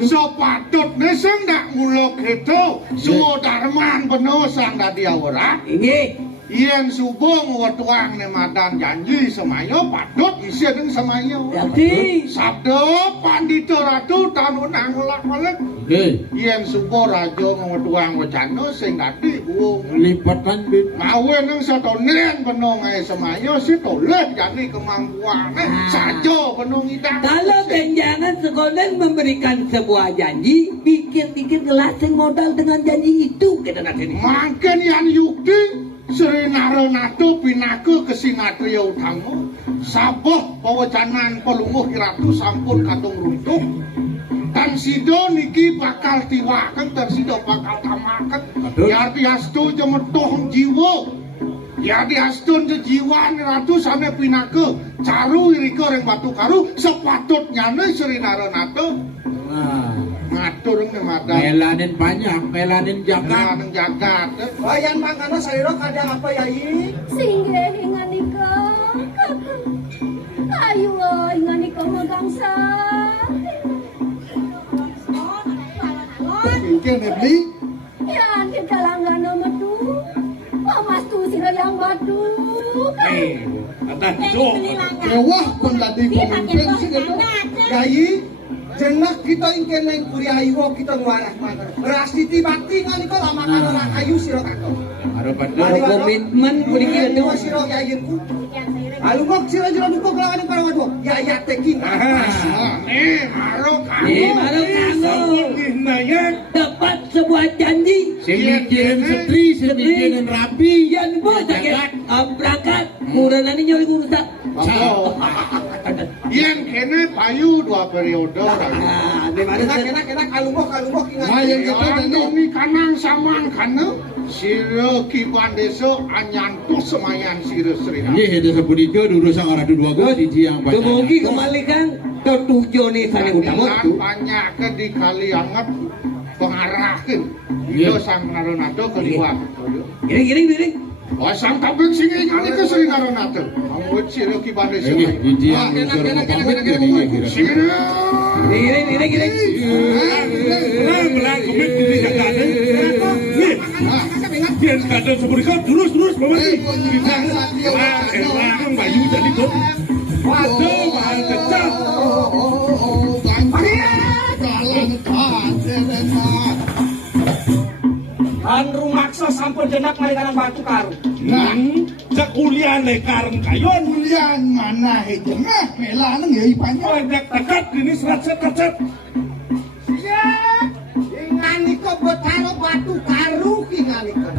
So patut neseng dak mula keto. So darman beno sang dadi awara. Ini Yen subung wetuang ne madan janji semayo patut isin semayo. yakti. Sabdo pandita ratu tanunang ulak-ulak. oke Yen subo raja ngwetuang wecana sing dadi buung. lipatan bit Mawe nang satonen beno ngae semayo sitoleh jani kemampuane saja beno ngidang. Kalau jangan sekolah memberikan sebuah janji, pikir-pikir ngelasing modal dengan janji itu kita nanti. Mangken yan yukti Sri Naronato pinake kesinatria utama saboh pawecanan pelunguh kiratu sampun katung runtuh dan sido niki bakal tiwakan dan sido bakal tamakan Betul. yarti astu jemetuh jiwa Ya diastun jejiwan ratu sampe pinake caru iriko reng batu karu sepatutnya nih Sri Naronato Nah, ngatur nih mata melanin banyak, melanin jagat. nang jagat. Bayan mangkana sayro kadang apa yai? Singgih inganika. Ayo inganika magangsa. Pikir nih beli Yan kita langgana metu. Pamas tu sila yang batu. Ada Beli langgan. mewah pun tadi Dia pakai pemimpin bos sih gitu. langgan. Yai, jenak kita ingkang neng puri ayo kita ngelarah mangkana. Berasti tibati nganika lama kana rakayu sira kako. Ada pada Ada komitmen kuning itu. Dua sira yayin ku. Alungok sira jero duko kelawan para waduh. Ya ya tekin. Haro kan. Baru kamu Nayak dapat sebuah janji. semikian setri, semikian rapi. Yang bos sakit berangkat. Kurang nanti nyori urusan. Yang kene payu 2 periode. Nah, di mana Enak alungok ingat. Nah yang kita demi kanang samang kana sira kiban desa anyantos semayan sira Sri. Ini ada sepunika dulu sang orang dua go di yang banyak. Kemudian kembalikan ke tujuh nih sana utama Dengan tu. banyak ke di kali anget pengarahkan Iya. itu sang Naronato keliwat. Giring. Oh sang tabik singi kali ke Sri Naronato. Amut sira kiban desa. Ini di yang suruh pamit ini kira. Sira. Giring. belang komit di jagat. Nih, biar sekadar seperti terus bawa ni. Kita elang bayu jadi tu. Waduh, mahal kecil. Kan rumaksa sampun jenak mari kana batu karu. Cak kuliah lekareng kayon. Kulian mana hejengah melanang ya ipanya. Banyak dekat ini serat-serat. Ya, inganika betaro batu karu inganika.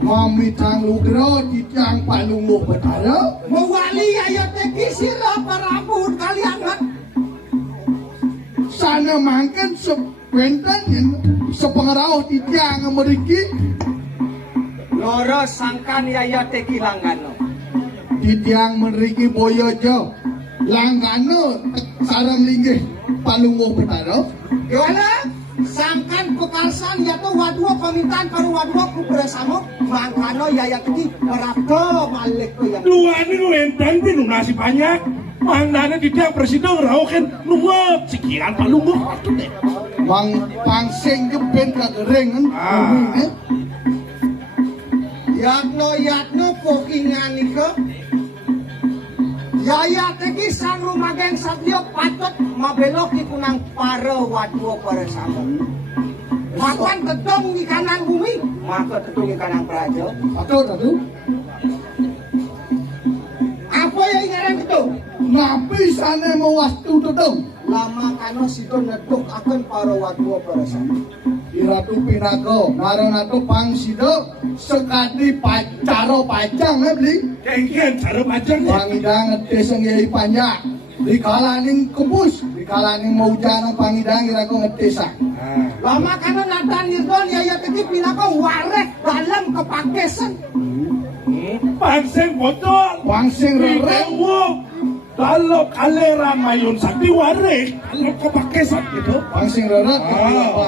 Mami tang lugro titang palungo betara. Mewali ayo teki sira parabut kalian hat. Sana mangkan sepentan yang sepengarau titiang meriki. Loro sangkan ayo teki langgano. Titiang meriki boyojo. Langgano sarang linggih palungo betara. Yola sangkan pekalsan ya to wadua permintaan paru wadua ku bersama mangkano ya teki parabdo malik ko yang. Dua ni lu enteng di nasi banyak. Mandana di tiang presiden rauken lumot sekian palunggu. Wang pangsing jeben kageringan. Yatno pokinganika. Yaya teki sang rumageng satrio patut mabelok di kunang para wadua bersama. Makan tetong di kanan bumi, maka tetong di kanan praja. Aduh. Apa yang ingaran itu? Napi sana mau wastu tetong. Lama kano sido neduk akan para wadua bersama. Iratu Pinako, Naronato pangsido sekadi pacaro pajang beli. Kengkian cara pajang ya. Pangidang ngetes ngei panjang. Di kalaning kebus, di kalaning mau jangan pangidang irako ngetesak. Lama kano natan nirdon yaya teki pinako warek dalam kepakesan. Pangseng botol. Pangsing rereng. Kalau kalera mayun sakti warik, kalau kepake sakti itu. Pangsing rereng.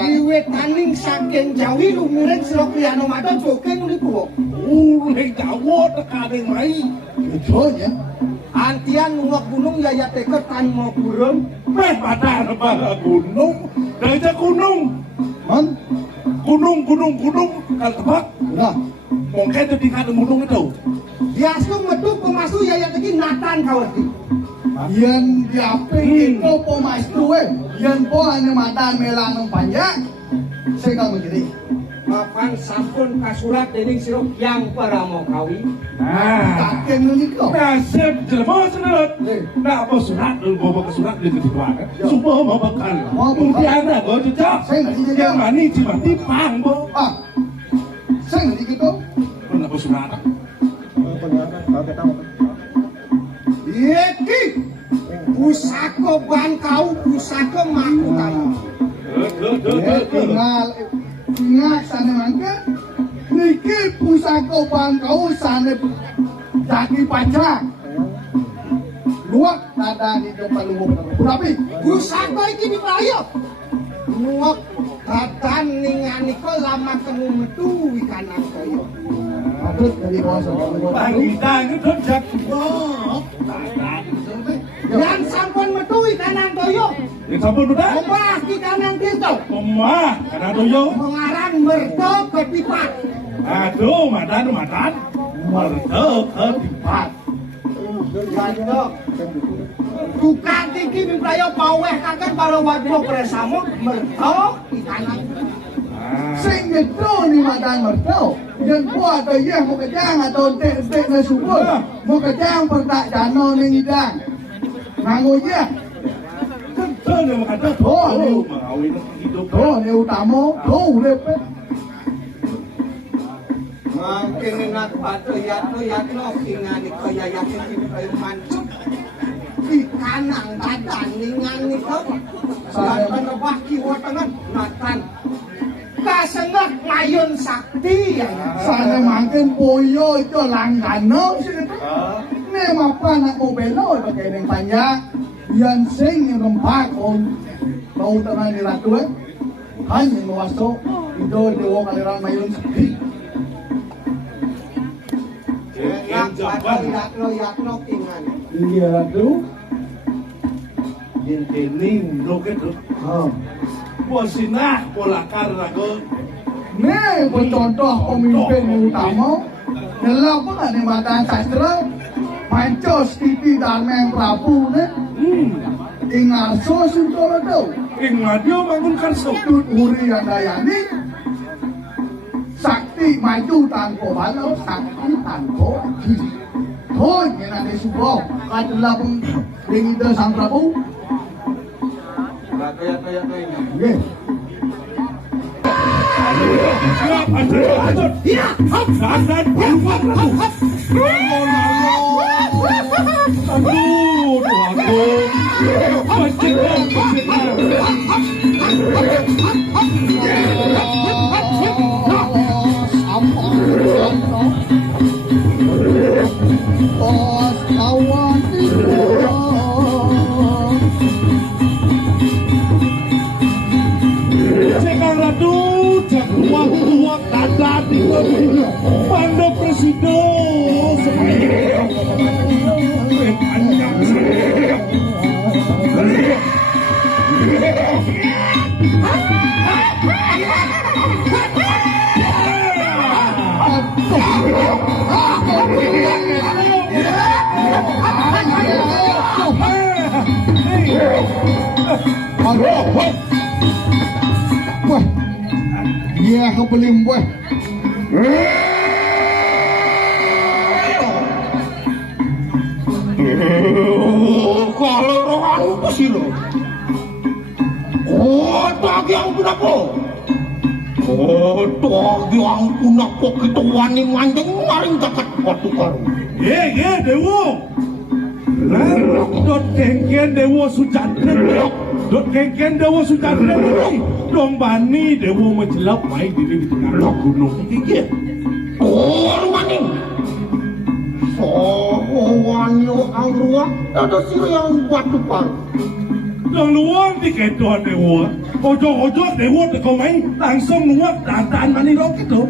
Iwe taning saking jawi lumiren sira piano madon joge ngene kuwo. Uleh dawo tekane mai. Betul ya. Antian lunga gunung yaya teke tan mau burung. Meh pada rebah gunung. Dari gunung. Man, Gunung. Kalau tebak. nah, Mungkin itu di kanan gunung itu. Biasu metu pemasu yaya teki natan kawati. yang diaping itu po maestro yang po hanya mata melanang panjang. Saya nggak begini. Mapan sampun kasurat dening sira yang para mau kawi. Nah. Kakek ini kok. Nasib jelma senat. Nah, apa surat lu bawa ke surat dia kedua. Semua mau bakal. Kemudian ada cocok. Saya nggak dijajah. Yang mani cuma tipang, Bo. Ah, saya nggak gitu. Kenapa surat? Yeki pusako bangkau pusako maku kamu. Tinggal sana mangga. Ini niki pusaka bangkau sane daki pacak. Luak nada di depan lumut. Tapi Pusaka iki dipayo. Nuwak datan ningani ko lama kemu metu ikanang kaya. patut dari bawah Pangita itu jak. Yang sampun metu ikanang kaya. Ini sampun udah. Omah ikanang tirto. Omah, karena doyo. Mengarang merto ketipat. Aduh, madan. Merto ketipat. Jandok. Tukang tinggi mimplayo paweh kakan para wadmo presamut merto ikanang. sing itu ni madan merto yang kuat atau yang mau kejang atau tek na subur mau kejang pertak dano ni ngidang nganggo ya Tentu dia berkata, mengawin hidup. ni utama urip Mungkin ingat batu yatno ingani kaya yakin kayo mancuk. Ikanang badan ingani ko. Saan na baki watangan matan. Kasengak ngayon sakti ya. sana makin poyo itu langgano sih ni mapa nak mau belo pakai yang panjang yang sing yang rempak mau tanah di ratu hanya nuaso itu dewa kaliran mayun sakti Yak batu yatno ingani. iya ratu Ini roket tu. Posinah pola karnago. Nih, contoh pemimpin yang utama. Dalam pun ada badan sastra, pancos titi Dharma Prabu nih. Ingarso suntoro tu. Ingadio bangun karso. Tut Uri Andayani. Sakti maju tanpa balau, sakti tanpa aji. Thôi, yang ada subuh. Katalah pun dengan Sang Prabu. Kaya ini. Yes. Iya, dan Pando presiden Wah, iya kebelim wah. Kalau rohan pasti lo. Oh, tagi ang pinako. Oh, tagi ang pinako kita wani mandeng maring dekat batu karu. Ye, Dewo. Dot kengken Dewo Sujatren. Dot kengken Dewo Sujatren. Dong bani Dewo menjelap main di tengah gunung iki. Oh, wani. Wanyo ang ruang ada siro yang batu karu. Dong luang di ketuan Dewo. Ojo Dewo teko main langsung nuak dandan mani roket tu.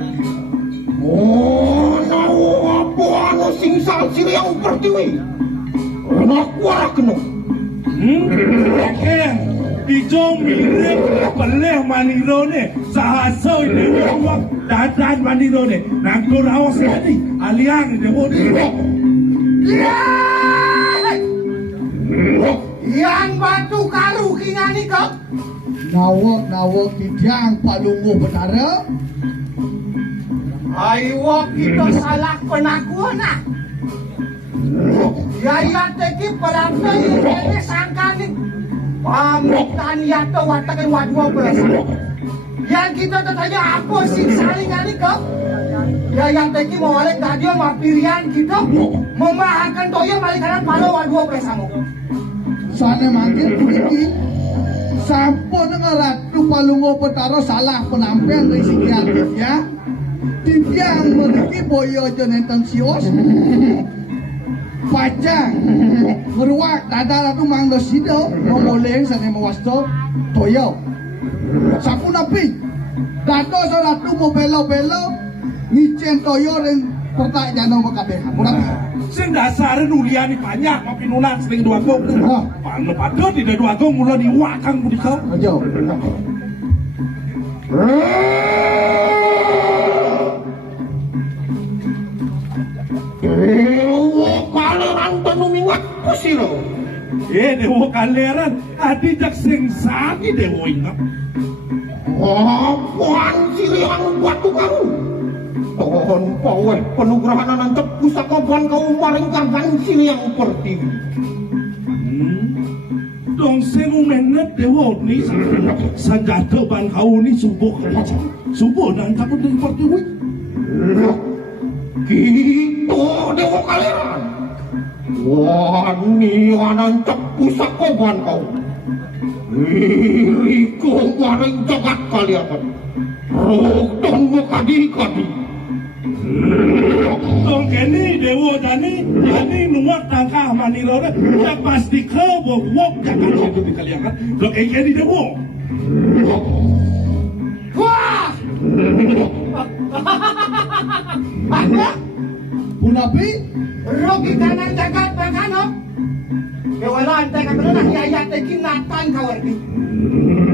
Oh, nawa apa anu singsal siro yang pertiwi. Anak warak no. Ken, ijo mirip peleh maniro ne. Sahaso Dewo nuak dandan maniro ne. Nangko rawas tadi aliang Dewo ni. Yang batu karu kingani kau. Nawak kidang palungu benara. Ayo kita salah pengakuan ah. Yaya teki perantai ini sangkani. Pamitan yato watakan wadwa berasa. Yang kita tanya apa sih salingan kau? Yaya teki mau balik tadi mau pilihan kita. Memahakan toyo balik kanan palo wadwa beresamu. Sana makin tinggi. Sampun dengan Ratu Palungo Petaro salah penampilan dari segi aktif ya. Tiang memiliki boyo jonenton sios. Pacang beruak dadar itu mangdo sido ngomoleng sana mawasto toyo. Sapu napi. Dado soratu mau belo-belo ngicen toyo dan pertak jano makabeha. Sing dasare nuliani banyak tapi nulan sering dua gong. Pano padha tidak dua gong mula diwakang punika. Ayo. Kaleran penumingat kusiro. Dewa kaleran adi jak sing sani dewa ingat. Apaan siliang batu karu? Tohon paweh penugrahan nancep pusaka ban kau maring karban siliang pertiwi. Dong sing umenet dewa ni sanjata ban kau ni subuh nang kamu dari pertiwi. Gitu dewa kaleran. Wani nancep pusaka ban kau. Iriku maring jagat kalian. Rukton mukadi-kadi. Dong kini dewa jani nuak tangkah maniro dah pasti kau wok jangan itu di kalian kan. Dong kini dewa. Wah! Apa? Punapi? Rogi kanan jagat bakanok. Kewalan teka berenang ayat tekin natan kawardi.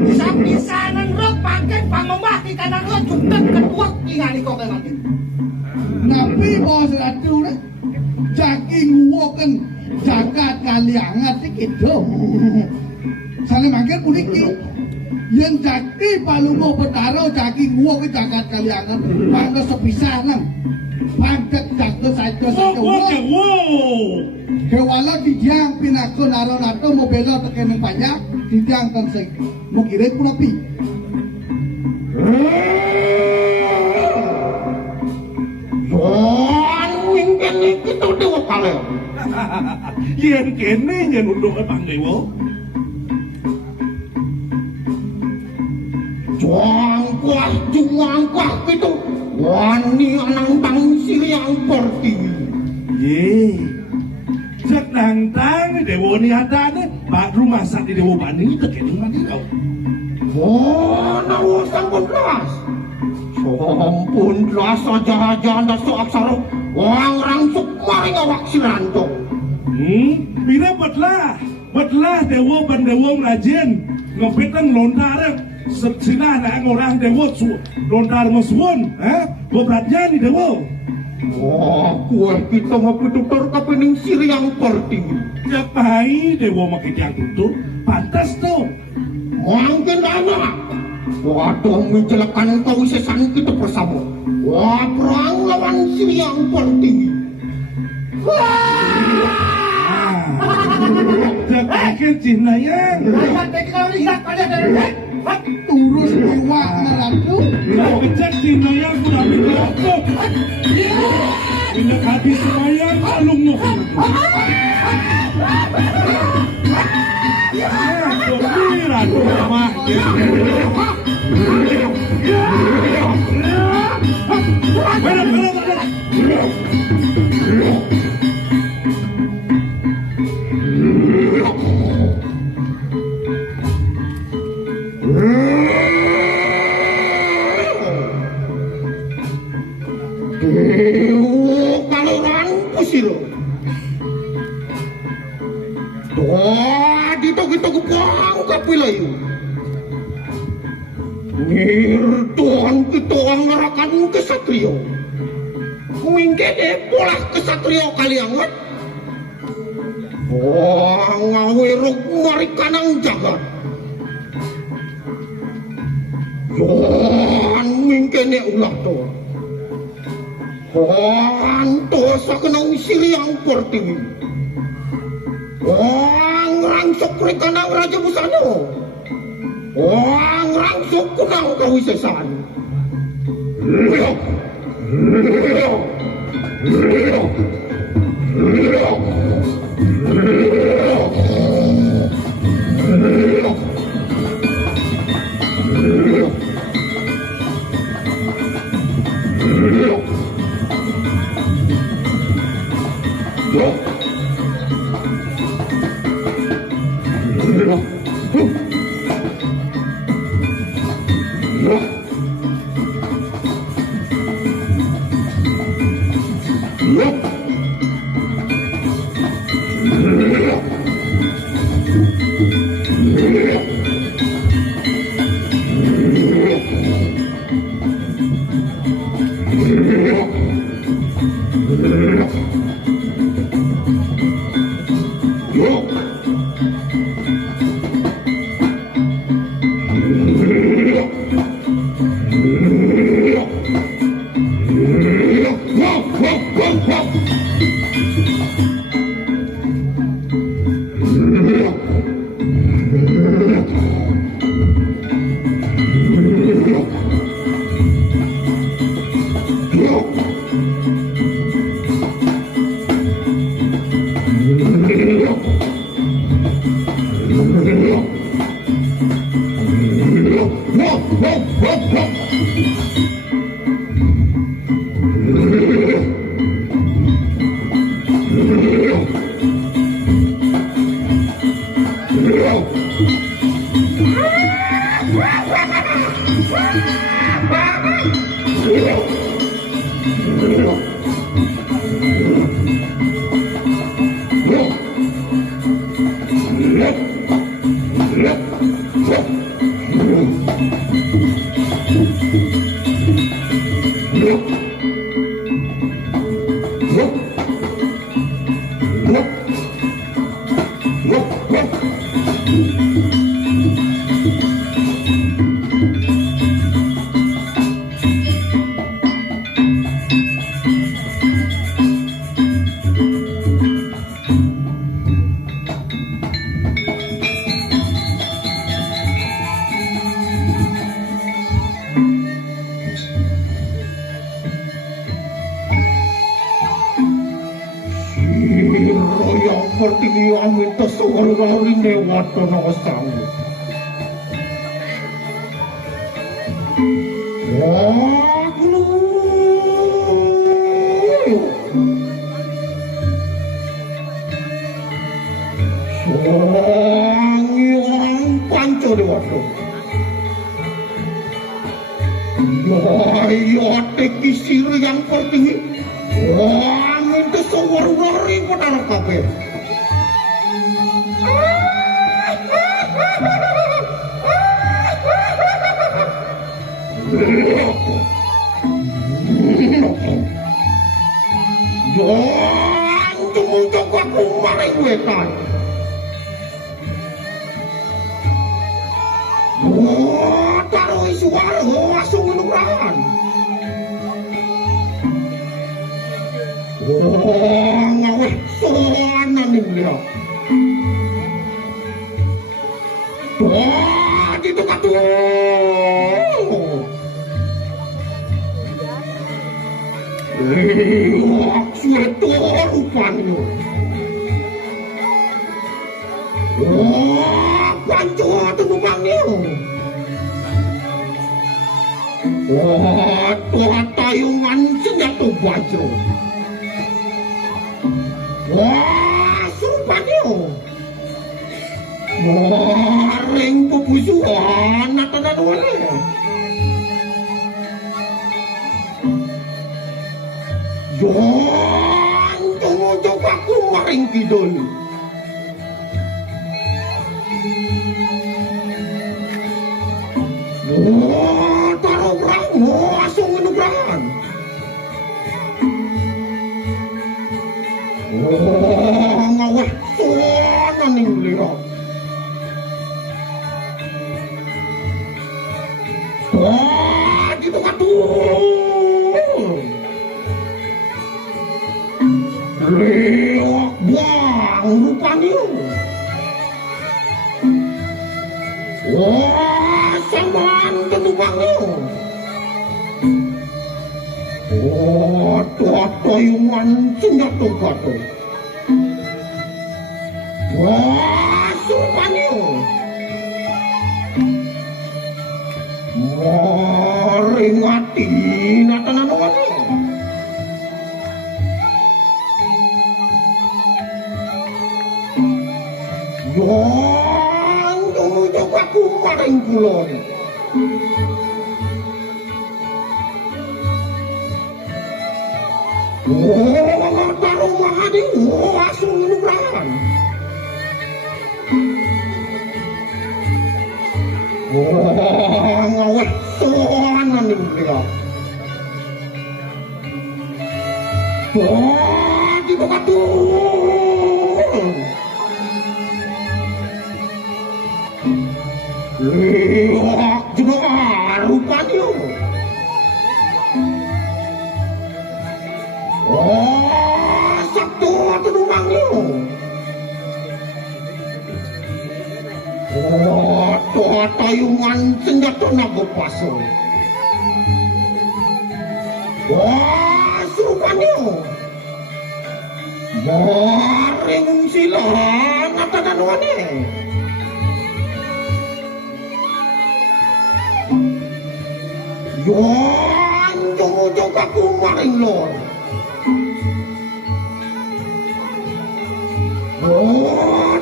Bisa-bisanan rok pakai pangomaki kanan rok cukup kedua ingani kau nanti. Napi bos ratu na jaking woken jagat kaliangan dikit do. Saling makan puniki. Yang jakti palungo petaro jaking wok jagat kaliangan mangga sepisah nang. Pangkat jakto saja Kewala dijang pinakon aron ato mau bela teken yang banyak dijang kan sing mau kirim pun api. Yon mingken iki to dewa kalian. Yen kene yen undung bang dewa. Juang kuah gitu. Wani anang tang siliang pertiwi. Ye. Jak nang tang dewa ni ada ne bak rumah sak di dewa bani teken mandi kau. Nawa sampun belas. Sampun belas aja naso aksara wang rangsuk maring awak siranto. Bila betlah dewa ban dewa ngajin ngepetang lontar sina na orang dewa lontar masuon, gobratnya ni dewa. Kuah kita ngapututur kapening siliang pertiwi. Jak pai dewa makin yang tutur, pantas tu. Mungkin anak. Waduh menjelekan kau sesan kita bersama. Wah perang lawan siliang pertiwi. Jak makin Cina yang. Ayat tekal lihat pada dari. Turus iwak meratu. Jak Cina yang sudah mikirok. Bila habis semayang alung mo. Gembira rumah. Kaloran pusiro. Doa dito kupang kapilayo. Tuhan kita ngarakan kesatrio. Mingkene polah kesatrio kaliangat. Ngawiruk marikanang jagat. Tuhan mingkene ulah to. Hantu sakenang siliang pertiwi. Rangsuk rekanang Raja Busano. Rangsuk kunang kawisesan. Yang tumujuk aku maring kulon. Taruh mahadi, asung nugrahan. Ngawet soanan nih dia. Di bawah tuh. Lihat juga rupanya. Satu rumahnya. Tayungan senjata naga paso. Surupannya. Maring sila ngatanan-wane. Yon jong-jong aku maring lor.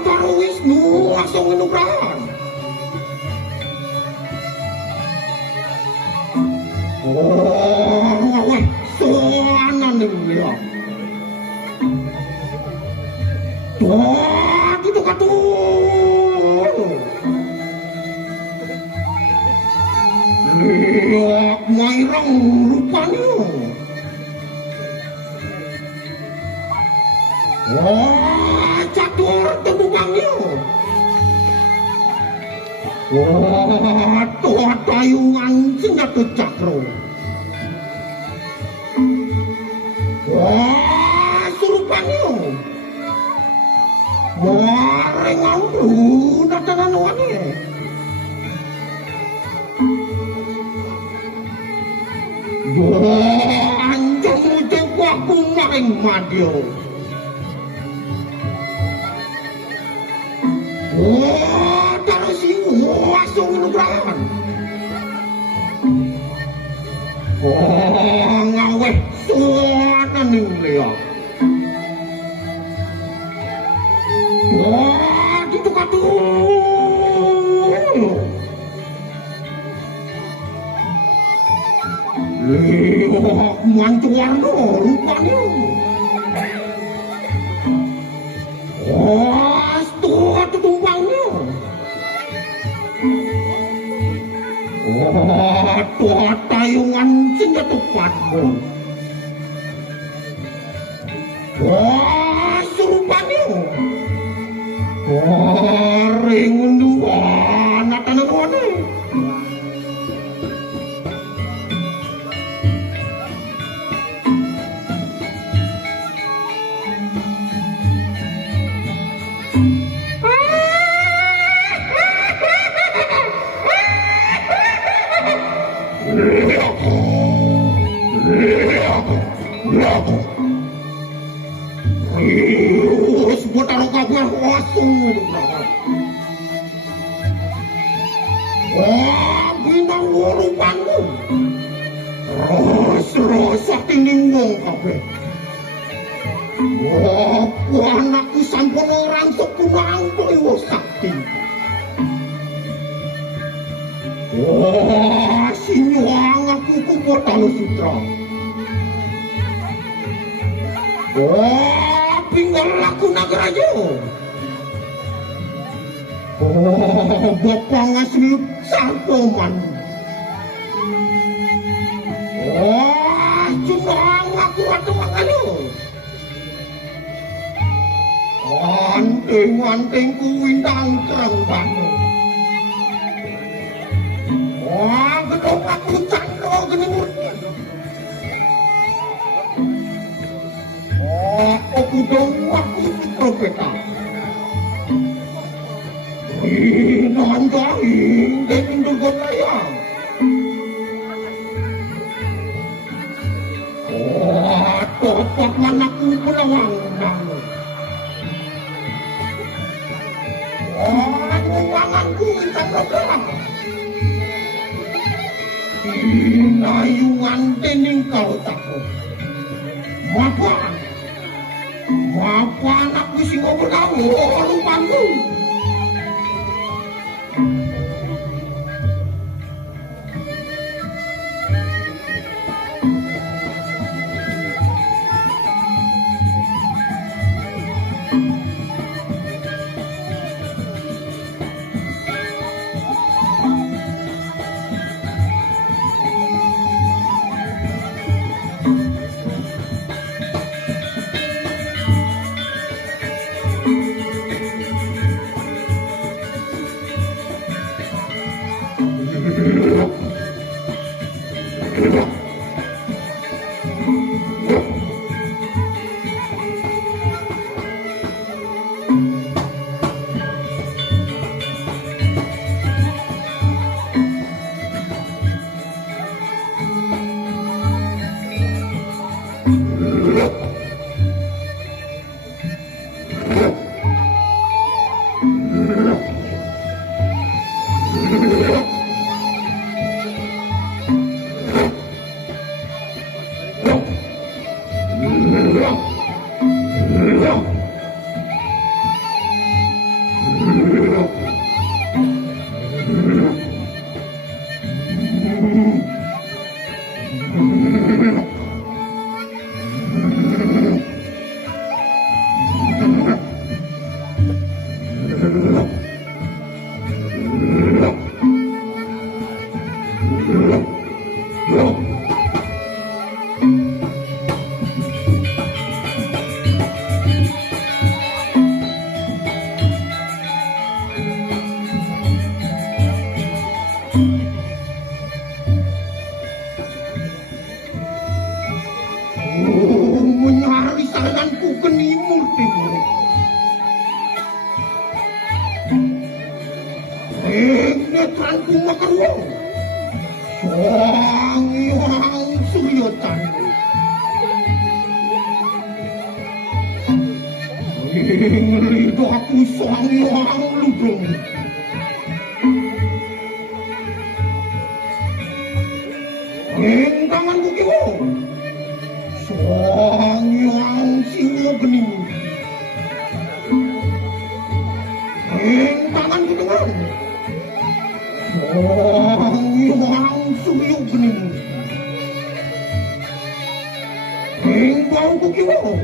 Taruh Wisnu langsung inugrahan. Wah, soanan nih dia. Itu katul. Lihat mairang rupanya. Catur tendukangnya. Tayungan senjata cakro. Surupannya. Maring amru datanan wane. Anjung-ujung aku maring madyo. Taruh sing langsung nugrahan. Ngaweh soanan ning lihat. Gitu katul. Lihat mancuan lo rupanya. Tuh tumpangnya. Tuh tayungan senjata padmu. Surupannya. Ring dua natanan wane. Buat taruh kabel langsung itu berangkat. Bintang rupanmu. Rosak tininggung kabel. Anakku sampun orang sekunang keliwo sakti. Sinyuang aku kumpul talu sutra. Pinggal laku nagaraja. Bapak ngasih sarpoman. Cuma ngaku atau makanya. Anting-anting ku windang terang bangun. Gedung aku candro gini murni. Aku dong aku profeta. Nandahin dengan bergolaya. Topak manakku pelawang bangun. Nguwanganku kita bergerak. Nayungan tening kau takut. Mapan aku sing berkau lupaku. Menyari sayanganku geni murti. Netranku makarwo. Sang Hyang Surya Chandra. Lidah aku Sang Hyang Ludung. Tanganku kiwo. Sang Hyang Singa Geni. Tanganku dengan Sang Hyang Surya Geni. Bauku kiwo.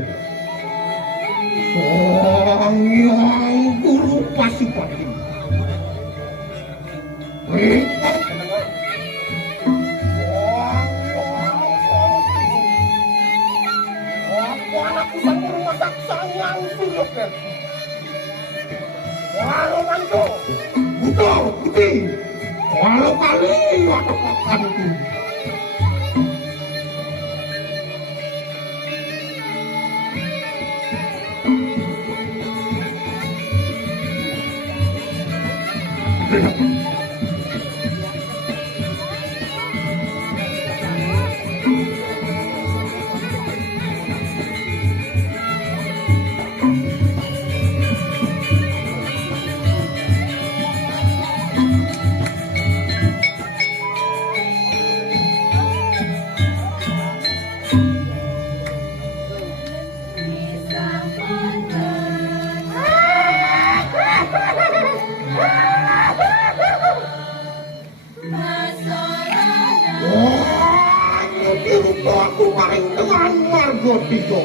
Sang Hyang Guru Pasupati. Anakku sang rumasak Sang Hyang Surya Geni. Walau mantu, butuh putih. Walau kali ada makanku. Aku maring dengan marga tiga.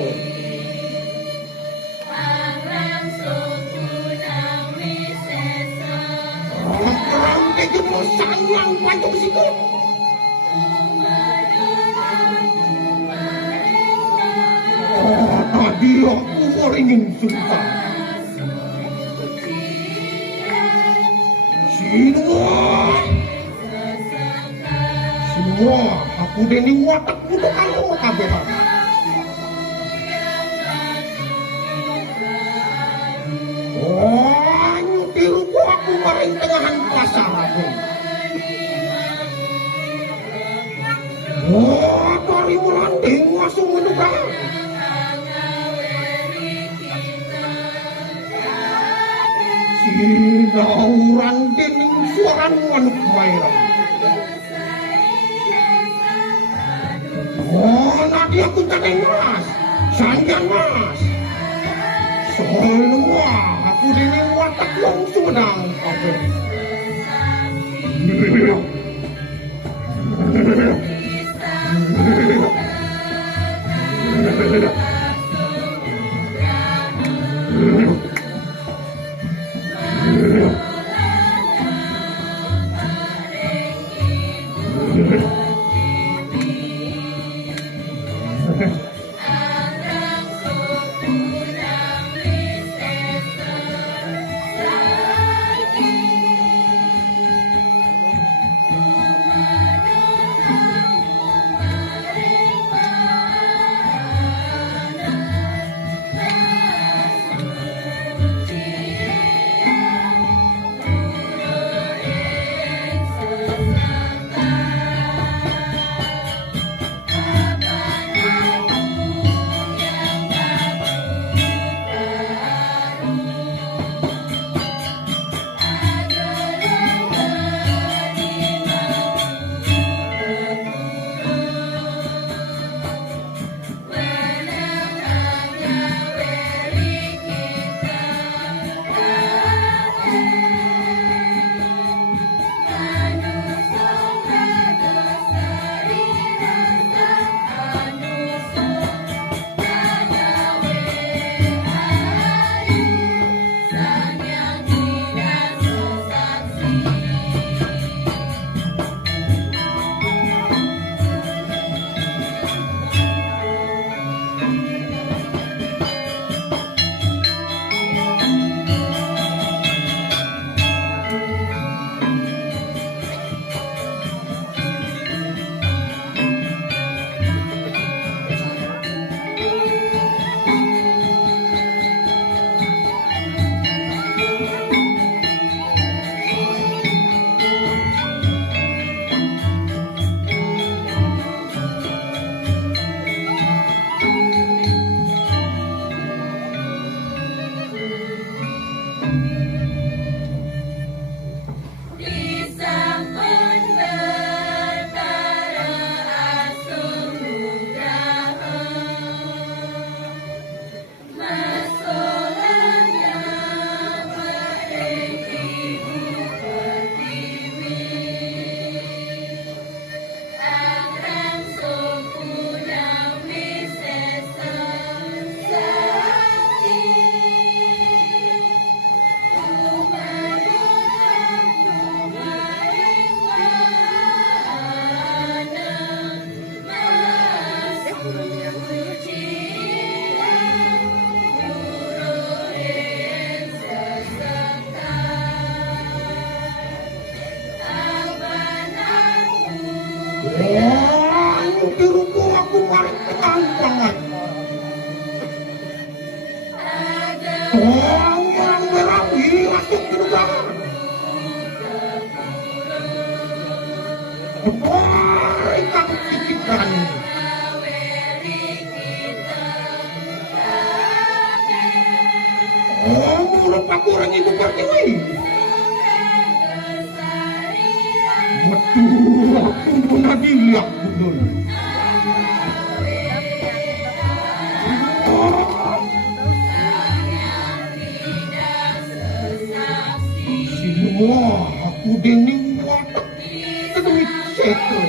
Orang kejemu sayang pancung sikut. Tadi aku meringin sumpah. Semua aku deni watak untuk kamu kabehan. Nyutiruku aku maring tengahan pasar aku. Dari melanding langsung menduga. Sinauran dening suaran manuk mairang. Nanti aku tadeng mas, sanjan mas. Semua aku dini watak wong Sumedang kabeh. Orang berapi masuk ke dalam. Mereka pikirkan. Oh, merupakan orang ibu pertiwi. Betul, aku pernah dilihat betul. Wah, aku dening watak kedemit seto.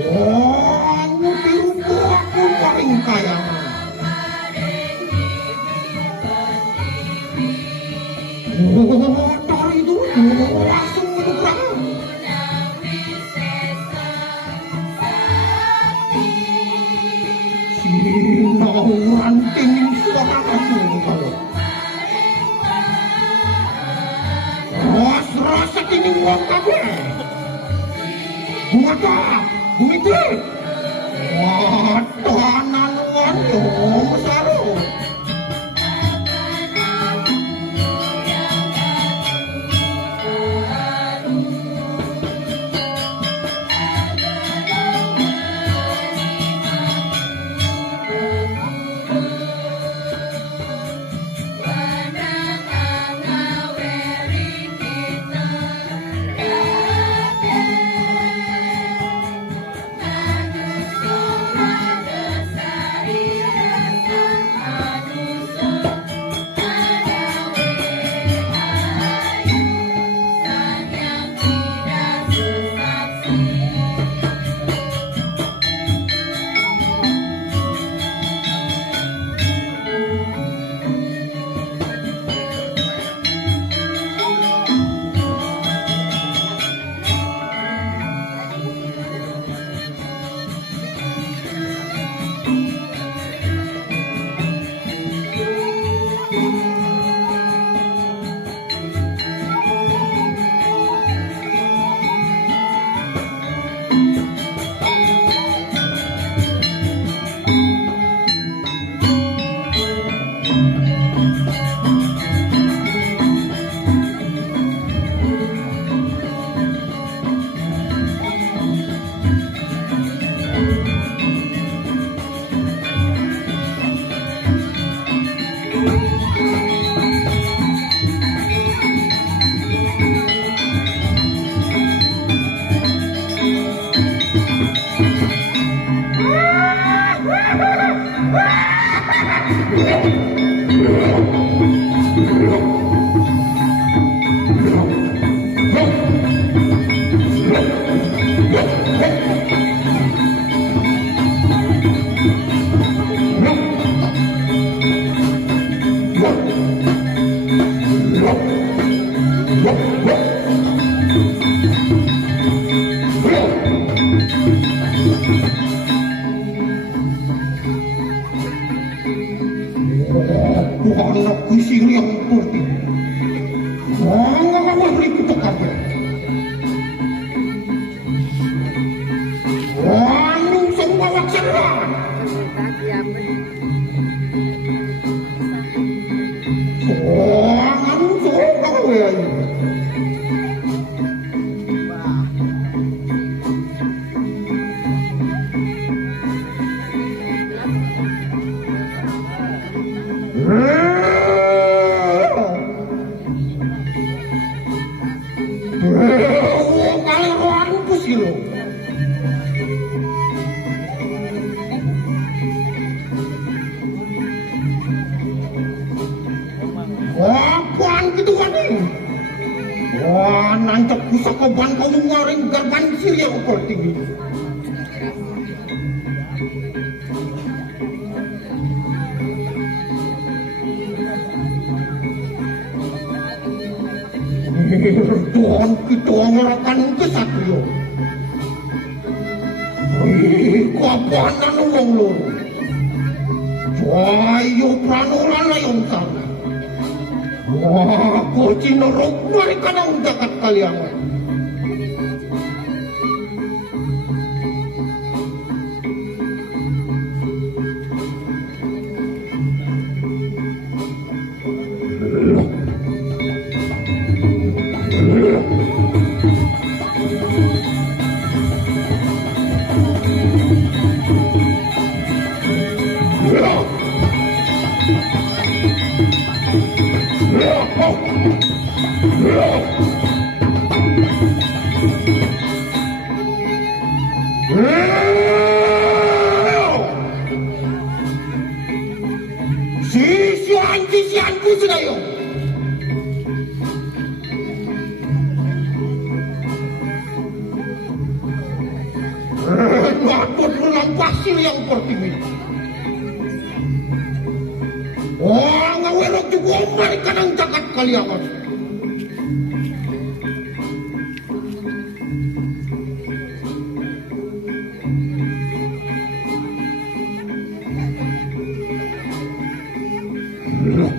Wah, aku tiruku aku paling kaya. Wah, dari itu langsung menukrah. Sinauran tingin suara kasih kalau. Rasa tingin uang kabel. Mata, bumiti. Wah, tahanan uang yang besar. Anak kusir yang putih. Jangan beri kita kabel. Wanung semua laksana. Jangan semua kabel. Apaan gitu kan nih? Wah, nancap pusaka bangkau mengaring garban sirya ukur tinggi. Tuhan kita ngerakan kesatrio. Kapanan uang lor. Jayo pranolan layong sana. Wah, koci norok mereka nang jagat kalian. Sisian-sisianku sudah yuk. Aku pulang pasir yang seperti ini. Wah, ngawelok juga mereka nang jagat kalian. Thank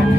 you.